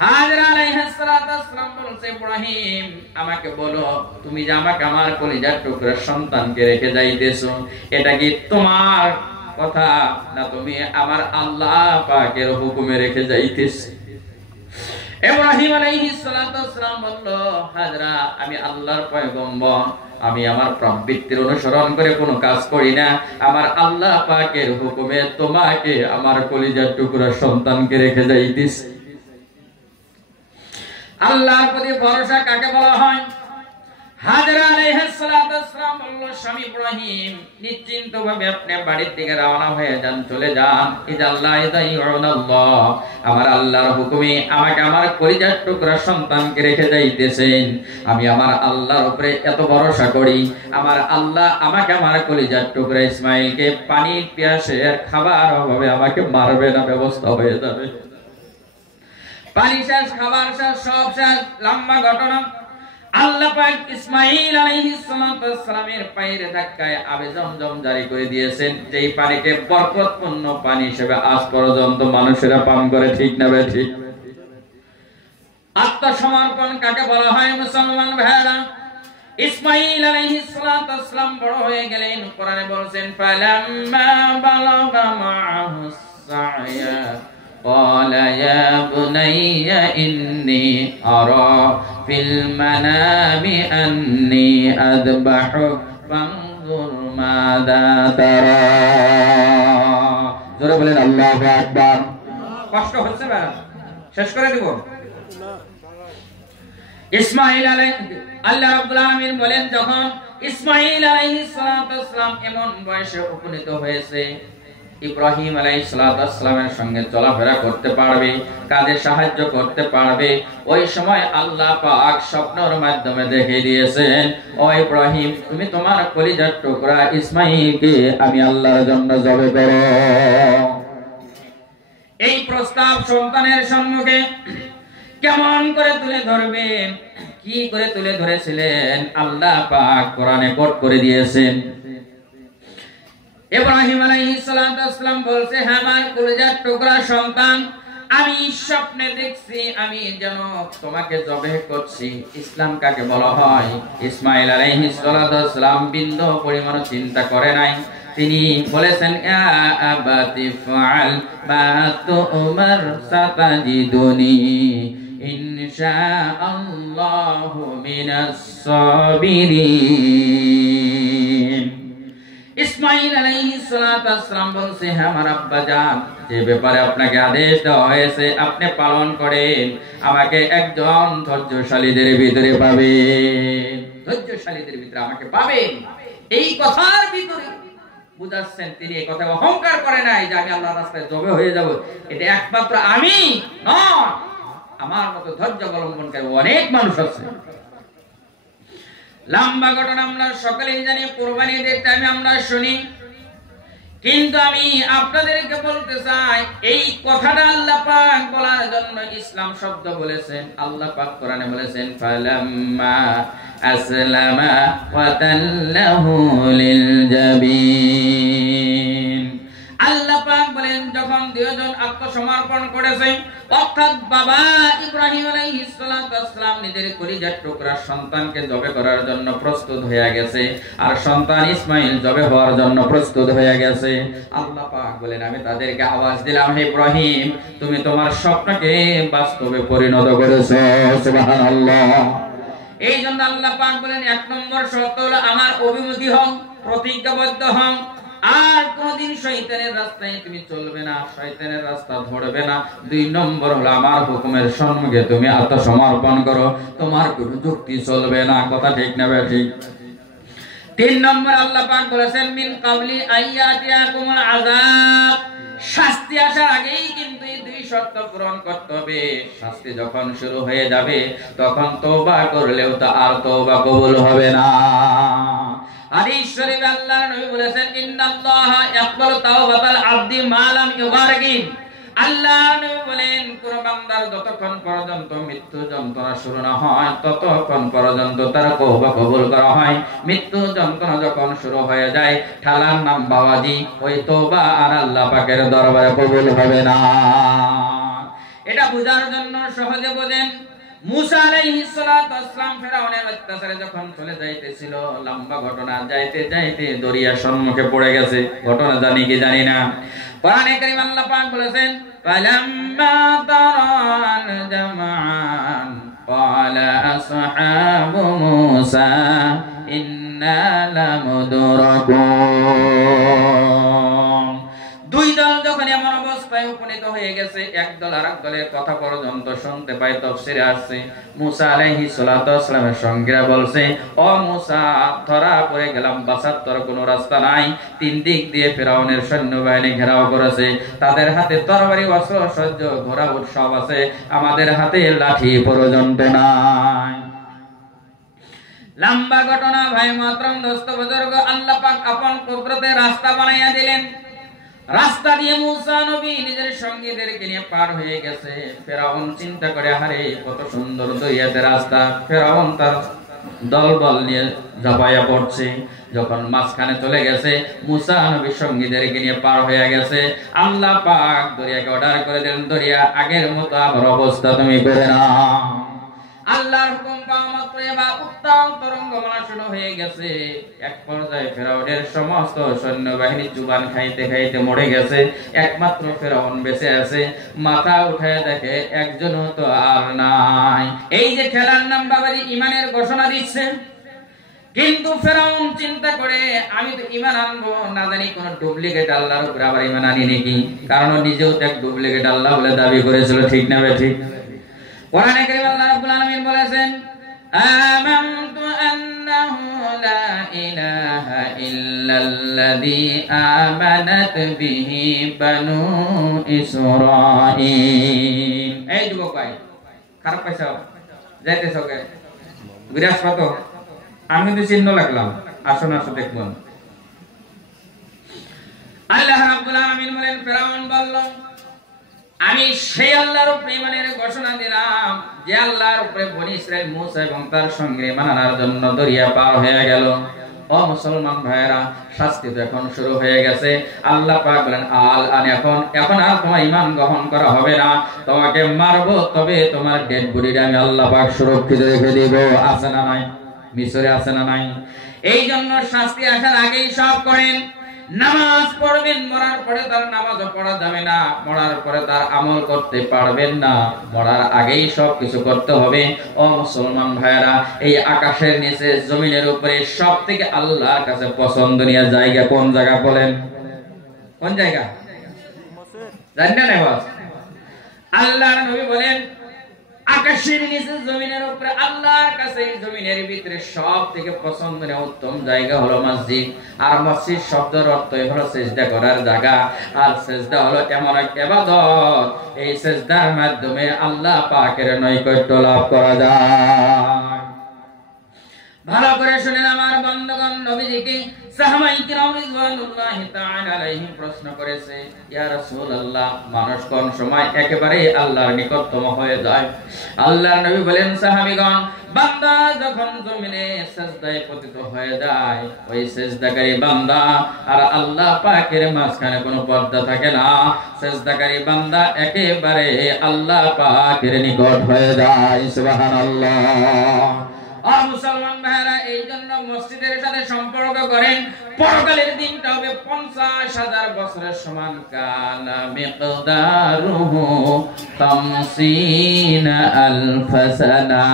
হাজরা আলাইহিস সালাম বলছে, ইব্রাহিম আমাকে বলো, তুমি যে আমাকে আমার কলিজার টুকরা সন্তানকে রেখে যাইতেছো, এটা কি তোমার কথা না তুমি আমার আল্লাহ পাকের হুকুমে রেখে যাইতেছো? ইব্রাহিম আলাইহিস সালাম বলল, হাজরা আমি আল্লাহর পয়গম্বর, আমি আমার প্রবৃত্তির অনুসরণ করে কোনো কাজ করি না, আমার আল্লাহ পাকের হুকুমে তোমাকে আমার কলিজার টুকরা সন্তানকে রেখে যাইতেছি। আল্লাহর প্রতি ভরসা কাকে বলা হয়? হাজরা আলাইহিস সালাম বলল, স্বামী ইব্রাহিম নিশ্চিন্তভাবে আপনি বাড়ির দিকে রওনা হয়ে যান, চলে যান। ইদাল্লাহ ইদাইউনাল্লাহ, আমার আল্লাহর হুকুমে আমাকে আমার কলিজার টুকরা সন্তানকে রেখে যাইতেছেন। আমি আমার আল্লাহর উপরে এত ভরসা করি, আমার আল্লাহ আমাকে আমার কলিজার টুকরা ইসমাইলকে পানির পিয়াসে আর খাবার অভাবে আমাকে মারবে না, ব্যবস্থা হয়ে যাবে। পানি শেষ, খাবার শেষ, সব শেষ। লম্বা ঘটনা। আল্লাহ পাক ইসমাঈল আলাইহিস সালামের পায়ের ধাক্কায় আবে জমজম জারি করে দিয়েছেন, যেই পানিকে বরকতপূর্ণ পানি হিসেবে আজ পর্যন্ত মানুষেরা পান করে। ঠিক না বে ঠিক? আত্মসমর্পণ কাকে বলা হয় মুসলমান ভাইরা? ইসমাঈল আলাইহিস সালাম বড় হয়ে গেলেন। কোরআনে বলেছেন ফালাম্মা বালাগা মা'হুস সা'য়া قال يا بني إني أرى في المنام أني أذبحك فانظر ماذا ترى। জোরে বলেন আল্লাহু আকবার। কষ্ট হচ্ছে না? শেষ করে দিব। ইসমাঈল আল্লাহ রাব্বুল আলামিন বলেন, যখন ইসমাঈল আলাইহিস সালাম এমন বয়সে উপনীত হয়েছে, ইব্রাহিম আলাইহিস সালামের সঙ্গে চলাফেরা করতে পারবে, কাজে সাহায্য করতে পারবে, ওই সময় আল্লাহ পাক স্বপ্নের মাধ্যমে দেখিয়ে দিয়েছেন, ও ইব্রাহিম তুমি তোমার কলিজার টুকরা ইসমাঈলকে আমি আল্লাহর জন্য জবে করো। এই প্রস্তাব সন্তানের সম্মুখে কেমন করে তুলে ধরবে, কি করে তুলে ধরেছিলেন আল্লাহ পাক কোরআনে কোট করে দিয়েছেন। ইব্রাহিম আলাইহিস সালাম বলছে, হ্যাঁ আমার কলিজার টুকরা সন্তান, আমি স্বপ্নে দেখছি আমি যেন তোমাকে জবেহ করছি। ইসলাম কাকে বলা হয়? ইসমাঈল আলাইহিস সালাম বিন্দু পরিমাণ চিন্তা করে নাই, তিনি বলেছেন ইয়া আবাতি ফাআল মা তুমার সাতাজিদুনি ইনশাআল্লাহু মিনাস সাবিরিন। ইসমাঈল আলাইহিস সালাতু ওয়াস সালাম বলছে, হে আমার আব্বাজান, যে ব্যাপারে আপনাকে আদেশ দেওয়া হয়েছে আপনি পালন করেন, আমাকে একজন ধৈর্যশালীদের ভিতরে পাবেন, ধৈর্যশালীদের ভিতরে আমাকে পাবেন। এই কথার ভিতরে বুঝাচ্ছেন তিনি এই কথা অহংকার করে নাই যে আমি আল্লাহর রাস্তায় জবে হয়ে যাব, এটা একমাত্র আমি নয়, আমার মতো ধৈর্য অবলম্বনকারী অনেক মানুষ আছে। লম্বা ঘটনা আমরা সকলেই জানি, কুরবানির টাইমে আমরা শুনি, কিন্তু আমি আপনাদেরকে বলতে চাই এই কথাটা আল্লাহ পাক বলার জন্য ইসলাম শব্দ বলেছেন। আল্লাহ পাক কোরআনে বলেছেন ফালাম্মা আসলামা ওয়া তাল্লাহু লিল জাবিন। আল্লাহ পাক বলেন যখন দুইজন আত্মসমর্পণ করেছে, অর্থাৎ বাবা ইব্রাহিম আলাইহিস সালাতু ওয়াস সালাম নিজের কলিজার টুকরা সন্তানকে জবে করার জন্য প্রস্তুত হয়ে গেছে, আর সন্তান ইসমাঈল জবে হওয়ার জন্য প্রস্তুত হয়ে গেছে। আল্লাহ পাক বলেন আমি তাদেরকে আওয়াজ দিলাম, হে ইব্রাহিম, তুমি তোমার স্বপ্নকে বাস্তবে পরিণত করেছো। সুবহানাল্লাহ। এই জন্য আল্লাহ পাক বলেন এক নম্বর শর্ত হলো আমার অভিমুখী হও, প্রতিজ্ঞাবদ্ধ হও, আর কোনদিন শয়তানের রাস্তায় তুমি চলবে না, শয়তানের রাস্তা ধরবে না। দুই নম্বর হলো আমার হুকুমের সম্মুখে তুমি আত্মসমর্পণ করো, তোমার কোনো যুক্তি চলবে না। কথা ঠিক না ঠিক? তিন নম্বর আল্লাহ পাক বলেছেন মিন কাবলি আইয়াতিয়াকুমুল আযাব, শাস্তি আসার আগেই কিন্তু এই দুই শর্ত পূরণ করতে হবে। শাস্তি যখন শুরু হয়ে যাবে তখন তওবা করলেও তা আর তওবা কবুল হবে না। হাদিস শরীফে আল্লাহর নবী বলেছেন ইন্নাল্লাহা ইয়াকবালু তাওবাতাল আবদি মা লাম ইউগারগিন। আল্লাহর নবী বলেন কোন বান্দার যতক্ষণ পর্যন্ত মৃত্যু যন্ত্রণা শুরু না হয় ততক্ষণ পর্যন্ত তার তওবা কবুল করা হয়। মৃত্যু যন্ত্রণা যখন শুরু হয়ে যায় ঠালার নাম বাবাজি, ওই তওবা আর আল্লাহ পাকের দরবারে কবুল হবে না। এটা বোঝার জন্য সহজে বোঝেন, মুসা আলাইহিস সালাতু ওয়াস সালাম ফিরআউনের অত্যাচারে যখন চলে যাইতেছিল, লম্বা ঘটনা, যাইতে যাইতে দরিয়ার সম্মুখে পড়ে গেছে। ঘটনা জানি কি জানি না, কোরআনে কারীম আল্লাহ পাক বলেছেন ফালাম্মা তারাল জামাআন ক্বালা আসহাবু মুসা ইন্না লামুদরাকুন। দুই দল যখন এমন অবস্থায় উপনীত হয়ে গেছে, এক দল আরেক দলের কথা পর্যন্ত শুনতে পায়, তাফসীরে আসছে মুসা আলাইহিস সালাতু ওয়াস সালামের সঙ্গীরা বলছে, ও মুসা, ধরা পড়ে গেলাম, বাঁচার তোর কোনো রাস্তা নাই। তিন দিক দিয়ে ফিরআউনের সৈন্যবাহিনী ঘেরাও করেছে, তাদের হাতে তরবারি, অস্ত্র সজ্জ, ঘোড়া উট সব আছে, আমাদের হাতে লাঠি পর্যন্ত নাই। লম্বা ঘটনা ভাই মাতরম দোস্ত বুজুর্গ, আল্লাহ পাক আপন কুদরতে রাস্তা বানাইয়া দিলেন। রাস্তা দিয়ে মুসা নবী নিজের সঙ্গীদেরকে নিয়ে পার হয়ে গেছে। ফিরআউন চিন্তা করে, আরে কত সুন্দর দরিয়াতে রাস্তা, ফিরআউন তার দলবল নিয়ে ঝাঁপাইয়া পড়ছে। যখন মাঝখানে চলে গেছে, মুসা নবী সঙ্গীদেরকে নিয়ে পার হয়ে গেছে। আল্লাহ পাক দরিয়াকে অর্ডার করে দিলেন, দরিয়া আগের মতো আবার অবস্থা তুমি করে নাও। আল্লাহর হুকুম পাওয়া মাত্র এবার উত্তাল তরঙ্গমালা শুরু হয়ে গেছে। এক পর্যায়ে ফিরআউনের সমস্ত সৈন্যবাহিনী জুবান খাইতে খাইতে মরে গেছে, একমাত্র ফিরআউন বেঁচে আছে। মাথা উঠায় দেখে একজনও তো আর নাই। এই যে খেলার নাম বাবাজি ঈমানের ঘোষণা দিচ্ছে, কিন্তু ফিরআউন চিন্তা করে আমি তো ঈমান আনবো, না জানি কোন ডুপ্লিকেট আল্লাহর উপরে আবার ঈমান আনি নাকি, কারণ নিজেও তো এক ডুপ্লিকেট আল্লাহ বলে দাবি করেছিল, ঠিক না ঠিক? কোরআনে কারীম আল্লাহ রাব্বুল আলামিন বলেছেন আমানতু আন্নাহু লা ইলাহা ইল্লাল্লাযী আমানাত বিহি বানু ইসরাঈল। এই যুবক ভাই, খারাপ পাইছো, যাইতেছো কে? বিরাজ পাতো, আমি কিন্তু চিহ্ন লাগলাম, আসুন আসুন দেখুন। আল্লাহ রাব্বুল আলামিন বলেন, ফিরআউন বলল আমি সেই আল্লাহর উপরে ঈমানের ঘোষণা দিলাম যে আল্লাহর উপরে বনি ইসরাইল মুসা এবং তার সঙ্গে ঈমান আনার জন্য দরিয়া পার হয়ে গেল। ও মুসলমান ভাইরা, শাস্তি তো এখন শুরু হয়ে গেছে। আল্লাহ পাক বলেন এখন আর তোমার ঈমান গ্রহণ করা হবে না, তোমাকে মারবো, তবে তোমার ডেড বডিটা আমি আল্লাহ পাক সুরক্ষিত রেখে দিব। আছে না নাই? মিশরে আছে না নাই? এই জন্য শাস্তি আসার আগেই সব করেন। নামাজ পড়বেন, মরার পরে তার নামাজও পড়া যাবে না, মরার পরে তার আমল করতে পারবেন না, মরার আগেই সব কিছু করতে হবে। ও মুসলমান ভাইরা, এই আকাশের নিচে জমিনের উপরে সবথেকে আল্লাহর কাছে পছন্দনীয় জায়গা কোন জায়গা বলেন? কোন জায়গা জানেন না? বাস আল্লাহর নবী বলেন আকাশের নিচে জমিনের উপরে আল্লাহর কাছে জমিনের ভিতরে সবথেকে পছন্দনীয় উত্তম জায়গা হলো মসজিদ। আর মসজিদ শব্দের অর্থ হলো সিজদা করার জায়গা। আর সিজদা হলো এমন এক ইবাদত, এই সিজদার মাধ্যমে আল্লাহ পাকের নৈকট্য লাভ করা যায়। ভালো করে শুনেন আমার বন্ধুগণ, নবীজিকে সাহাবায়ে কিরাম রিজওয়ানুল্লাহি তাআলা আলাইহিম প্রশ্ন করেছে, ইয়া রাসূলুল্লাহ, মানুষ কোন সময় একেবারে আল্লাহর নিকটতম হয়ে যায়? আল্লাহর নবী বলেন, সাহাবীগণ, বান্দা যখন জমিনে সিজদায় পতিত হয়ে যায়, ওই সিজদাকারী বান্দা আর আল্লাহ পাকের মাঝখানে কোনো পর্দা থাকে না, সিজদাকারী বান্দা একেবারে আল্লাহ পাকের নিকট হয়ে যায়। সুবহানাল্লাহ। আর মুসলমান ভাইরা, এই জন্য মসজিদের সাথে সম্পর্ক করেন। পরকালের দিনটা হবে 50,000 বছরের সমান। কানা মিকদারুহু 50,000 সানা।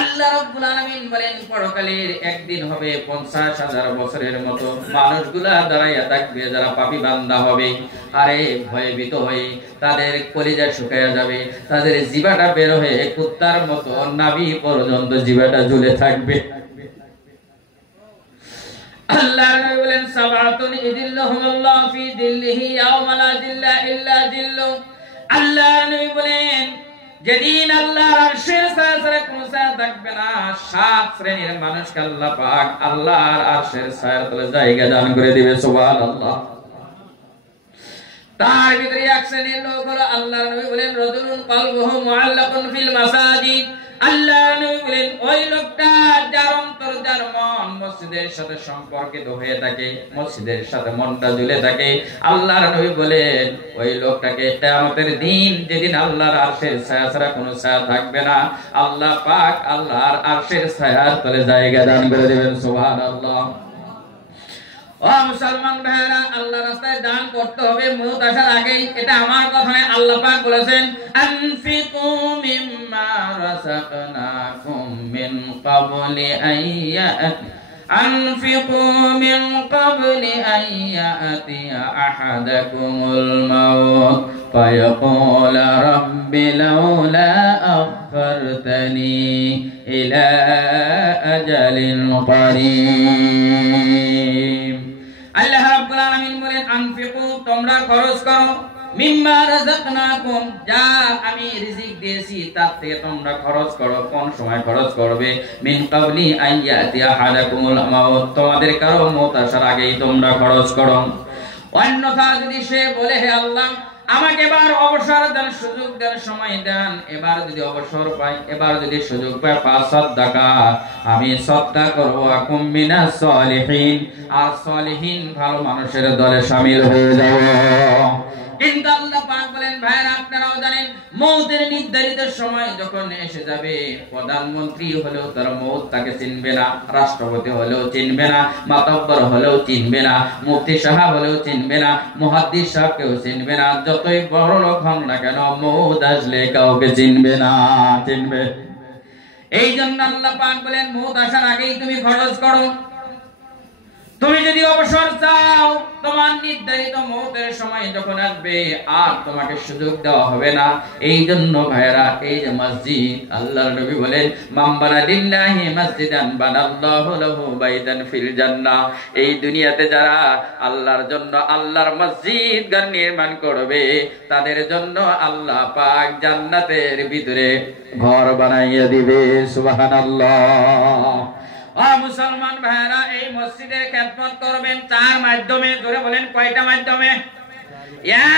আল্লাহ রাব্বুল আলামিন বলেন পরকালের একদিন হবে 50,000 বছরের মতো। মানুষগুলা দাঁড়াইয়া থাকবে যারা পাপী বান্দা হবে, আরে ভয়ভীত হয়ে তাদের কলিজা শুকায়া যাবে, তাদের জিহ্বাটা বের হয়ে কুত্তার মতো নাভি পর্যন্ত জিহ্বাটা ঝুলে থাকবে। আল্লাহ নবী বলেন, সাবাতুন ইদিল্লাহুমুল্লাহু ফি দিল্লিহি ইয়াওমা লা দিল্লা ইল্লা দিল্লু। আল্লাহ নবী বলেন, যেদিন আল্লাহর আরশের ছায়া ছাড়া কোনো ছায়া থাকবে না, 7 শ্রেণীর মানুষকে আল্লাহ পাক আল্লাহর আরশের ছায়ার তলে জায়গা দান করে দিবে। সুবহানাল্লাহ। তার ভিতরে এক শ্রেণীর লোক হলো, আল্লাহর নবী বলেন, রাজুলুন কলবুহু মুআল্লাকুন ফিল মাসাজিদ। আল্লাহর নবী বলেন, ওই লোকটা যার অন্তর, যার মন মসজিদের সাথে সম্পর্কিত হয়ে থাকে, মসজিদের সাথে মনটা ঝুলে থাকে, আল্লাহর নবী বলেন ওই লোকটাকে কিয়ামতের দিন, যেদিন আল্লাহর আরশের ছায়া ছাড়া কোনো ছায়া থাকবে না, আল্লাহ পাক আল্লাহর আরশের ছায়ার তলে জায়গা দান করে দেবেন। সুবহানাল্লাহ। ও মুসলমান ভাইরা, আল্লাহর রাস্তায় দান করতে হবে মওত আসার আগেই। এটা আমার কথা নয়, আল্লাহ পাক বলেছেন, আনফিকু মিম্মা রাযাকনাকুম মিন ক্বাবলি আইয়াতিয়া আহাদাকুমুল মাউত فيقول رب لولا أخرتني إلى أجل قريب। আল্লাহ রাব্বুল আলামিন বলেন, আনফিকু, তোমরা খরচ করো, মিম্মা রাযাকনাকুম, যা আমি রিজিক দিয়েছি তার থেকে তোমরা খরচ করো। কোন সময় খরচ করবে? মিন ক্বাবলি আইয়াতিয়া আহাদাকুমুল মাউত, তোমাদের কারো মওত আসার আগেই তোমরা খরচ করো। অন্যথা যদি সে বলে, হে আল্লাহ, আমাকে এবার অবসর দেন, সুযোগ দেন, সময় দেন, এবার যদি অবসর পাই, এবার যদি সুযোগ পাই, ফাসাদদাকা, আমি সদকা করব, আকুম মিনাস সলিহিন, আর সলিহিন ভালো মানুষের দলে শামিল হয়ে যাব। কিন্তু আল্লাহ পাক বলেন, ভাইরা আপনারাও জানেন, মওতের নির্ধারিত সময় যখন এসে যাবে, প্রধানমন্ত্রী হলেও তার মওত তাকে চিনবে না, রাষ্ট্রপতি হলেও চিনবে না, মাতব্বর হলেও চিনবে না, মুফতি সাহেব হলেও চিনবে না, মুহাদ্দিস সাহেব কেউ চিনবে না, যতই বড় লোক হন না কেন, মওত আসলে কাউকে চিনবে না। চিনবে? এই জন্য আল্লাহ পাক বলেন, মওত আসার আগেই তুমি খরচ করো। তুমি যদি অবসর চাও, তোমার নির্ধারিত মওতের সময় যখন আসবে আর তোমাকে সুযোগ দেওয়া হবে না। এই জন্য ভাইরা, এই যে মসজিদ, আল্লাহর নবী বলেন, মান বানা লিল্লাহি মাসজিদান বানাল্লাহু লাহু বাইতান ফিল জান্নাহ। এই দুনিয়াতে যারা আল্লাহর জন্য আল্লাহর মসজিদ ঘর নির্মাণ করবে, তাদের জন্য আল্লাহ পাক জান্নাতের ভিতরে ঘর বানাইয়া দিবে। সুবহানাল্লাহ। ও মুসলমান ভাইরা, এই মসজিদের খেদমত করবেন 4 মাধ্যমে। জোরে বলেন, কয়টা মাধ্যমে?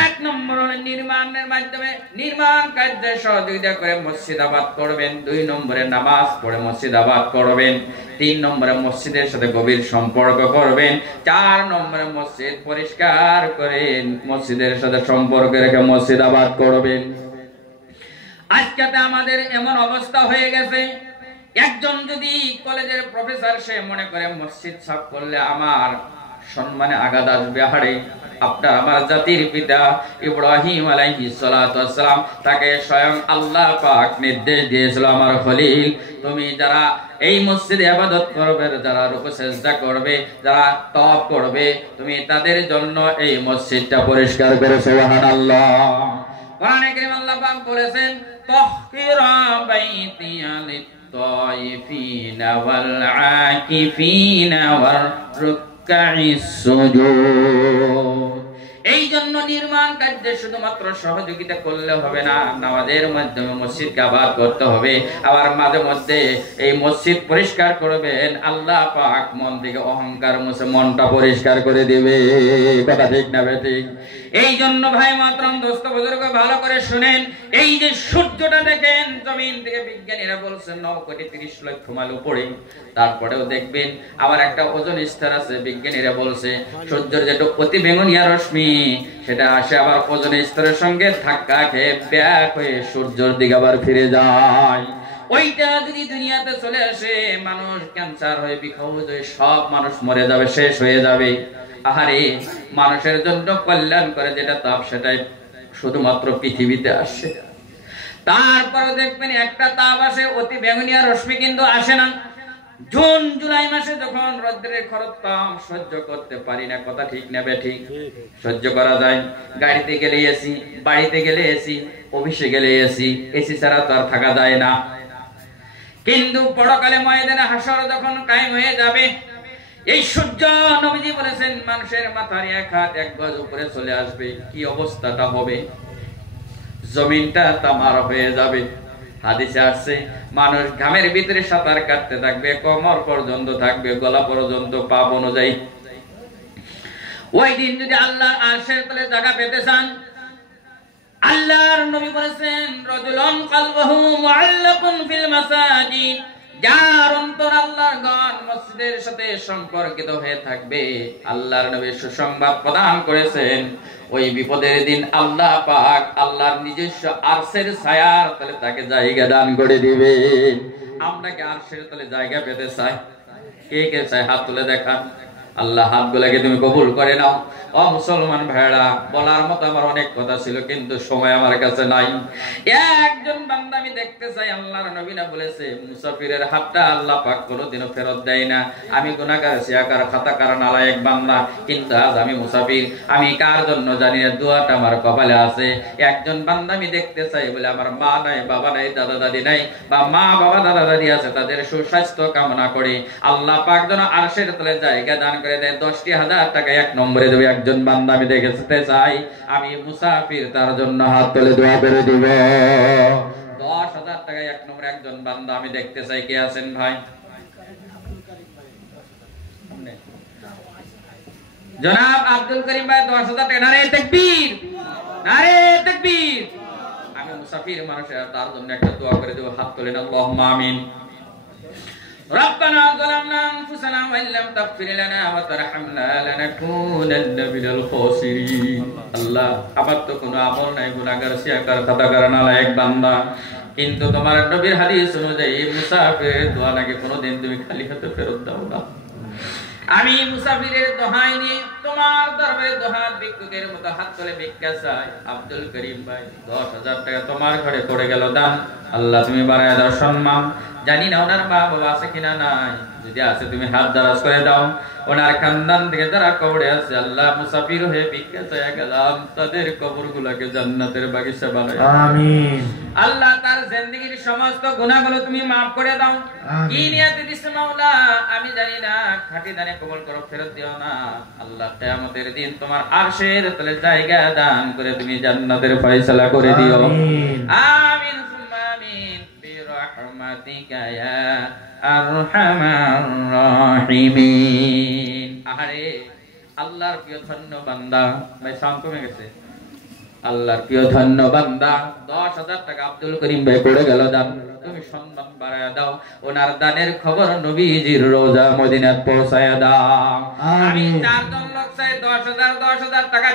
1 নম্বর হলো নির্মাণের মাধ্যমে, নির্মাণ কার্যে সহযোগিতা করে মসজিদ আবাদ করবেন। 2 নম্বরে নামাজ পড়ে মসজিদ আবাদ করবেন। 3 নম্বরে মসজিদের সাথে গভীর সম্পর্ক করবেন। 4 নম্বরে মসজিদ পরিষ্কার করে মসজিদের সাথে সম্পর্ক রেখে মসজিদ আবাদ করবেন। আজকে আমাদের এমন অবস্থা হয়ে গেছে, একজন যদি কলেজের প্রফেসর, সে মনে করে মসজিদ সাফ করলে আমার সম্মানে আঘাত আসবে। হারে আপনার আমার জাতির পিতা ইব্রাহিম আলাইহিস সালাতু ওয়াস সালাম, তাকে স্বয়ং আল্লাহ পাক নির্দেশ দিয়েছিল, আমার খলিল তুমি যারা এই মসজিদে ইবাদত করবে, যারা রুকু সিজদা করবে, যারা তওয়াফ করবে, তুমি তাদের জন্য এই মসজিদটা পরিষ্কার করে সুবহানাল্লাহ। কোরআনে কারীম আল্লাহ পাক বলেছেন তাহকিরা বাইতিয়া লিত-তাইফিনা ওয়াল আকিফিনা ওয়ার রুকআইস সুজুদ। এই জন্য নির্মাণ কার্যে শুধুমাত্র সহযোগিতা করলে হবে না, নামাজের মাধ্যমে মসজিদকে আবাদ করতে হবে। আবার মাঝে মধ্যে এই মসজিদ পরিষ্কার করবেন, আল্লাহ পাক মন থেকে অহংকার মুছে মনটা পরিষ্কার করে দিবে। কথা ঠিক না বেঠিক? এই জন্য ভাই মাতরম দোস্ত বুজুর্গ ভালো করে শুনেন, এই যে সূর্যটা দেখেন জমিন থেকে বিজ্ঞানীরা বলছেন 9,30,00,000 মাইল উপরে, তারপরেও দেখবেন আবার একটা ওজন স্তর আছে, বিজ্ঞানীরা বলছে সূর্যের যেটা অতি বেগুনিয়া রশ্মি সেটা আসে আবার ওজন স্তরের সঙ্গে ধাক্কা খেয়ে ব্যাক হয়ে সূর্যের দিকে আবার ফিরে যায়। ওইটা যদি দুনিয়াতে চলে আসে, মানুষ ক্যান্সার হয়ে বিক্ষোভ হয়ে সব মানুষ মরে যাবে, শেষ হয়ে যাবে। আহারে মানুষের জন্য কল্যাণ করে যেটা তাপ, সেটাই শুধুমাত্র পৃথিবীতে আসে। তারপরে দেখবেন একটা তাপ আসে, অতি বেগুনিয়া রশ্মি কিন্তু আসে না। জুন জুলাই মাসে যখন রোদ্রের খরতাপ সহ্য করতে পারি না, কথা ঠিক না বেঠিক? সহ্য করা যায়, গাড়িতে গেলে এসি, বাড়িতে গেলে এসি, অফিসে গেলে এসি, এসি ছাড়া তো আর থাকা যায় না। কিন্তু পরকালে ময়দানে হাসর যখন কায়েম হয়ে যাবে, এই সূর্য নবীজি বলেছেন মানুষের মাথার এক হাত এক গজ উপরে চলে আসবে, কি অবস্থাটা হবে? জমিনটা তামার হয়ে যাবে। হাদিসে আসছে মানুষ ঘামের ভিতরে সাঁতার কাটতে থাকবে, কোমর পর্যন্ত থাকবে, গলা পর্যন্ত পাপ অনুযায়ী। ওই দিন যদি আল্লাহ আরশের তলে জায়গা পেতে চান, আল্লাহর নবী বলেছেন রাজুলুন কলবুহু মুআল্লাকুন ফিল মাসাজিদ, যার অন্তর আল্লাহর ঘর মসজিদের সাথে সম্পর্কিত হয়ে থাকবে, আল্লাহর নবী সুসংবাদ প্রদান করেছেন ওই বিপদের দিন আল্লাহ পাক আল্লাহর নিজস্ব আরশের ছায়ার তলে তাকে জায়গা দান করে দিবে। আমরা কি আরশের তলে জায়গা পেতে চাই? কে কে চাই? হাত তুলে দেখান। আল্লাহ হাতগুলোকে তুমি কবুল করে নাও। ও মুসলমান ভাইরা, বলার মতো আমার অনেক কথা ছিল, কিন্তু সময় আমার কাছে নাই। একজন বান্দা আমি দেখতে চাই, আল্লাহর নবী না বলেছে মুসাফিরের হাতটা আল্লাহ পাক কোনোদিনও ফেরত দেয় না। আমি গুনাহগার, সিয়াকার, খাতাকার, নালায়েক বান্দা, কিন্তু আজ আমি মুসাফির। আমি কার জন্য জানি না, দুয়াটা আমার কপালে আছে। একজন বান্দা আমি দেখতে চাই বলে আমার মা নাই, বাবা নাই, দাদা দাদি নাই, বা মা বাবা দাদা দাদি আছে, তাদের সুস্বাস্থ্য কামনা করে আল্লাহ পাক যেন আরশের তলে জায়গা দান করে দেয়। 10,000 টাকা এক নম্বরে দেবে একজন বান্দা আমি দেখতে চাই। আমি মুসাফির, তার জন্য হাত তুলে দোয়া করে দিব। 10,000 টাকা এক নম্বরে একজন বান্দা আমি দেখতে চাই। কে আছেন ভাই? জনাব আব্দুল করিম ভাই 10,000 টাকা। নারে তাকবীর, নারে তাকবীর। আমি মুসাফির মানুষের, তার জন্য একটা দোয়া করে দেব। হাত তুলেন, আল্লাহুম্মা আমিন। ربنا ظلمنا أنفسنا وإن لم تغفر لنا وترحمنا لنكونن من الخاسرين। আল্লাহ, আমার তো কোনো আমল নাই, গুনাহগার, সিয়াকার, খাতাকার, নালায়েক বান্দা, কিন্তু তোমার নবীর হাদিস অনুযায়ী মুসাফিরের দোয়া নাকি কোনোদিন তুমি খালি হাতে ফেরত দাও না। আমি মুসাফিরের দোহাই নিয়ে তোমার দরবারে দোহাত ভিক্ষুকের মতো হাত তুলে ভিক্ষা চাই। আব্দুল করিম ভাই 10,000 টাকা তোমার ঘরে পড়ে গেল দান। আল্লাহ তুমি বাড়ায় দাও সম্মান। জানি না ওনার মা বাবা আছে কিনা নাই, যদি আছে তুমি হাত দারাজ করে দাও। ওনার খানদান থেকে যারা কবরে আছে, আল্লাহ মুসাফির হয়ে ভিক্ষা চাইয়া গেলাম, তাদের কবরগুলোকে জান্নাতের বাগিচা বানায় আমিন। আল্লাহ তার জিন্দেগীর সমস্ত গুনাহগুলো তুমি maaf করে দাও। কি নিয়তে দিছ মাওলা আমি জানি না, খাঁটি দানে কবুল করো, ফেরত দিও না। আল্লাহ কিয়ামতের দিন তোমার আরশের তলে জায়গা দান করে তুমি জান্নাতের ফয়সালা করে দিও আমিন সুম্মা আমিন বিরহমাতিকা ইয়া আরহামার রাহিমিন। আরে আল্লাহর প্রিয় ধন্য বান্দা ভাই, সাউন্ড কমে গেছে। আল্লাহর প্রিয় ধন্য বান্দা 10,000 টাকা আব্দুল করিম ভাই পড়ে গেল দান, তুমি সম্মান বাড়ায়া দাও। ওনার দানের খবর নবীজির রওজা মদিনাত পৌঁছায়া দাও। আমি 4 জন লোক চাই 10,000 টাকা